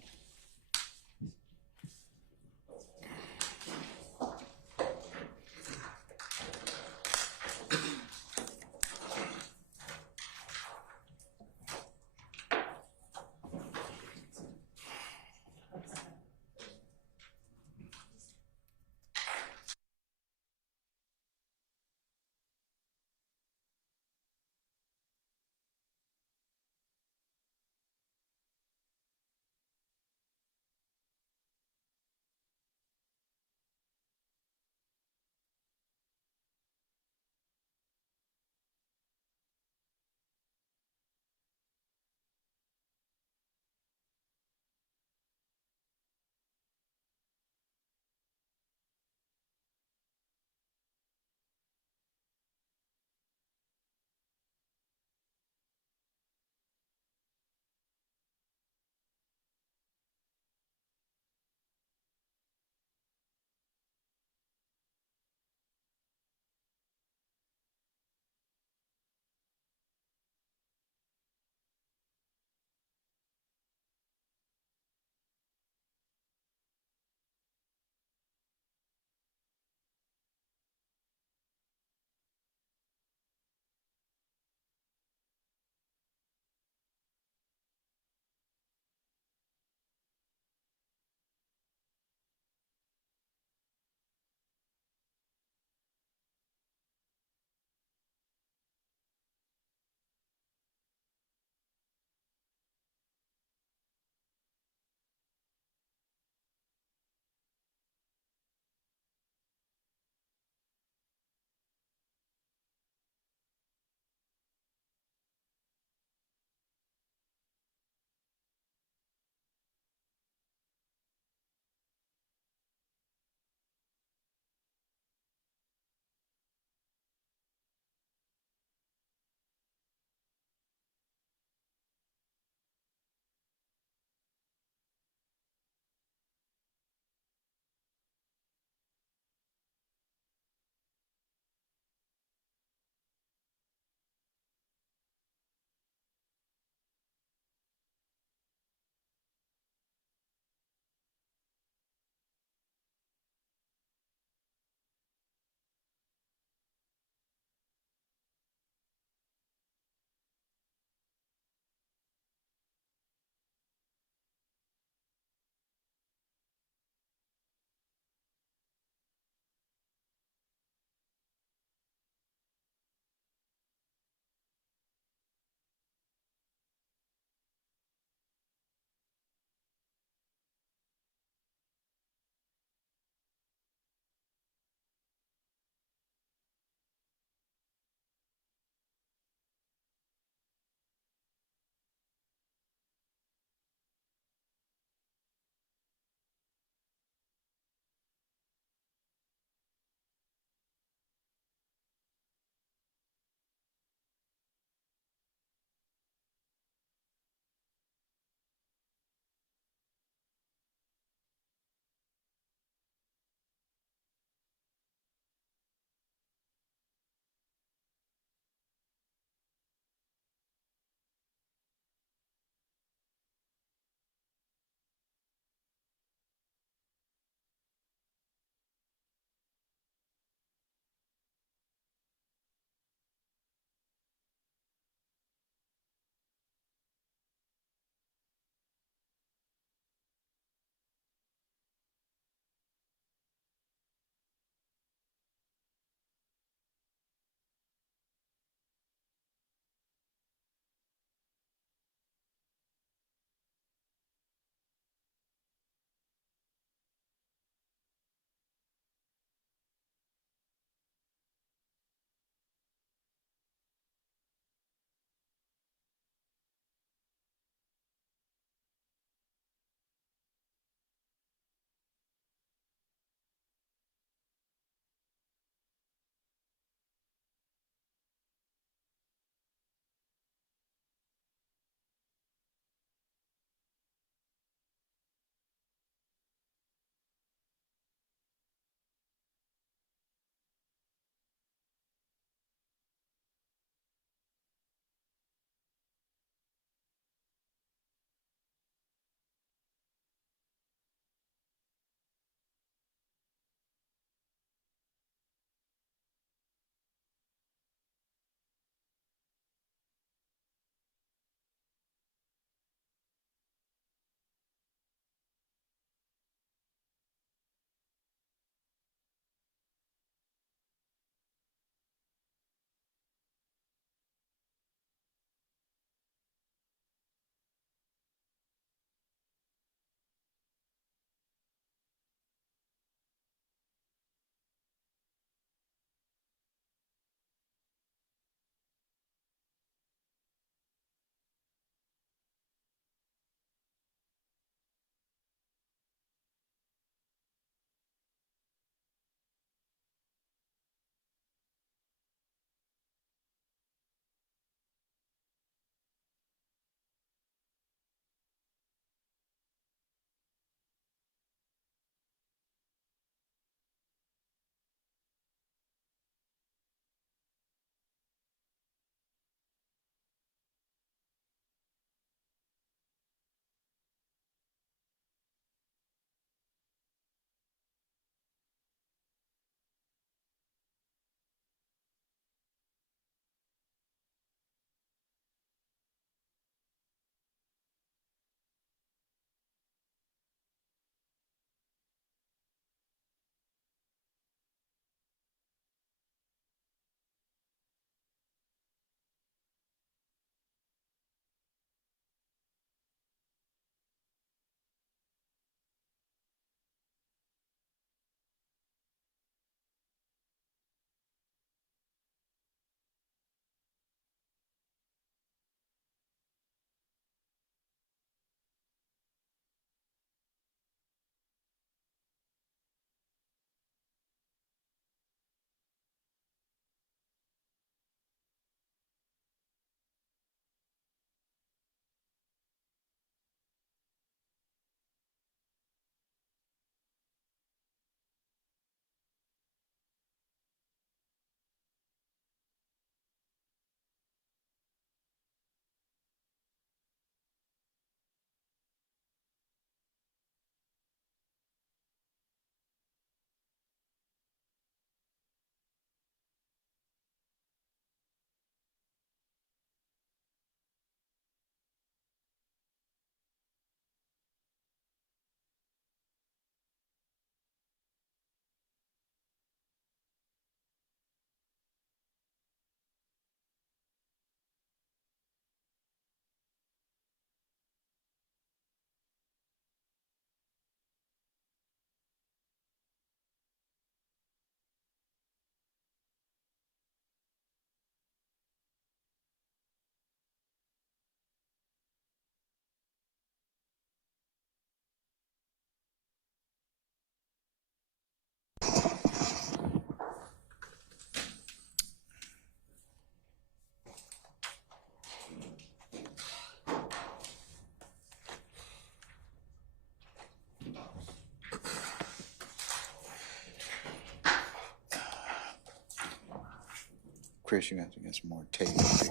Chris, you have to get some more tape. This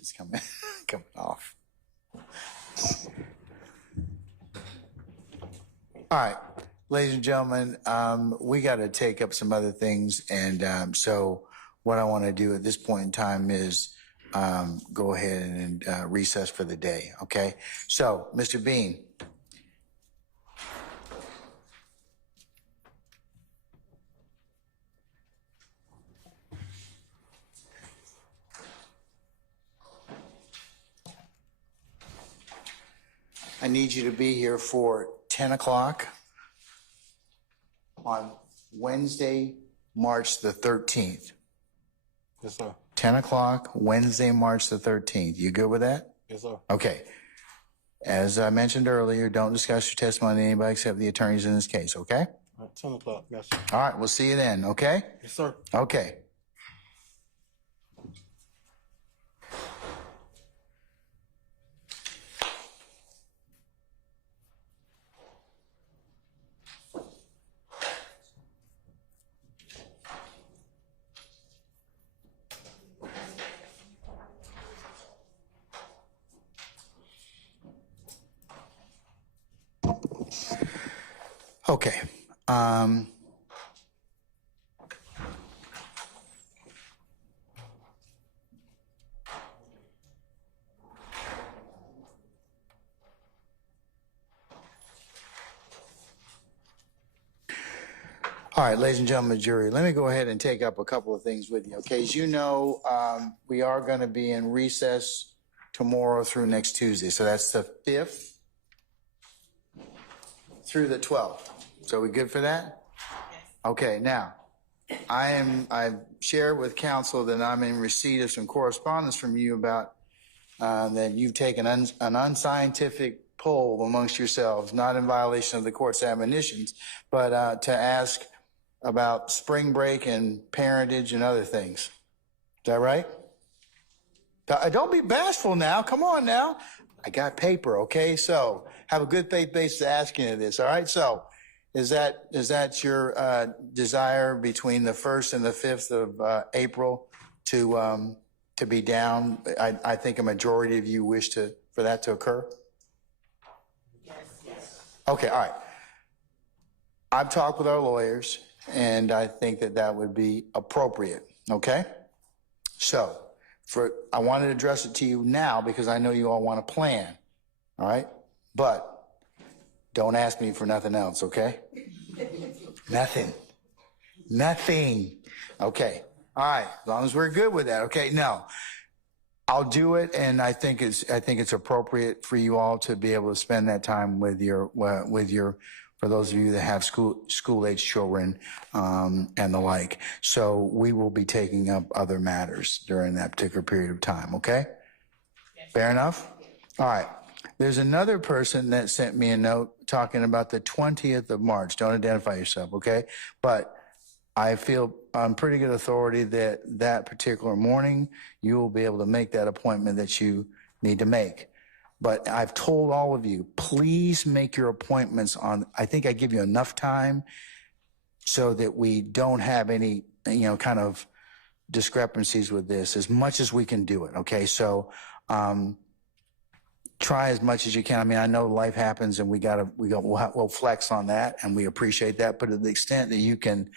is coming off. All right, ladies and gentlemen, we got to take up some other things, and so what I want to do at this point in time is go ahead and recess for the day, okay? So, Mr. Bean. I need you to be here for 10 o'clock on Wednesday, March the 13th. Yes, sir. 10 o'clock, Wednesday, March the 13th. You good with that? Yes, sir. Okay. As I mentioned earlier, don't discuss your testimony to anybody except the attorneys in this case, okay? All right, 10 o'clock. Yes, sir. All right, we'll see you then, okay? Yes, sir. Okay. Okay. All right, ladies and gentlemen of the jury, let me go ahead and take up a couple of things with you. Okay, as you know, we are going to be in recess tomorrow through next Tuesday. So that's the 5th through the 12th. So we good for that? Okay, now, I've shared with counsel that I'm in receipt of some correspondence from you about that you've taken an unscientific poll amongst yourselves, not in violation of the court's admonitions, but to ask about spring break and parentage and other things. Is that right? Don't be bashful now. Come on now. I got paper, okay? So have a good faith basis asking you this, all right? So is that your desire between the 1st and the 5th of April to be down? I think a majority of you wish for that to occur? Yes. Okay, all right. I've talked with our lawyers, and I think that would be appropriate, okay? So I wanted to address it to you now because I know you all want to plan, all right? But don't ask me for nothing else, okay? Nothing. Okay, all right, as long as we're good with that, okay? No, I'll do it, and I think it's appropriate for you all to be able to spend that time with your for those of you that have school-age children and the like. So we will be taking up other matters during that particular period of time, okay? Yes. Fair enough? All right. There's another person that sent me a note talking about the 20th of March. Don't identify yourself, okay? But I feel on pretty good authority that particular morning you will be able to make that appointment that you need to make. But I've told all of you, please make your appointments I think I give you enough time so that we don't have any, kind of discrepancies with this as much as we can do it. Okay. So, try as much as you can. I mean, I know life happens and we'll flex on that and we appreciate that. But to the extent that you can,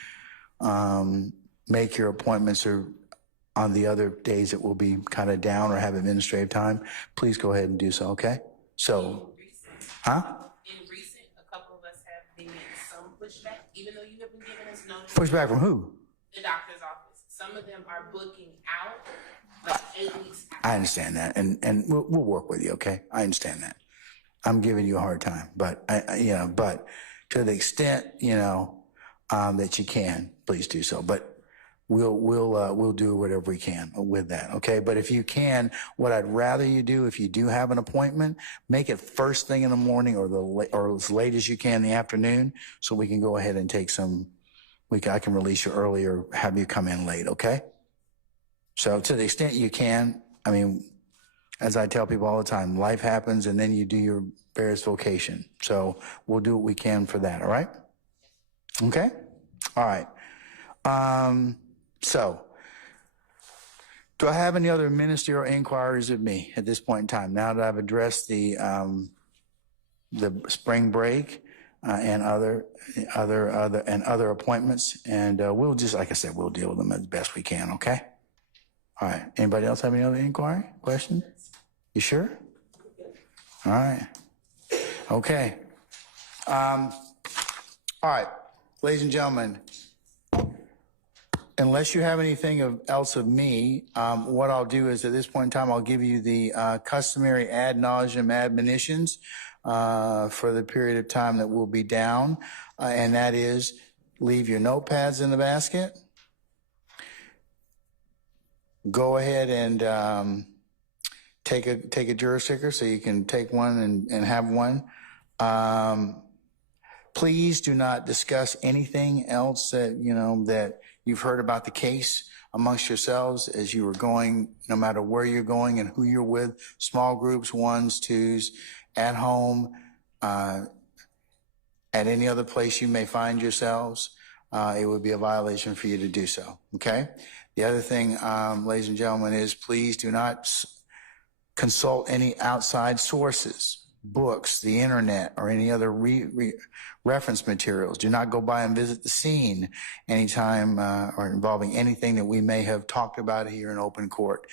make your appointments or on the other days it will be kind of down or have administrative time, please go ahead and do so, okay? So, huh? In recent, a couple of us have been getting some pushback, even though you have been giving us notice. Pushback from who? The doctor's office. Some of them are booking out like 8 weeks out. I understand that, and we'll work with you, okay? I understand that. I'm giving you a hard time, but but to the extent that you can, please do so. But we'll do whatever we can with that, okay? But if you can, what I'd rather you do, if you do have an appointment, make it first thing in the morning or as late as you can in the afternoon, so we can go ahead and take I can release you early or have you come in late, okay? So to the extent you can, I mean, as I tell people all the time, life happens and then you do your various vocation. So we'll do what we can for that, all right? Okay? All right. So Do I have any other ministerial inquiries of me at this point in time? Now that I've addressed the spring break and other appointments, and we'll just, like I said, we'll deal with them as best we can. Okay. All right. Anybody else have any other inquiry, question? You sure? All right. Okay. All right, ladies and gentlemen. Unless you have anything else of me, what I'll do is at this point in time, I'll give you the customary ad nauseum admonitions for the period of time that we'll be down, and that is leave your notepads in the basket. Go ahead and take a juror sticker so you can take one and have one. Please do not discuss anything else that you've heard about the case amongst yourselves as you were going, no matter where you're going and who you're with, small groups, ones, twos, at home, at any other place you may find yourselves. It would be a violation for you to do so, okay? The other thing, ladies and gentlemen, is please do not consult any outside sources, books, the internet, or any other reference materials. Do not go by and visit the scene anytime or involving anything that we may have talked about here in open court.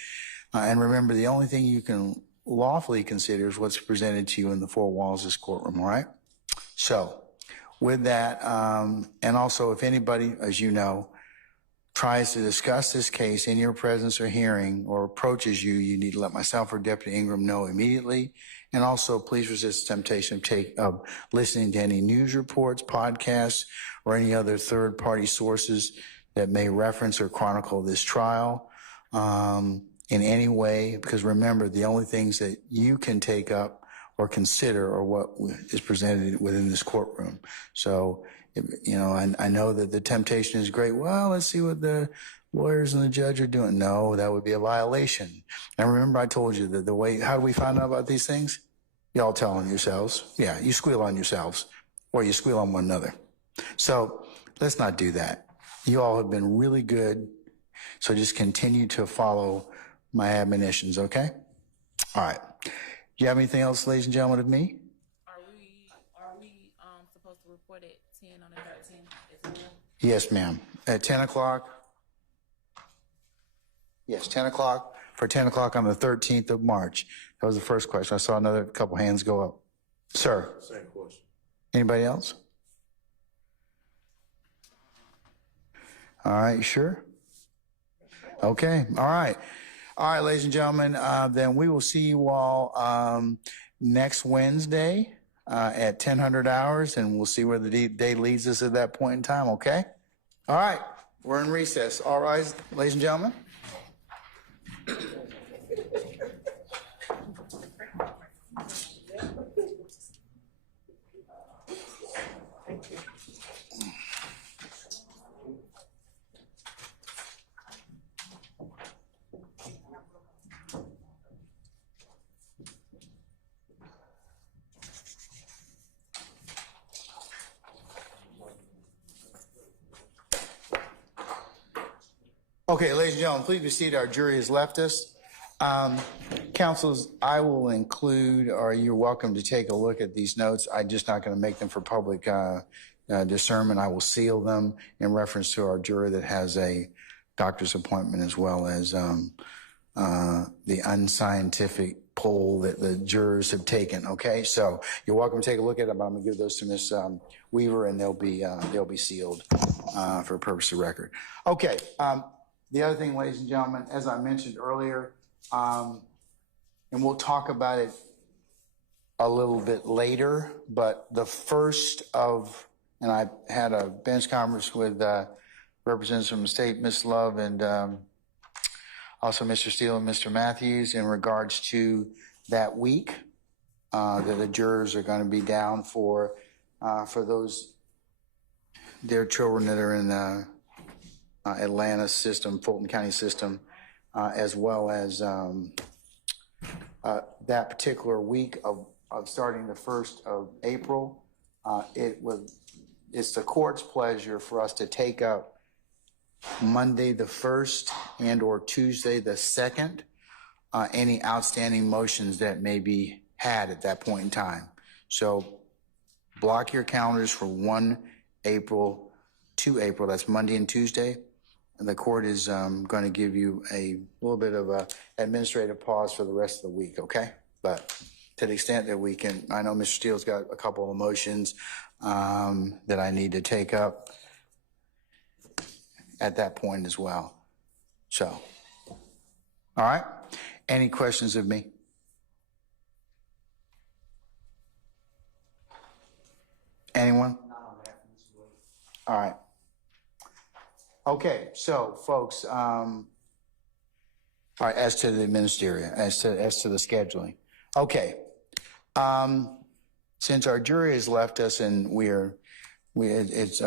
And remember, the only thing you can lawfully consider is what's presented to you in the four walls of this courtroom, all right? So with that, and also if anybody, as you know, tries to discuss this case in your presence or hearing or approaches you, you need to let myself or Deputy Ingram know immediately. And also, please resist the temptation of listening to any news reports, podcasts, or any other third-party sources that may reference or chronicle this trial in any way. Because remember, the only things that you can take up or consider are what is presented within this courtroom. So, I know that the temptation is great. Well, let's see what the lawyers and the judge are doing. No, that would be a violation. And remember, I told you that the way, how do we find out about these things? Y'all tell on yourselves. Yeah, you squeal on yourselves or you squeal on one another. So let's not do that. You all have been really good. So just continue to follow my admonitions, okay? All right. Do you have anything else, ladies and gentlemen, of me? Are we supposed to report at 10 on the 13th as well? Yes, ma'am. At 10 o'clock. Yes, 10 o'clock. For 10 o'clock on the 13th of March. That was the first question. I saw another couple hands go up. Sir. Same question. Anybody else? All right, you sure? Okay, all right. All right, ladies and gentlemen, then we will see you all next Wednesday at 1000 hours, and we'll see where the day leads us at that point in time, okay? All right, we're in recess. All right, ladies and gentlemen. Okay, ladies and gentlemen, please be seated. Our jury has left us. Counsels, I will include, or you're welcome to take a look at these notes. I'm just not going to make them for public discernment. I will seal them in reference to our jury that has a doctor's appointment, as well as the unscientific poll that the jurors have taken. Okay, so you're welcome to take a look at them. I'm going to give those to Ms. Weaver, and they'll be sealed for purpose of record. Okay. The other thing, ladies and gentlemen, as I mentioned earlier, and we'll talk about it a little bit later, but the first of, and I had a bench conference with representatives from the state, Ms. Love, and also Mr. Steele and Mr. Matthews in regards to that week that the jurors are going to be down for those, their children that are in the Atlanta system, Fulton County system, as well as that particular week of starting the 1st of April. It's the court's pleasure for us to take up Monday the 1st and or Tuesday the 2nd, any outstanding motions that may be had at that point in time. So block your calendars for 1 April, 2 April, that's Monday and Tuesday. And the court is going to give you a little bit of a administrative pause for the rest of the week, okay? But to the extent that we can, I know Mr. Steele's got a couple of motions that I need to take up at that point as well. So, all right. Any questions of me? Anyone? All right. Okay, so folks, all right, as to the ministerial, as to the scheduling. Okay. Since our jury has left us and it's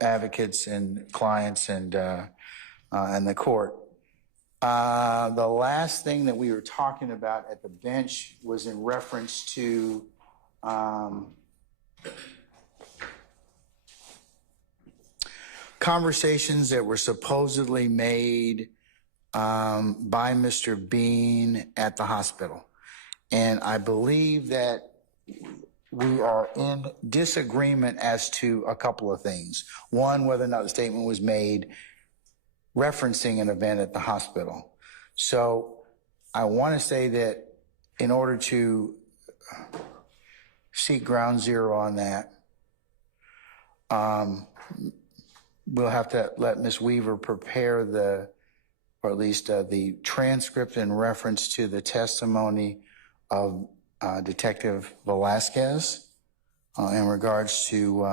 advocates and clients and the court, the last thing that we were talking about at the bench was in reference to conversations that were supposedly made by Mr. Bean at the hospital. And I believe that we are in disagreement as to a couple of things. One, whether or not the statement was made referencing an event at the hospital. So I want to say that in order to seek ground zero on that, we'll have to let Ms. Weaver prepare or at least the transcript in reference to the testimony of Detective Velasquez in regards to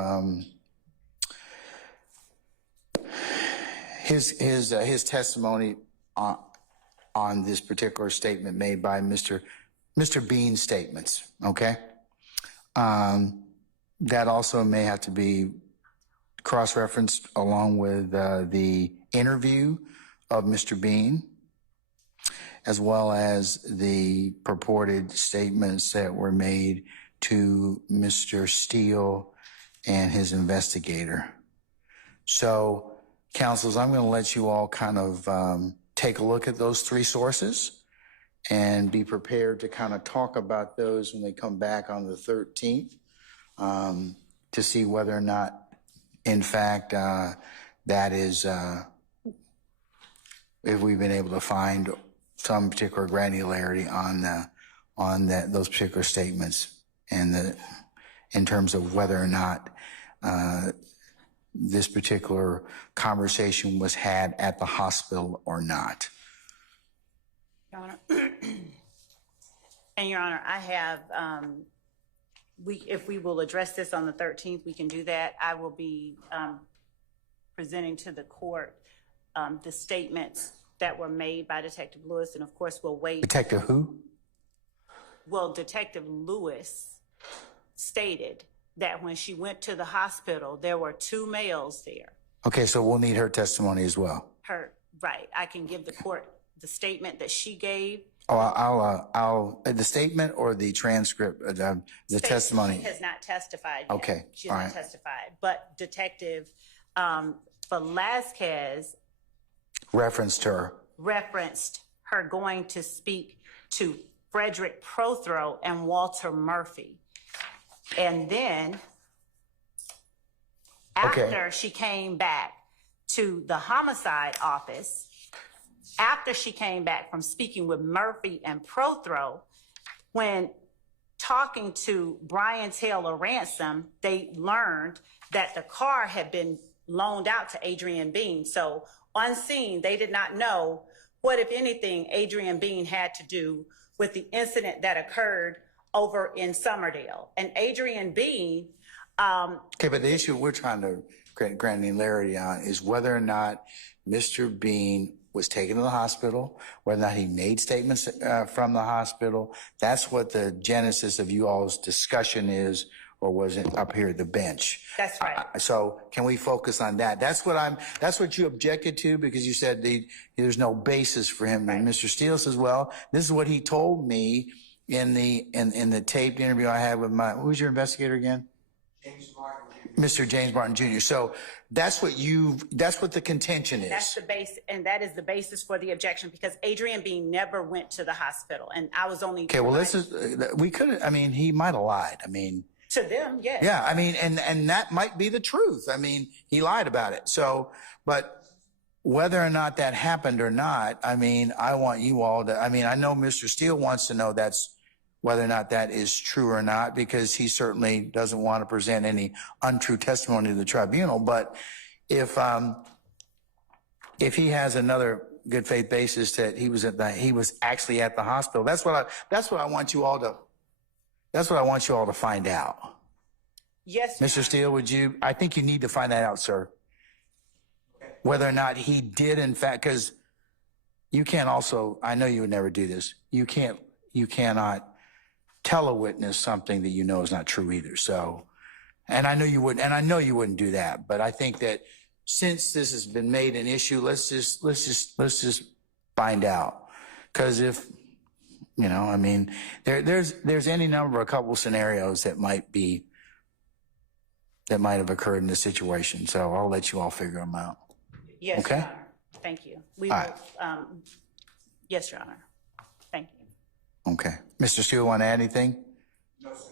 his testimony on this particular statement made by Mr. Bean's statements. Okay, that also may have to be cross-referenced along with the interview of Mr. Bean, as well as the purported statements that were made to Mr. Steele and his investigator. So, counsels, I'm going to let you all kind of take a look at those three sources and be prepared to kind of talk about those when they come back on the 13th to see whether or not, in fact, that is, if we've been able to find some particular granularity on those particular statements and in terms of whether or not this particular conversation was had at the hospital or not. Your Honor, and Your Honor, I have, if we will address this on the 13th, we can do that. I will be presenting to the court the statements that were made by Detective Lewis, and of course we'll wait. Detective who? Well, Detective Lewis stated that when she went to the hospital, there were two males there. Okay, so we'll need her testimony as well. Right. I can give the court the statement that she gave. Oh, I'll the statement or the transcript, the testimony. She has not testified yet. Okay, she has not testified. But Detective Velasquez referenced her going to speak to Frederick Prothro and Walter Murphy. And then after she came back to the homicide office, after she came back from speaking with Murphy and Prothro, when talking to Brian Taylor Ransom, they learned that the car had been loaned out to Adrian Bean. So on scene, they did not know what, if anything, Adrian Bean had to do with the incident that occurred over in Summerdale. And Adrian Bean... okay, but the issue we're trying to create granularity on is whether or not Mr. Bean was taken to the hospital, whether or not he made statements from the hospital. That's what the genesis of you all's discussion is, or was it up here at the bench? That's right. So can we focus on that? That's what you objected to, because you said there's no basis for him. Right. And Mr. Steele says, well, this is what he told me in the taped interview I had with who's your investigator again? Mr. James Martin Jr. So that's what the contention is. That's the base, and that is the basis for the objection, because Adrian Bean never went to the hospital, and I was only. Okay, well, he might have lied. I mean. To them, yes. Yeah, I mean, and that might be the truth. I mean, he lied about it. So, but whether or not that happened or not, I mean, I want you all to, I know Mr. Steele wants to know whether or not that is true or not, because he certainly doesn't want to present any untrue testimony to the tribunal. But if he has another good faith basis that he was actually at the hospital, that's what I want you all to find out. Yes, Mr. Steele, I think you need to find that out, sir. Whether or not he did, in fact, because you can't also, I know you would never do this. You cannot tell a witness something that you know is not true either. So, and I know you wouldn't do that. But I think that since this has been made an issue, let's just find out. Because if, there's any number of a couple scenarios that might have occurred in this situation. So I'll let you all figure them out. Yes, okay? Your Honor. Thank you. Yes, Your Honor. Thank you. Okay. Mr. Steele, want to add anything? No, sir.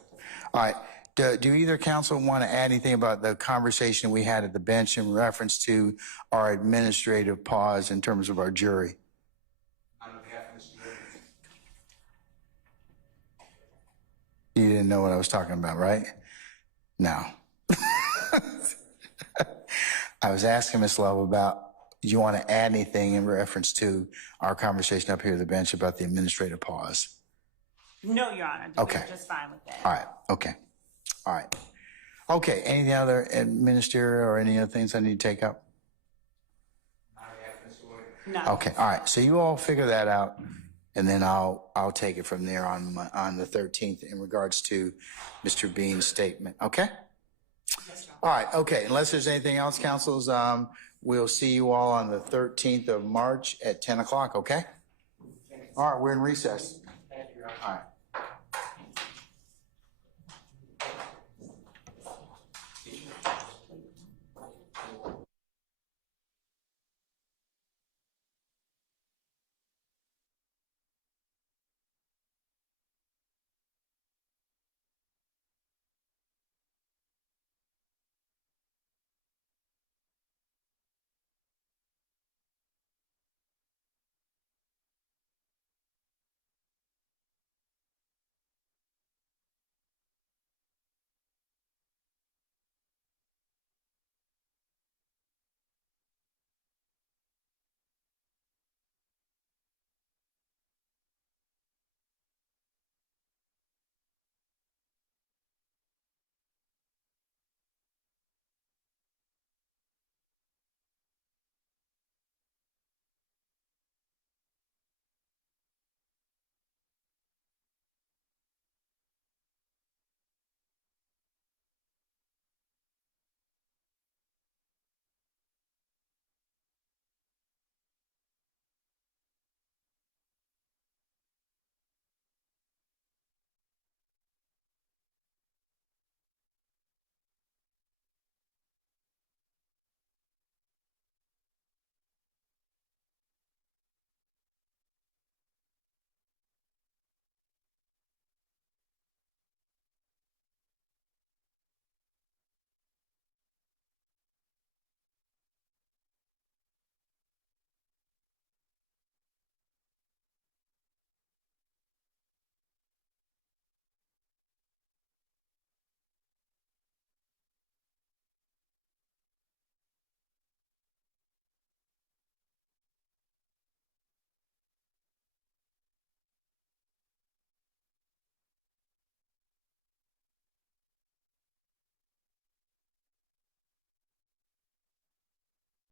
All right. Do either counsel want to add anything about the conversation we had at the bench in reference to our administrative pause in terms of our jury? On behalf of Mr. Williams. You didn't know what I was talking about, right? No. I was asking Ms. Love about, do you want to add anything in reference to our conversation up here at the bench about the administrative pause? No, Your Honor. Okay. We're just fine with that. All right. Okay. All right. Okay. Any other ministerial or any other things I need to take up? No. Okay. All right. So you all figure that out, and then I'll take it from there on the 13th in regards to Mr. Bean's statement. Okay. All right. Okay. Unless there's anything else, counsels, we'll see you all on the 13th of March at 10 o'clock. Okay. All right. We're in recess. All right.